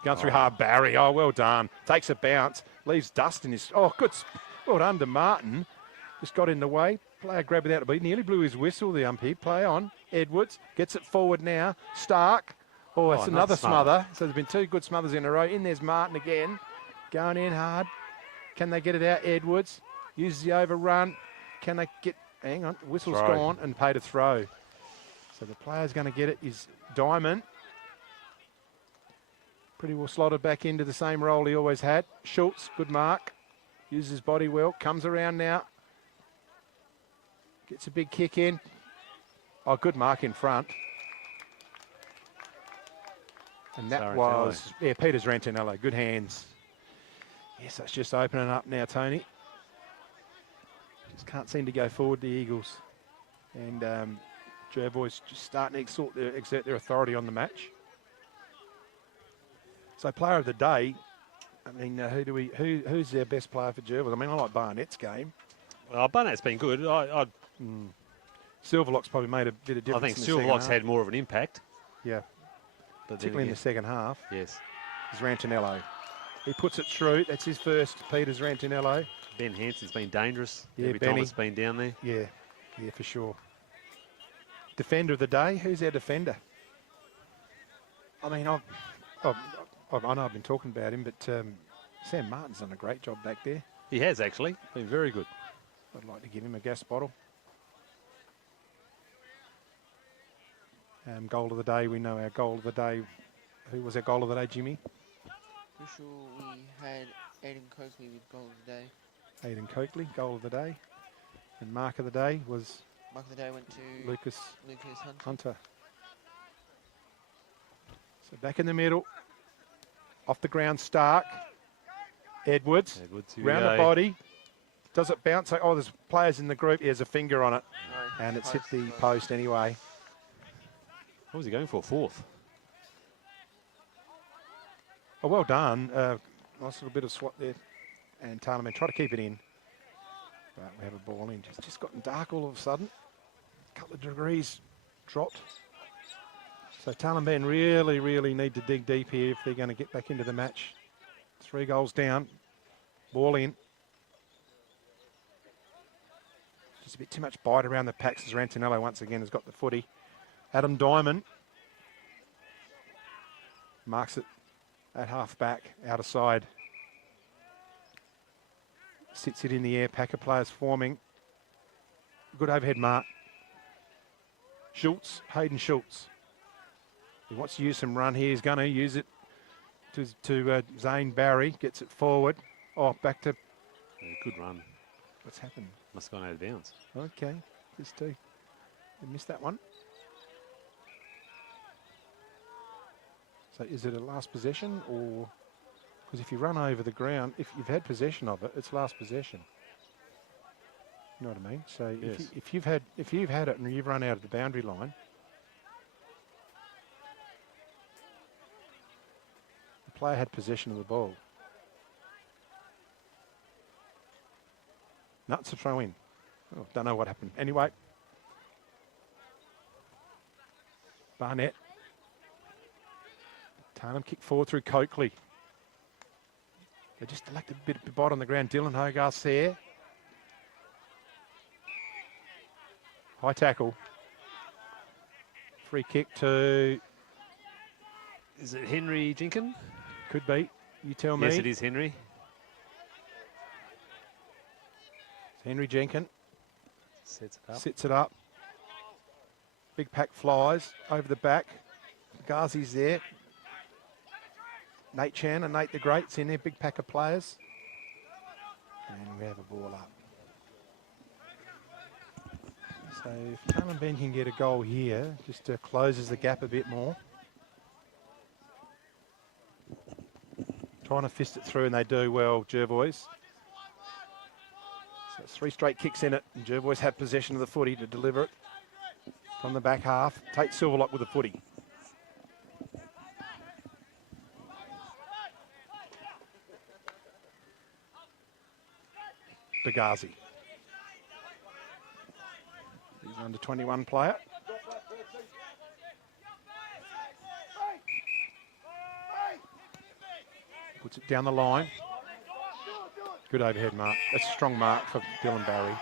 Going through hard, Barry. Oh, well done. Takes a bounce. Leaves dust in his... Oh, good. Well done to Martin. Just got in the way. Player grabbed without a beat. Nearly blew his whistle, the umpire. Play on. Edwards gets it forward now. Stark. Oh, it's another smother. So there's been two good smothers in a row. In there's Martin again. Going in hard. Can they get it out? Edwards uses the overrun. Can they get... Hang on. Whistle's gone and paid a throw. So the player's going to get it is Diamond. Pretty well slotted back into the same role he always had. Schultz, good mark. Uses his body well. Comes around now. Gets a big kick in. Oh, good mark in front. And that was, Peter Zarantinello. Good hands. Yes, that's just opening up now, Tony. Just can't seem to go forward, the Eagles. And Jervois just starting to exert their authority on the match. So player of the day, I mean, who's their best player for Jervois? I mean, I like Barnett's game. Well, Barnett's been good. Silverlock's probably made a bit of difference. I think Silverlock's had more of an impact. Yeah. But particularly in the second half. Yes. Zarantinello. He puts it through. That's his first, Peter Zarantinello. Ben Hanson's been dangerous. Yeah, every Benny. time it's been down there. Yeah, for sure. Defender of the day, who's our defender? I mean, I know I've been talking about him, but Sam Martin's done a great job back there. He has actually, been very good. I'd like to give him a gas bottle. Goal of the day, we know our goal of the day. Who was our goal of the day, Jimmy? Pretty sure we had Aiden Coakley with goal of the day. Aiden Coakley, goal of the day. And mark of the day was? Mark of the day went to Lucas Hunter. So back in the middle. Off the ground, Stark. Edwards round the body. Does it bounce? Oh, there's players in the group. He has a finger on it. And it's hit the post anyway. What was he going for? Fourth. Oh, well done. Nice little bit of swat there. And Tarleman try to keep it in. But we have a ball in. Just gotten dark all of a sudden. A couple of degrees dropped. So Tarleman really need to dig deep here if they're going to get back into the match. 3 goals down. Ball in. Just a bit too much bite around the packs as Rantinello once again has got the footy. Adam Diamond marks it at half back, out of side. Sits it in the air, Packer players forming. Good overhead mark. Schultz, Hayden Schultz. He wants to use some run here. He's going to use it to Zane Barry. Gets it forward. Oh, back to... Yeah, good run. What's happened? Must have gone out of bounds. Okay, just too. They missed that one. So is it a last possession or... Because if you run over the ground, if you've had possession of it, it's last possession. You know what I mean? So Yes. if you've had it and you've run out of the boundary line, the player had possession of the ball. Nuts to throw in. Oh, don't know what happened. Anyway, Barnett. Tarnum kick forward through Coakley. They just elected a bit of bite on the ground. Dylan Hogarth there. High tackle. Free kick to... Is it Henry Jenkin? Could be. You tell me. Yes, it is Henry. Henry Jenkin. Sets it up. Sits it up. Big pack flies over the back. Ghazi's there. Nate Chan and Nate the Great's in there. Big pack of players. And we have a ball up. So if Talon Ben can get a goal here, just closes the gap a bit more. Trying to fist it through, and they do well, Jervois. So 3 straight kicks in it, and Jervois have possession of the footy to deliver it from the back half. Tate Silverlock with the footy. Bagazi. He's an under 21 player. Puts it down the line. Good overhead mark. That's a strong mark for Dylan Barry.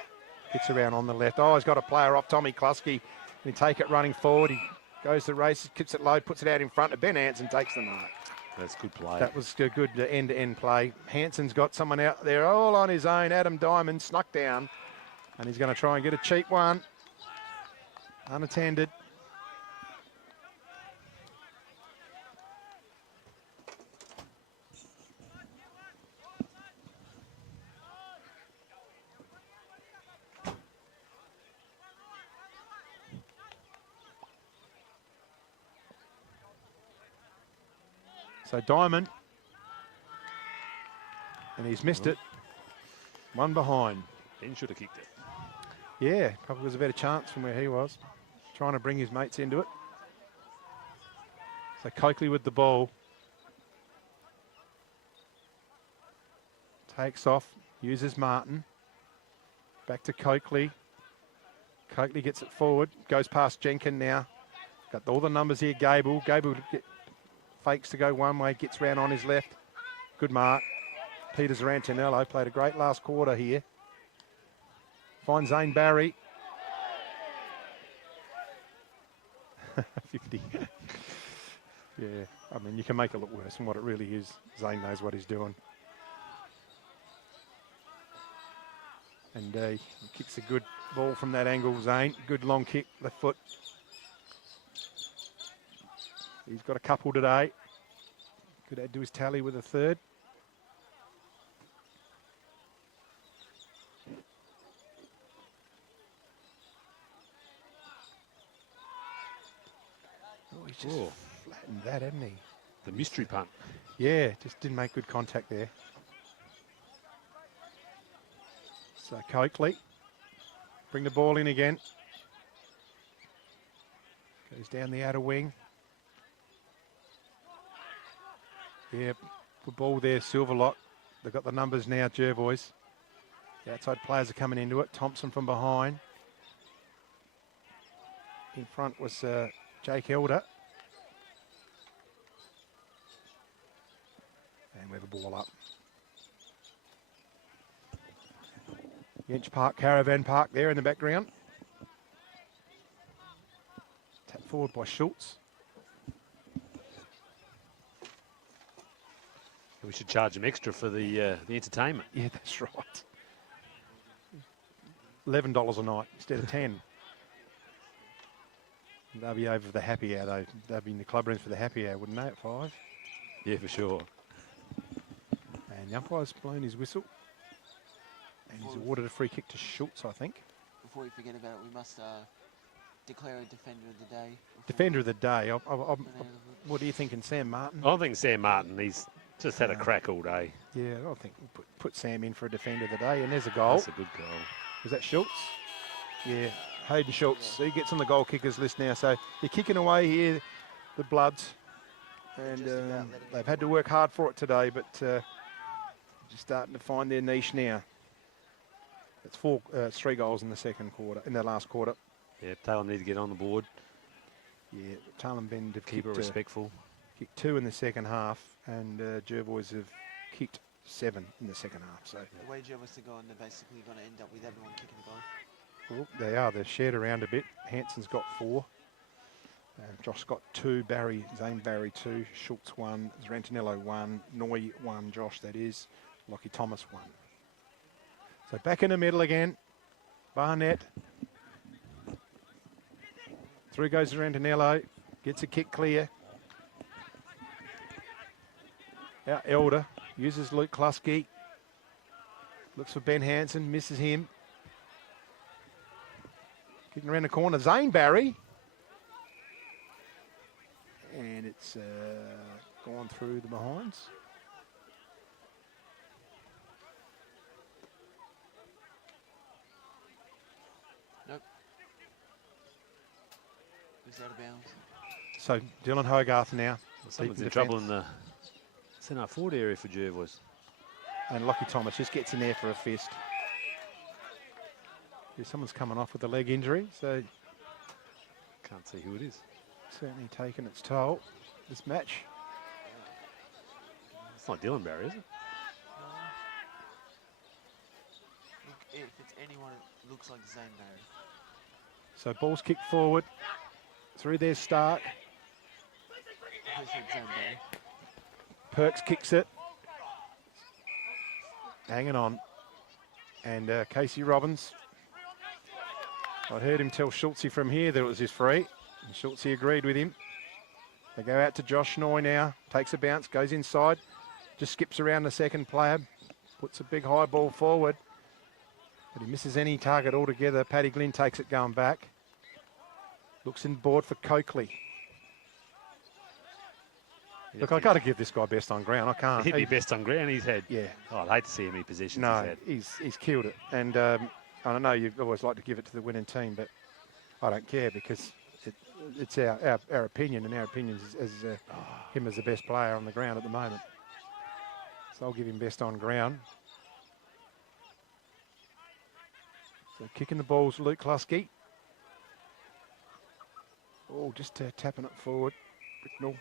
Hits around on the left. Oh, he's got a player off Tommy Klusky. He take it running forward. He goes to the races, keeps it low, puts it out in front of Ben Hansen, takes the mark. That's good play. That was a good end-to-end play. Hansen's got someone out there all on his own. Adam Diamond snuck down, and he's going to try and get a cheap one. Unattended. So Diamond, and he's missed it. One behind. Ben should have kicked it. Yeah, probably was a better chance from where he was. Trying to bring his mates into it. So Coakley with the ball. Takes off, uses Martin. Back to Coakley. Coakley gets it forward, goes past Jenkin now. Got all the numbers here, Gable. Gable fakes to go one way, gets round on his left. Good mark. Peters Rantinello played a great last quarter here. Finds Zane Barry. 50. Yeah, I mean, you can make it look worse than what it really is. Zane knows what he's doing. And he kicks a good ball from that angle, Zane. Good long kick, left foot. He's got a couple today. Could add to his tally with a third. Oh, he's just flattened that, hasn't he? The mystery punt. Yeah, just didn't make good contact there. So Coakley, bring the ball in again. Goes down the outer wing. Yeah, good ball there, Silverlock. They've got the numbers now, Jervois. The outside players are coming into it. Thompson from behind. In front was Jake Elder. And we have a ball up. Inch Park, Caravan Park there in the background. Tap forward by Schultz. We should charge them extra for the entertainment. Yeah, that's right. $11 a night instead of 10. They'll be over for the happy hour though. They'll be in the club rooms for the happy hour, wouldn't they, at 5? Yeah, for sure. And the umpire's blown his whistle. And he's awarded a free kick to Schultz, I think. Before we forget about it, we must declare a Defender of the Day. Defender of the Day. What are you thinking, Sam Martin? I think Sam Martin, he's just had a crack all day. Yeah, I think we'll put Sam in for a Defender of the Day. And there's a goal. That's a good goal. Was that Schultz? Yeah, Hayden Schultz. Yeah. He gets on the goal kickers list now. So you're kicking away here, the Bloods. And they've had to work hard for it today, but just starting to find their niche now. It's 3 goals in the second quarter, in the last quarter. Yeah, Taylor need to get on the board. Yeah, Taylor and Bend have keep it respectful. Kicked 2 in the second half, and Jervois have kicked 7 in the second half. So the way Jervois to go on, they're basically going to end up with everyone kicking a goal. Well, they are. They're shared around a bit. Hanson's got 4. Josh got 2. Zane Barry 2. Schultz 1. Zrantanello 1. Noy 1. Josh, that is. Lockie Thomas 1. So back in the middle again. Barnett. Through goes Zrantanello. Gets a kick clear. Out Elder. Uses Luke Klusky. Looks for Ben Hansen. Misses him. Kicking around the corner. Zane Barry. And it's gone through the behinds. Nope. He's out of bounds. So Dylan Hogarth now. Someone's in trouble in the centre forward area for Jervois. And Lockie Thomas just gets in there for a fist. Yeah, someone's coming off with a leg injury, so can't see who it is. Certainly taken its toll, this match. It's not Dylan Barry, is it? Look, if it's anyone, it looks like Zane Barry. So ball's kicked forward. Through there, Stark. Who said Zane Barry? Perks kicks it. Hanging on. And Casey Robbins. I heard him tell Schultze from here that it was his free. And Schultze agreed with him. They go out to Josh Noy now. Takes a bounce, goes inside. Just skips around the second player. Puts a big high ball forward. But he misses any target altogether. Paddy Glynn takes it going back. Looks in board for Coakley. Look, I've got to give this guy best on ground. I can't. He'd be best on ground. He's had. Yeah. Oh, I'd hate to see him in possession. No, he's killed it. And I know you always like to give it to the winning team, but I don't care because it's our opinion, and our opinion is him as the best player on the ground at the moment. So I'll give him best on ground. So kicking the ball's Luke Klusky. Oh, just tapping it forward. Bricknell.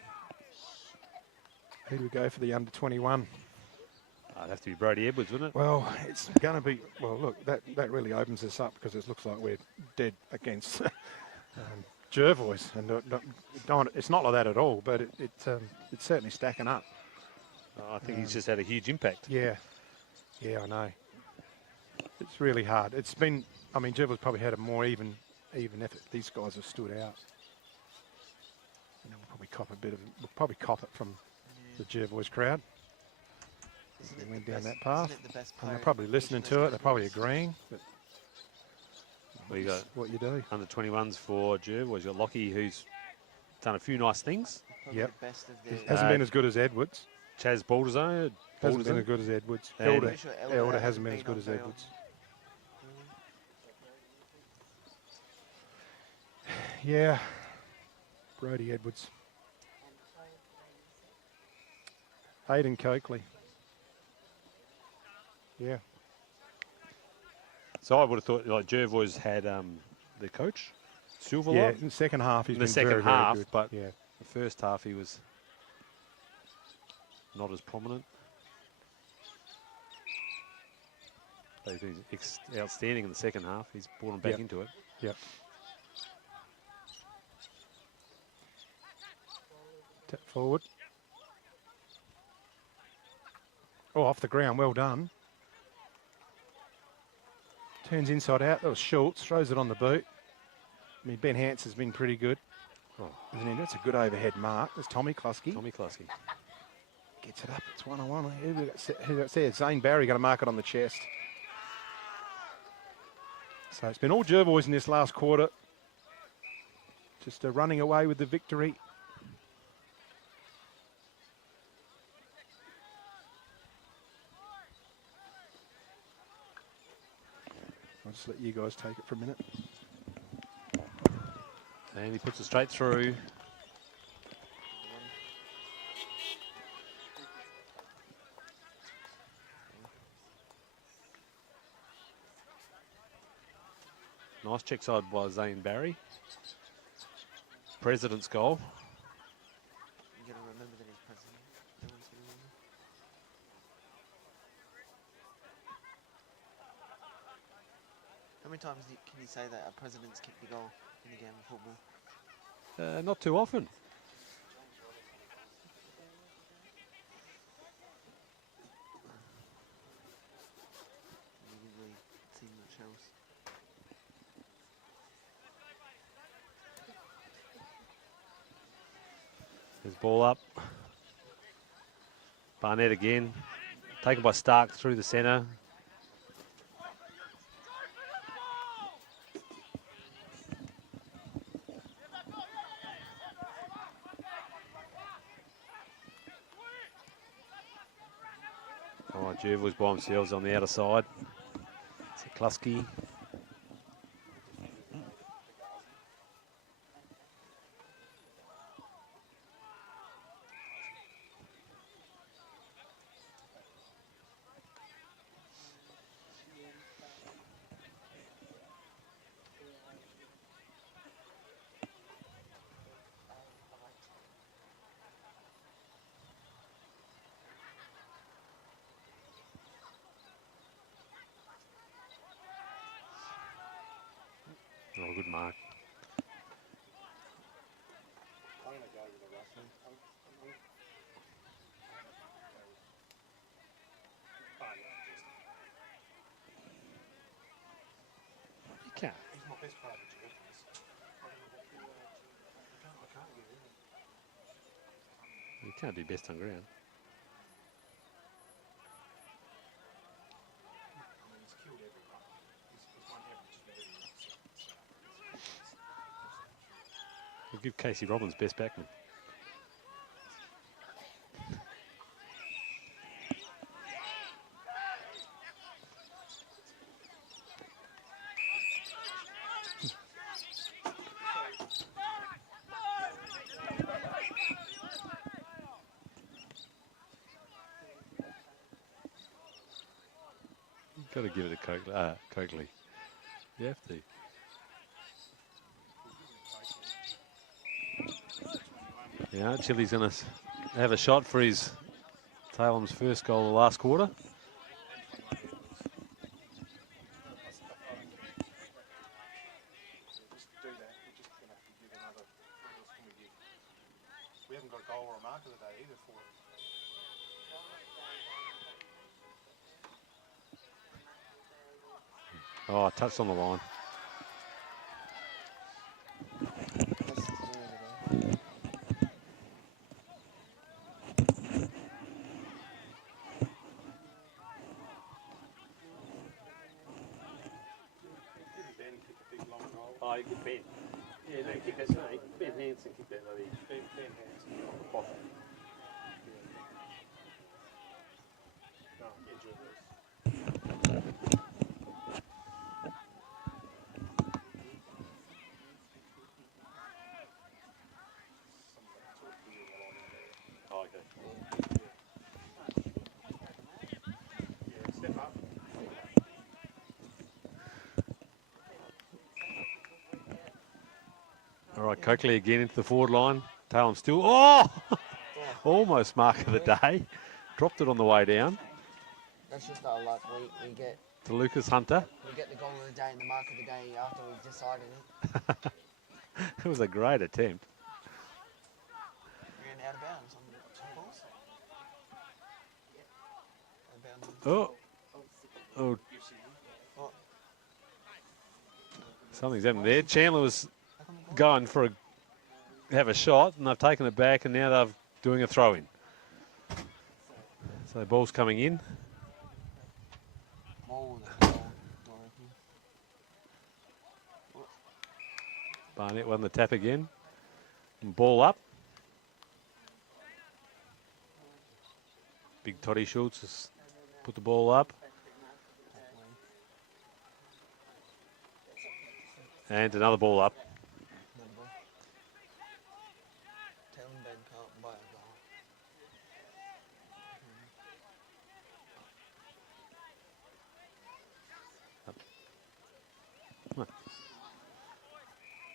Who do we go for the under 21? It'd have to be Brody Edwards, wouldn't it? Well, it's going to be. Well, look, that really opens us up because it looks like we're dead against Jervois, and it's not like that at all. But it's certainly stacking up. I think he's just had a huge impact. Yeah, I know. It's really hard. It's been. I mean, Jervois probably had a more even effort. These guys have stood out. And we'll probably cop it from the Jervois crowd. They went down that path. And they're probably listening to it. They're probably agreeing. But we got what you do. Under 21s for Jervois. You've got Lockie, who's done a few nice things. Yep. Hasn't been as good as Edwards. Chaz Baldassar. Hasn't been as good as Edwards. Elder hasn't been as good as Edwards. Yeah. Brodie Edwards. Hayden Coakley. Yeah. So I would have thought like Jervois had the coach, Silver. Yeah, in the second half he's in the been second very, half, very good. but Yeah. the first half he was not as prominent. But he's outstanding in the second half. He's brought him back Yep. into it. Yep. Tap forward. Oh, off the ground. Well done. Turns inside out. That was Schultz. Throws it on the boot. I mean, Ben Hance has been pretty good. Oh. That's a good overhead mark. There's Tommy Klusky. Tommy Klusky. Gets it up. It's 1-on-1. Who got there? Zane Barry got a mark it on the chest. So it's been all Jervois in this last quarter. Just running away with the victory. I'll just let you guys take it for a minute. And he puts it straight through. Nice check side by Zane Barry. President's goal. You gotta remember that he's president. No one's gonna remember. How many times can you say that a president's kicked the goal in a game of football? Not too often. You didn't really see much else. His ball up. Barnett again. Taken by Stark through the centre. Oh, Jervois by themselves on the outer side. It's a Klusky. Oh, good mark. You can't. You can't do best on ground. We'll give Casey Robbins best backman. You've got to give it to Coakley. You have to. Yeah, Chili's going to have a shot for his Talem's first goal of the last quarter. We haven't got a goal or a mark of the day either for it. Oh, touched on the line. Oh, good Ben. Yeah, no, kick that, mate. Ben Hansen kicked that, bloody. Ben Hansen. Oh, All right, Coakley again into the forward line. Talon still. Oh! Almost mark of the day. Dropped it on the way down. That's just our luck. We get To Lucas Hunter. we get the goal of the day and the mark of the day after we've decided it. It was a great attempt. Ran out of bounds on the balls. Oh. Something's happened there. Chandler was going for have a shot, and they've taken it back, and now they're doing a throw-in. So the ball's coming in. Barnett won the tap again. And ball up. Big Toddy Schultz has put the ball up. And another ball up.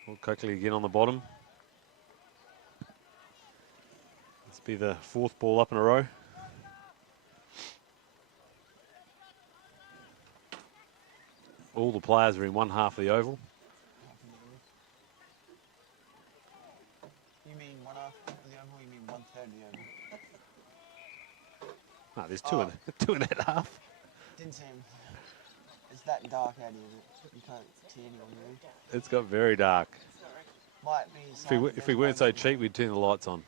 Well, Coakley again on the bottom. This will be the fourth ball up in a row. All the players are in one half of the oval. You mean one half of the oval, you mean 1/3 of the oval? No, there's two and a half. Didn't seem. It's that dark out here that you can't see anyone really. It's got very dark. Might be If we weren't so cheap, we'd turn the lights on.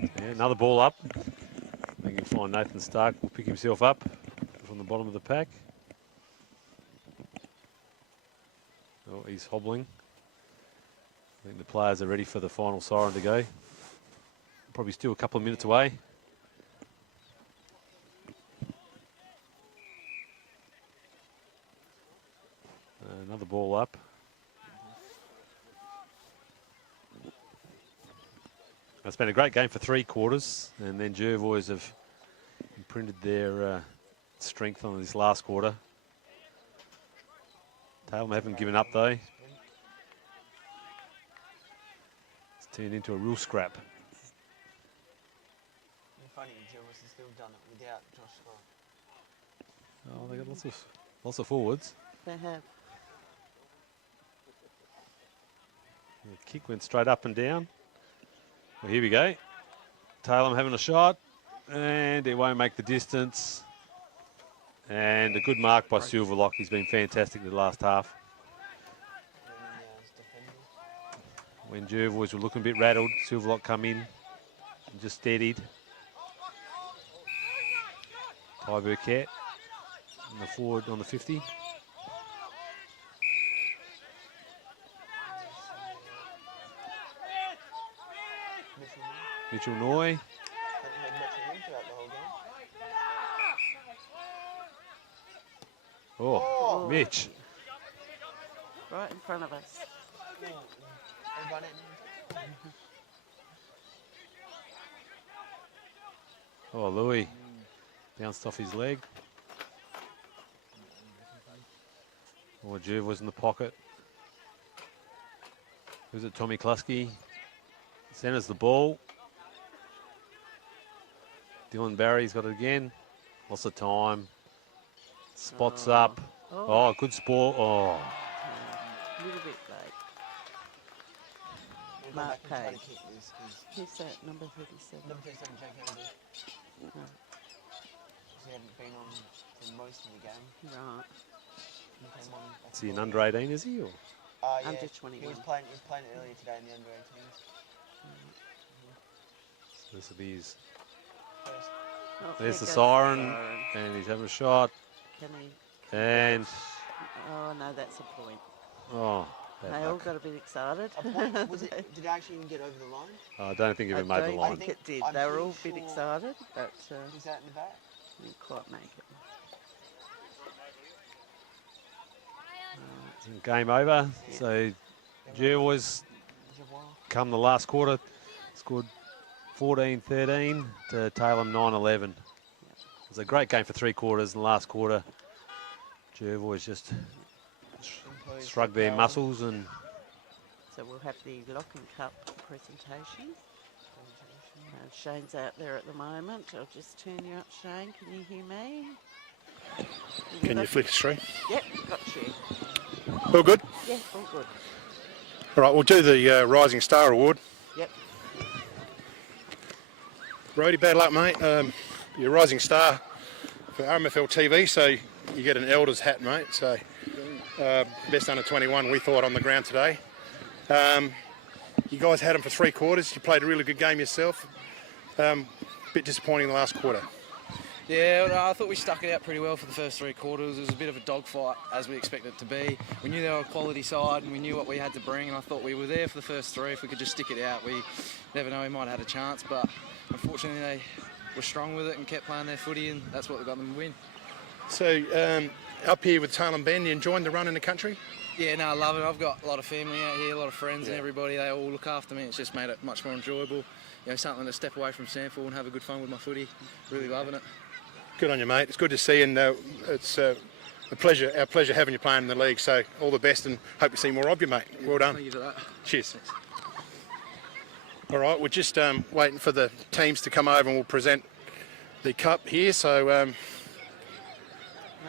Yeah, another ball up. We can find Nathan Stark will pick himself up from the bottom of the pack. Oh, he's hobbling. I think the players are ready for the final siren to go. Probably still a couple of minutes away. Another ball up. It's been a great game for 3 quarters, and then Jervois have imprinted their strength on this last quarter. Tailem haven't given up though. It's turned into a real scrap. Funny, Jervois has still done it without Josh Scott. Oh, they got lots of forwards. They have. The kick went straight up and down. Well, here we go. Tailem having a shot, and it won't make the distance. And a good mark by Silverlock. He's been fantastic in the last half. When Jervois were looking a bit rattled, Silverlock come in and just steadied. Ty Burkett on the forward on the 50. Mitchell Noy. Oh, Mitch. Right in front of us. Oh, Louis bounced off his leg. Oh, Jerv was in the pocket. Who's it? Tommy Klusky. Centers the ball. Dylan Barry's got it again. Lots of time. Spots up. Oh, good sport. Oh. A little bit late. Mark Page. Who's that? Number 37. Number 37, Jake Kennedy. No. He hadn't been on for most of the game. Right. Is he an under 18, is he? Or? Yeah. Under 21. He was playing earlier today in the under 18s. So this will be his. Oh, There's the goes siren, and he's having a shot. Can he? And. Oh, no, that's a point. Oh. They all got a bit excited. A point? Was it? Did it actually even get over the line? I don't think it even made the line. I think it did. They were all a bit excited, but was that in the back? Didn't quite make it. Game over. So Jervois come the last quarter, scored 14-13 to Tailem 9-11. It was a great game for 3 quarters. In the last quarter, Jervois just shrug their muscles and. So we'll have the Locking Cup presentation. Shane's out there at the moment. I'll just turn you up, Shane. Can you hear me? Can you flick us through? Yep, got you. All good? Yeah, all good. All right, we'll do the Rising Star Award. Yep. Brody, bad luck, mate. You're a Rising Star for RMFL TV, so you get an Elders hat, mate. So best under 21, we thought, on the ground today. You guys had them for 3 quarters. You played a really good game yourself. Bit disappointing in the last quarter. Yeah, I thought we stuck it out pretty well for the first 3 quarters. It was a bit of a dogfight, as we expected it to be. We knew they were a quality side and we knew what we had to bring, and I thought we were there for the first 3. If we could just stick it out, we never know, we might have had a chance, but unfortunately they were strong with it and kept playing their footy, and that's what got them to win. So up here with Tailem Ben, you enjoying the run in the country? Yeah, no, I love it. I've got a lot of family out here, a lot of friends and everybody. They all look after me. It's just made it much more enjoyable. You know, something to step away from Sandford and have a good fun with my footy. Really loving it. Good on you, mate. It's good to see, and it's our pleasure having you playing in the league. So all the best, and hope to see more of you, mate. Well done. Thank you for that. Cheers. All right, we're just waiting for the teams to come over, and we'll present the cup here. So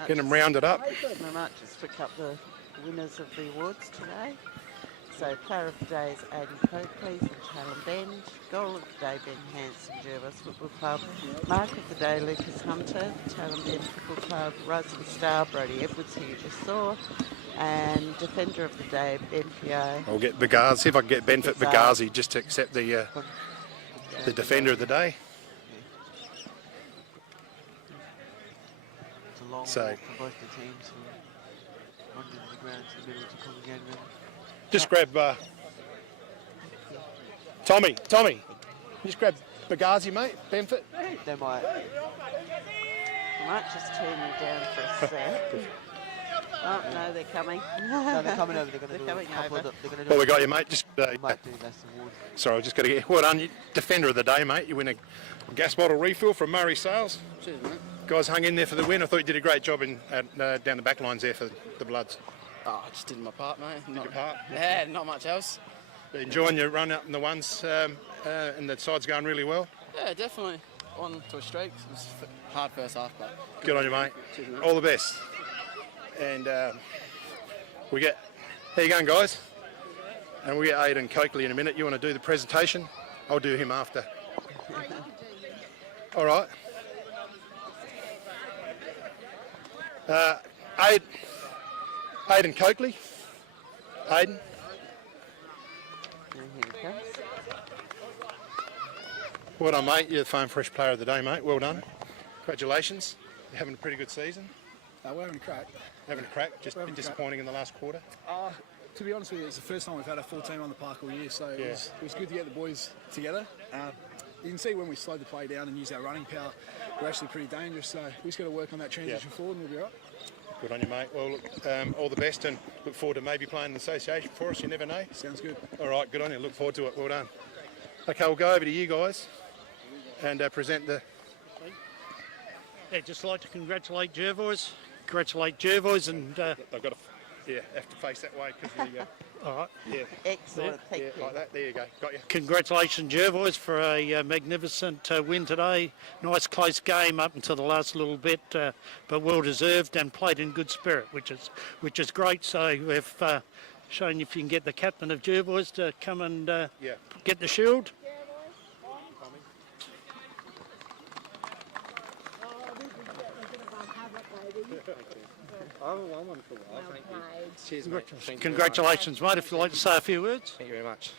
get them rounded up. I might just pick up the winners of the awards today. So player of the day is Aidan Coakley from Tailem Bend. Goal of the day, Ben Hanson, Jervis Football Club. Mark of the day, Lucas Hunter, Tailem Bend Football Club. Rising Star, Brody Edwards, who you just saw. And defender of the day, BNPO. I'll get Bagazi, see if I can get Benfit Bagazi just to accept the defender of the day. It's a long So walk for both the teams from under the ground to the middle to come again. just grab Tommy, just grab Bagazi, mate, Benfit. They might. I might just turn you down for a sec. Oh, no, they're coming. No, they're coming over. They're going to do coming a couple over. of they're going to do Well, we got you, mate. Just might do this award. sorry, I just got to get well done. You defender of the day, mate. You win a gas bottle refill from Murray Sales. Cheers, mate. Guys hung in there for the win. I thought you did a great job down the back lines there for the Bloods. Oh, I just did my part, mate. Did your part? Yeah, not much else. Enjoying your run up in the ones, and the side's going really well. Yeah, definitely. On to a streak. It was hard first half, but Good on you, mate. Cheers, mate. All the best. And we get, how you going, guys? And we get Aidan Coakley in a minute. You want to do the presentation? I'll do him after. All right. Aidan Coakley. Aidan. And here it comes. Well done, mate. You're the Farm Fresh Player of the Day, mate. Well done. Congratulations. You're having a pretty good season. We're having a crack. Having a crack. Just a bit disappointing in the last quarter. To be honest with you, it's the first time we've had a full team on the park all year, so it was good to get the boys together. You can see when we slowed the play down and used our running power, we're actually pretty dangerous, so we just got to work on that transition forward and we'll be all right. Good on you, mate. Well, look, all the best, and look forward to maybe playing an association for us. You never know. Sounds good. All right, good on you. Look forward to it. Well done. Okay, we'll go over to you guys and present the... Yeah, just like to congratulate Jervois. And I've got to have to face that way because the... all right. Yeah. Excellent. Thank you. Like that. There you go. Got you. Congratulations, Jervois, for a magnificent win today. Nice close game up until the last little bit, but well deserved and played in good spirit, which is great. So we've shown if you can get the captain of Jervois to come and get the shield. Cheers, mate. Thank you Congratulations, mate. If you'd like to say a few words. Thank you very much.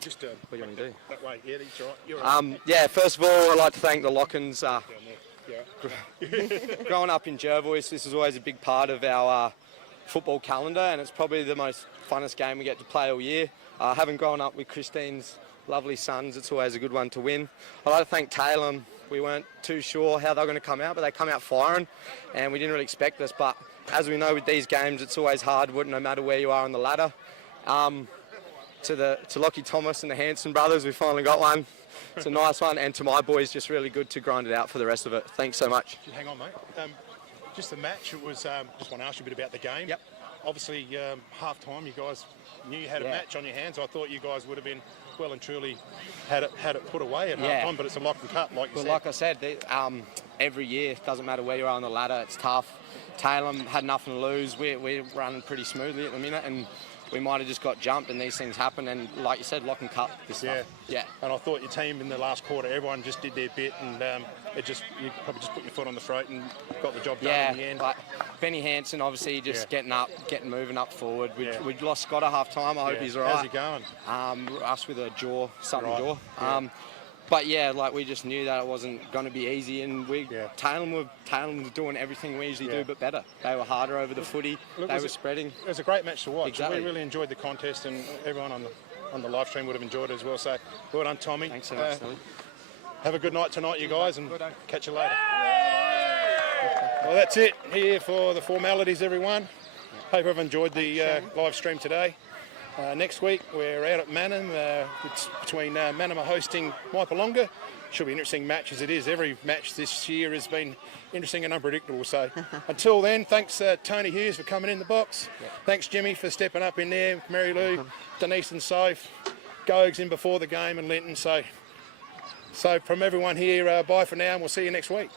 Just what do you want to do? That way. Yeah, that's all right. You're all right. Yeah, first of all, I'd like to thank the Lockins. Growing up in Jervois, this is always a big part of our football calendar, and it's probably the most funnest game we get to play all year. Having grown up with Christine's lovely sons, it's always a good one to win. I'd like to thank Tailem. We weren't too sure how they were going to come out, but they come out firing, and we didn't really expect this. But as we know with these games, it's always hard, no matter where you are on the ladder. To Lockie Thomas and the Hanson brothers, we finally got one. It's a nice one, and to my boys, just really good to grind it out for the rest of it. Thanks so much. Hang on, mate. Just the match, it was, just want to ask you a bit about the game. Yep. Obviously, half-time, you guys knew you had a match on your hands. I thought you guys would have been well and truly had it put away at half-time, but it's a lock and cut, like you said. Like I said, every year, doesn't matter where you are on the ladder, it's tough. Taylor had nothing to lose. We're running pretty smoothly at the minute, and we might have just got jumped, and these things happen. And like you said, lock and cut this stuff. Yeah. And I thought your team in the last quarter, everyone just did their bit, and you probably just put your foot on the throat and got the job done in the end. Like Benny Hansen, obviously, just getting moving up forward. We lost Scott at half time. I hope he's all right. How's he going? Us with a jaw. Yeah. But yeah, like we just knew that it wasn't going to be easy, and Taylor were doing everything we usually do, but better. They were harder over the footy. They were spreading. It was a great match to watch. Exactly. We really enjoyed the contest, and everyone on the live stream would have enjoyed it as well. So well done, Tommy. Thanks so much, Tommy. Have a good night tonight, you guys, and catch you later. Well, that's it here for the formalities, everyone. Hope everyone enjoyed the live stream today. Next week we're out at Mannum. It's between Mannum are hosting Maipalonga. Should be an interesting match as it is. Every match this year has been interesting and unpredictable. So until then, thanks Tony Hughes for coming in the box. Thanks Jimmy for stepping up in there. Mary Lou, Denise and Soph, Gogs in before the game, and Linton. So from everyone here, bye for now, and we'll see you next week.